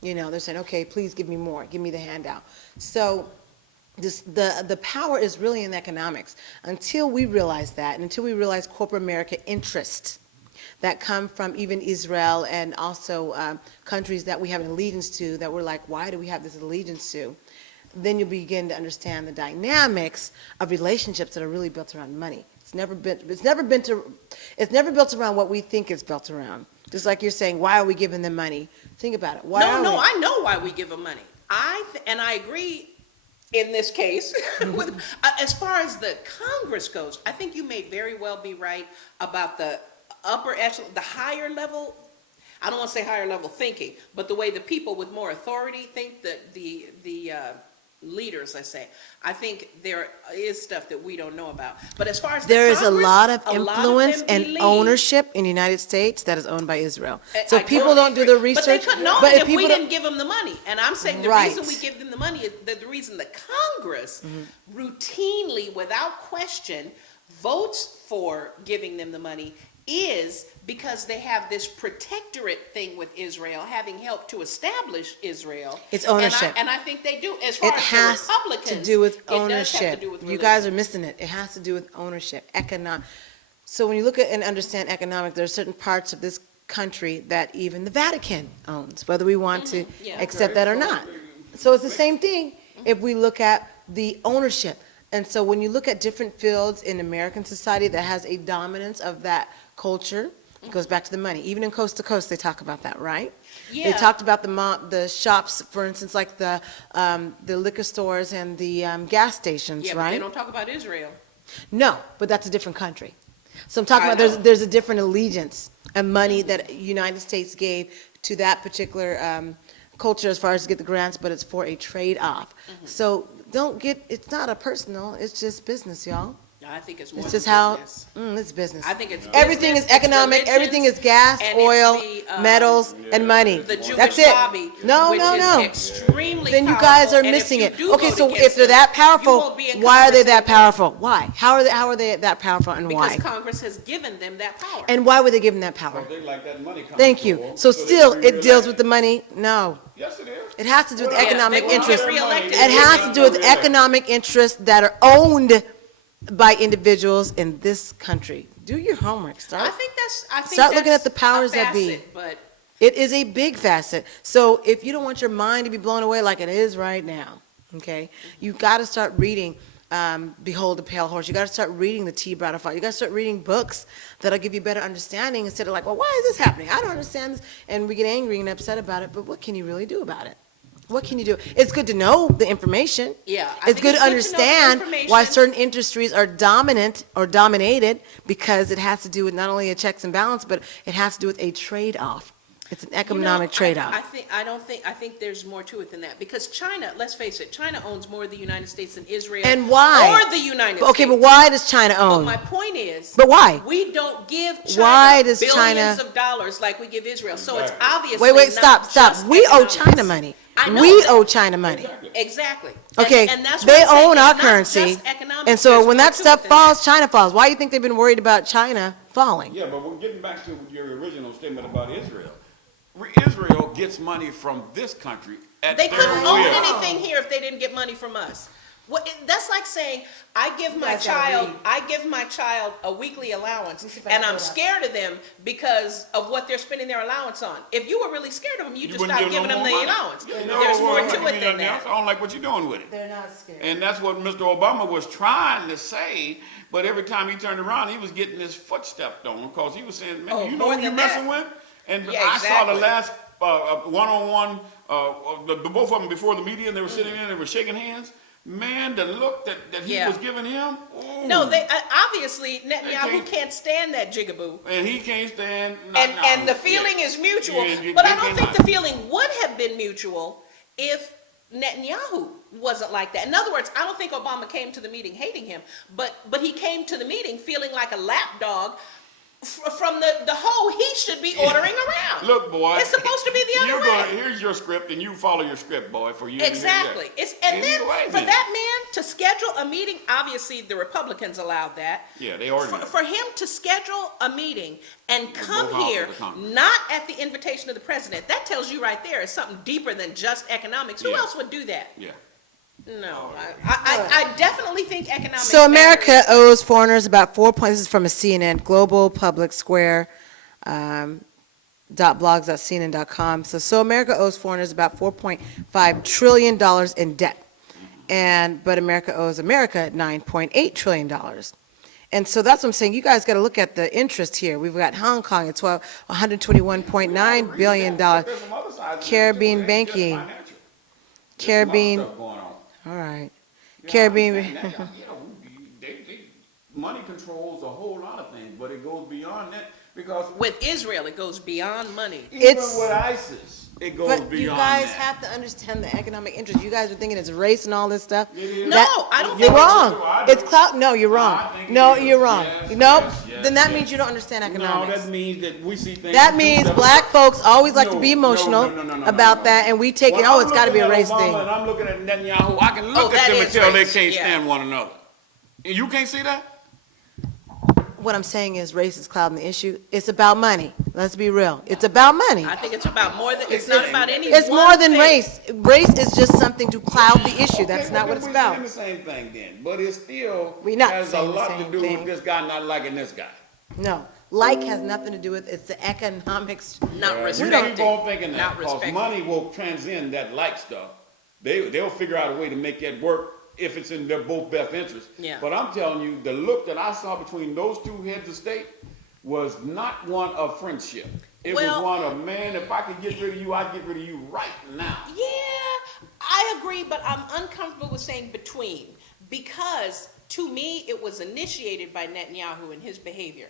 You know, they're saying, okay, please give me more, give me the handout. So the power is really in economics. Until we realize that, and until we realize corporate America interests that come from even Israel and also countries that we have an allegiance to, that we're like, why do we have this allegiance to? Then you'll begin to understand the dynamics of relationships that are really built around money. It's never built around what we think it's built around. Just like you're saying, why are we giving them money? Think about it. I know why we give them money. And I agree in this case. with, as far as the Congress goes, I think you may very well be right about the upper echelon, the higher level. I don't want to say higher level thinking, but the way the people with more authority think, that the leaders, I think there is stuff that we don't know about. But as far as there is Congress, a lot of them influence and believe- ownership in the United States that is owned by Israel. So I people totally don't do agree. the research. But they couldn't own but it if we people didn't give them the money. And I'm saying the Right. reason we give them the money is that the reason the Congress routinely, without question, votes for giving them the money is because they have this protectorate thing with Israel, having helped to establish Israel. It's ownership. And I think they do. As far It as has the Republicans, to do with it does have ownership. to do with You religion. guys are missing it. It has to do with ownership, economic. So when you look at and understand economics, there are certain parts of this country that even the Vatican owns, whether we want to accept that or not. So it's the same thing if we look at the ownership. And so when you look at different fields in American society that has a dominance of that culture, it goes back to the money. Even in Coast to Coast, they talk about that, right? Yeah. They talked about the shops, for instance, like the liquor stores and the gas stations, Yeah, right? but they don't talk about Israel. No, but that's a different country. So I'm talking I about know. there's a different allegiance and money that United States gave to that particular culture as far as to get the grants, but it's for a trade-off. So it's not a personal, it's just business, y'all. I think it's more It's than just how, business. it's business. I think it's everything business, is economic, it's everything is gas, and oil, it's the, metals, and money. The Jewish That's it. lobby, No, which no, is no. extremely Then you powerful, guys are and if missing you it. do Okay, vote so against if they're them, that you powerful, won't be in why are they Congress that anymore. powerful? Why? How are they that powerful and why? Because Congress has given them that power. And why would they give them that power? They like that money coming Thank to you. them, So they still, can be it deals reelected. with the money? No. Yes, it is. It has to do with Well, economic they won't get interests. reelected. It has to do with economic interests that are owned by individuals in this country. Do your homework. I think Start looking that's at the powers a that be. facet, But It is a big facet. So if you don't want your mind to be blown away like it is right now, okay, you got to start reading Behold the Pale Horse. You got to start reading The Tea Brought a Fire. You got to start reading books that'll give you better understanding instead of like, well, why is this happening? I don't understand this. And we get angry and upset about it, but what can you really do about it? What can you do? It's good to know the information. yeah, I It's think good to know the understand information. why certain industries are dominant or dominated, because it has to do with not only a checks and balance, but it has to do with a trade-off. It's an economic trade-off. I think there's more to it than that, because China, let's face it, China owns more of the United States than Israel. And why? Or the United States. Okay, but why does China own? But my point is. But why? We don't give Why China does billions China- of dollars like we give Israel. So it's obviously Wait, stop. just We owe economics. China money. I know We that. owe China money. Exactly. Okay, And that's what they I'm saying, own it's our not currency. just economics, And so there's when more that to it stuff than falls, China falls. Why do you think they've been worried about China falling? Yeah, but we're getting back to your original statement about Israel. Israel gets money from this country at They their couldn't will. own anything here if they didn't get money from us. That's like saying I give my child a weekly allowance, and I'm scared of them because of what they're spending their allowance on. If you were really scared of them, you just wouldn't stop give giving them the more money. allowance. Yeah, There's more to give me it than nothing else. that. I don't like what you're doing with it. They're not scared. And that's what Mr. Obama was trying to say, but every time he turned around, he was getting his foot stepped on because he was saying, man, you know who you're messing with? And Yeah, I saw the exactly. last one-on-one, the both of them before the media, and they were sitting there and they were shaking hands. Man, the look that he Yeah. was giving him. Ooh. No, they obviously Netanyahu can't stand that jigaboo. And he can't stand. And the feeling is mutual. But I don't think the feeling would have been mutual if Netanyahu wasn't like that. In other words, I don't think Obama came to the meeting hating him, but he came to the meeting feeling like a lapdog from the hoe he should be ordering around. Look, boy. It's supposed to be the other way. Here's your script, and you follow your script, boy, for you. Exactly. And then for that man to schedule a meeting, obviously the Republicans allowed that. Yeah, they ordered it. For him to schedule a meeting and come both here, houses of Congress. not at the invitation of the president, that tells you right there is something deeper than just economics. Who Yeah. else would do that? Yeah. No, I definitely think economics. So America owes foreigners about 4 points. This is from a CNN Global Public Square. .blogs.cnn.com. So America owes foreigners about $4.5 trillion in debt, but America owes America $9.8 trillion. And so that's what I'm saying. You guys got to look at the interest here. We've got Hong Kong at $121.9 billion. Caribbean banking. Caribbean. All right. Caribbean. Money controls a whole lot of things, but it goes beyond that because with Israel, it goes beyond money. Even with ISIS, it goes beyond But you guys that. have to understand the economic interest. You guys are thinking it's race and all this stuff. No, I don't You're think wrong. It's clout. No, you're wrong. No, you're wrong. Nope. Then that yes. means you don't understand No, economics. that means that we see things. That means black folks always like to be No, emotional no, about that, and we take it, oh, it's got to be a race thing. And I'm looking at Netanyahu. I can look at them and tell they can't stand one another. And you can't see that? What I'm saying is race is clouding the issue. It's about money. Let's be real. It's about money. I think it's about more than, it's not about any It's one more than thing. race. Race is just something to cloud the issue. That's not what it's We're about. saying the same thing then, but it still We're not has a saying the lot to same do thing. with this guy not liking this guy. No. Like has nothing to do with it's the economics. Not We respecting. keep on thinking that Not because respecting. money will transcend that like stuff. They'll figure out a way to make that work if it's in their both best interest. Yeah. But I'm telling you, the look that I saw between those two heads of state was not one of friendship. It was one of, man, if I could get rid of you, I'd get rid of you right now. Yeah, I agree, but I'm uncomfortable with saying between, because to me, it was initiated by Netanyahu and his behavior.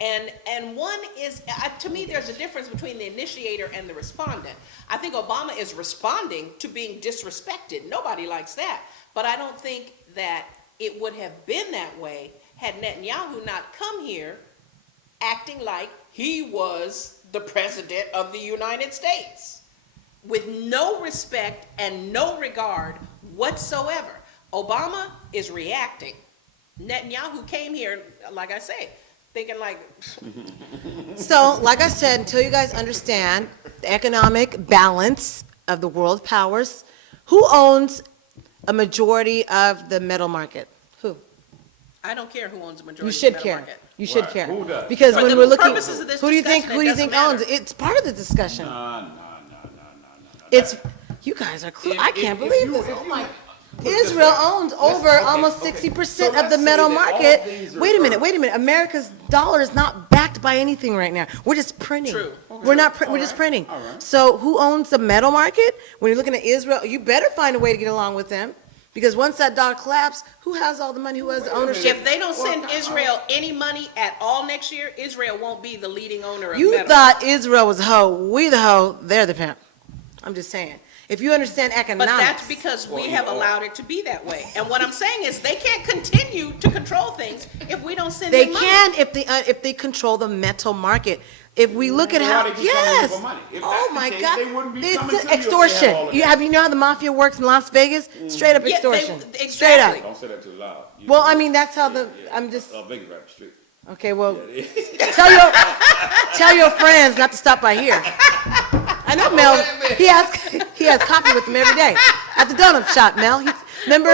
And one is, to me, there's a difference between the initiator and the respondent. I think Obama is responding to being disrespected. Nobody likes that. But I don't think that it would have been that way had Netanyahu not come here acting like he was the president of the United States with no respect and no regard whatsoever. Obama is reacting. Netanyahu came here, like I say, thinking like... So, like I said, until you guys understand the economic balance of the world powers, who owns a majority of the metal market? Who? I don't care who owns the majority You should of the care. metal market. You should Right. care. Who does? Because For when the we're looking, purposes of this who do you think discussion, it doesn't owns it? matter. It's part of the discussion. No. It's, you guys are, I can't believe this. Oh my. Israel owns over almost 60% of the metal market. Wait a minute. America's dollar is not backed by anything right now. We're just printing. True. We're not, we're just printing. So who owns the metal market? When you're looking at Israel, you better find a way to get along with them. Because once that dollar collapses, who has all the money? Who has the ownership? If they don't send Israel any money at all next year, Israel won't be the leading owner of You metal. thought Israel was the hoe. We the hoe. They're the pimp. I'm just saying. If you understand economics. But that's because we have allowed it to be that way. And what I'm saying is they can't continue to control things if we don't send They them money. can if they control the metal market. If we look at how, yes, oh my God, it's extortion. Have you know how the mafia works in Las Vegas? Straight up extortion. Straight up. Don't say that too loud. Well, I mean, that's how I'm just. Vegas right up the street. Okay, well, tell your friends not to stop by here. I know Mel. He has coffee with him every day at the donut shop. Mel, remember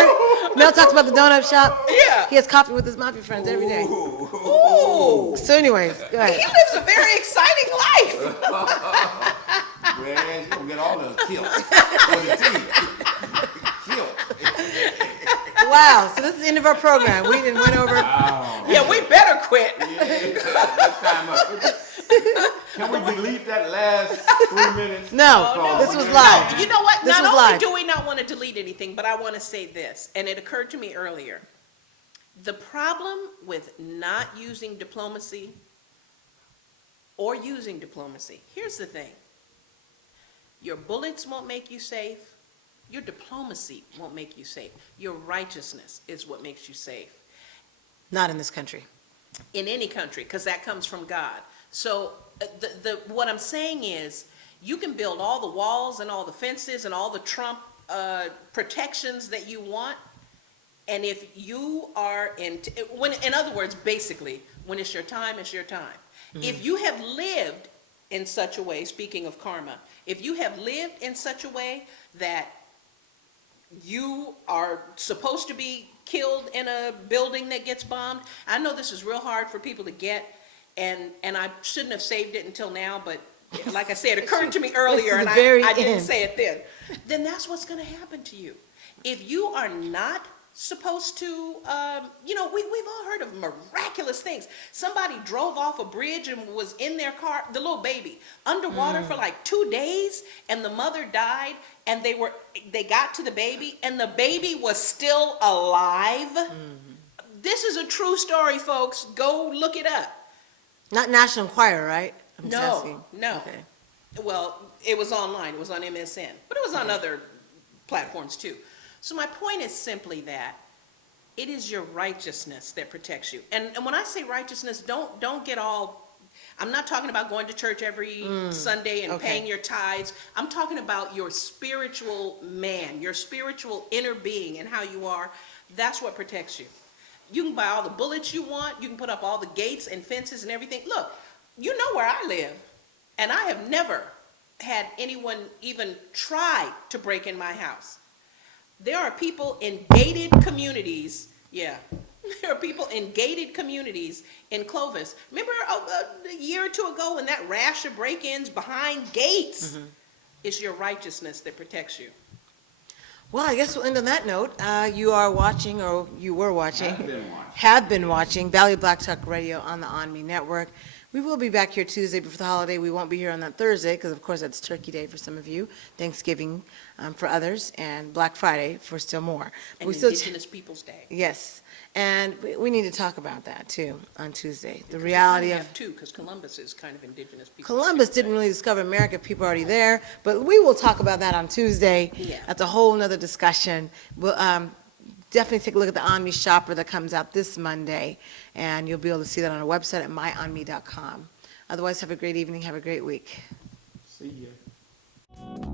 Mel talks about the donut shop? Yeah. He has coffee with his mafia friends every day. Ooh. So, anyways, go ahead. He lives a very exciting life. Man, you gonna get all of us killed. On the team. Killed. Wow. So this is the end of our program. We didn't went over. Wow. Yeah, we better quit. That's time up. Can we delete that last 3 minutes? No, this was live. You know what? This Not was only live. do we not want to delete anything, but I want to say this, and it occurred to me earlier. The problem with not using diplomacy or using diplomacy, here's the thing. Your bullets won't make you safe. Your diplomacy won't make you safe. Your righteousness is what makes you safe. Not in this country. In any country, because that comes from God. So what I'm saying is, you can build all the walls and all the fences and all the Trump protections that you want, and if you are in other words, basically, when it's your time, it's your time. Mm-hmm. If you have lived in such a way, speaking of karma, if you have lived in such a way that you are supposed to be killed in a building that gets bombed, I know this is real hard for people to get, and I shouldn't have saved it until now, but like I said, it occurred to me earlier, and I didn't say it then that's what's going to happen to you. If you are not supposed to, we've all heard of miraculous things. Somebody drove off a bridge and was in their car, the little baby, underwater for like 2 days, and the mother died, and they got to the baby, and the baby was still alive. This is a true story, folks. Go look it up. Not National Enquirer, right? I'm just No. asking. Okay. Well, it was online. It was on MSN, but it was on other platforms too. So my point is simply that it is your righteousness that protects you. And when I say righteousness, don't get all, I'm not talking about going to church every Sunday and paying your tithes. I'm talking about your spiritual man, your spiritual inner being and how you are. That's what protects you. You can buy all the bullets you want. You can put up all the gates and fences and everything. Look, you know where I live, and I have never had anyone even try to break in my house. There are people in gated communities, there are people in gated communities in Clovis. Remember a year or two ago when that rash of break-ins behind gates? It's your righteousness that protects you. Well, I guess we'll end on that note. You are watching, or you were watching, have been watching Valley Black Talk Radio on the ONME Network. We will be back here Tuesday before the holiday. We won't be here on that Thursday because, of course, that's Turkey Day for some of you, Thanksgiving for others, and Black Friday for still more. And we still Indigenous Peoples Day. Yes, and we need to talk about that too on Tuesday. The reality of too, because Columbus is kind of Indigenous Peoples. Columbus didn't really discover America. People are already there, but we will talk about that on Tuesday. Yeah. That's a whole nother discussion. We'll definitely take a look at the ONME shopper that comes out this Monday, and you'll be able to see that on our website at myonme.com. Otherwise, have a great evening. Have a great week. See ya.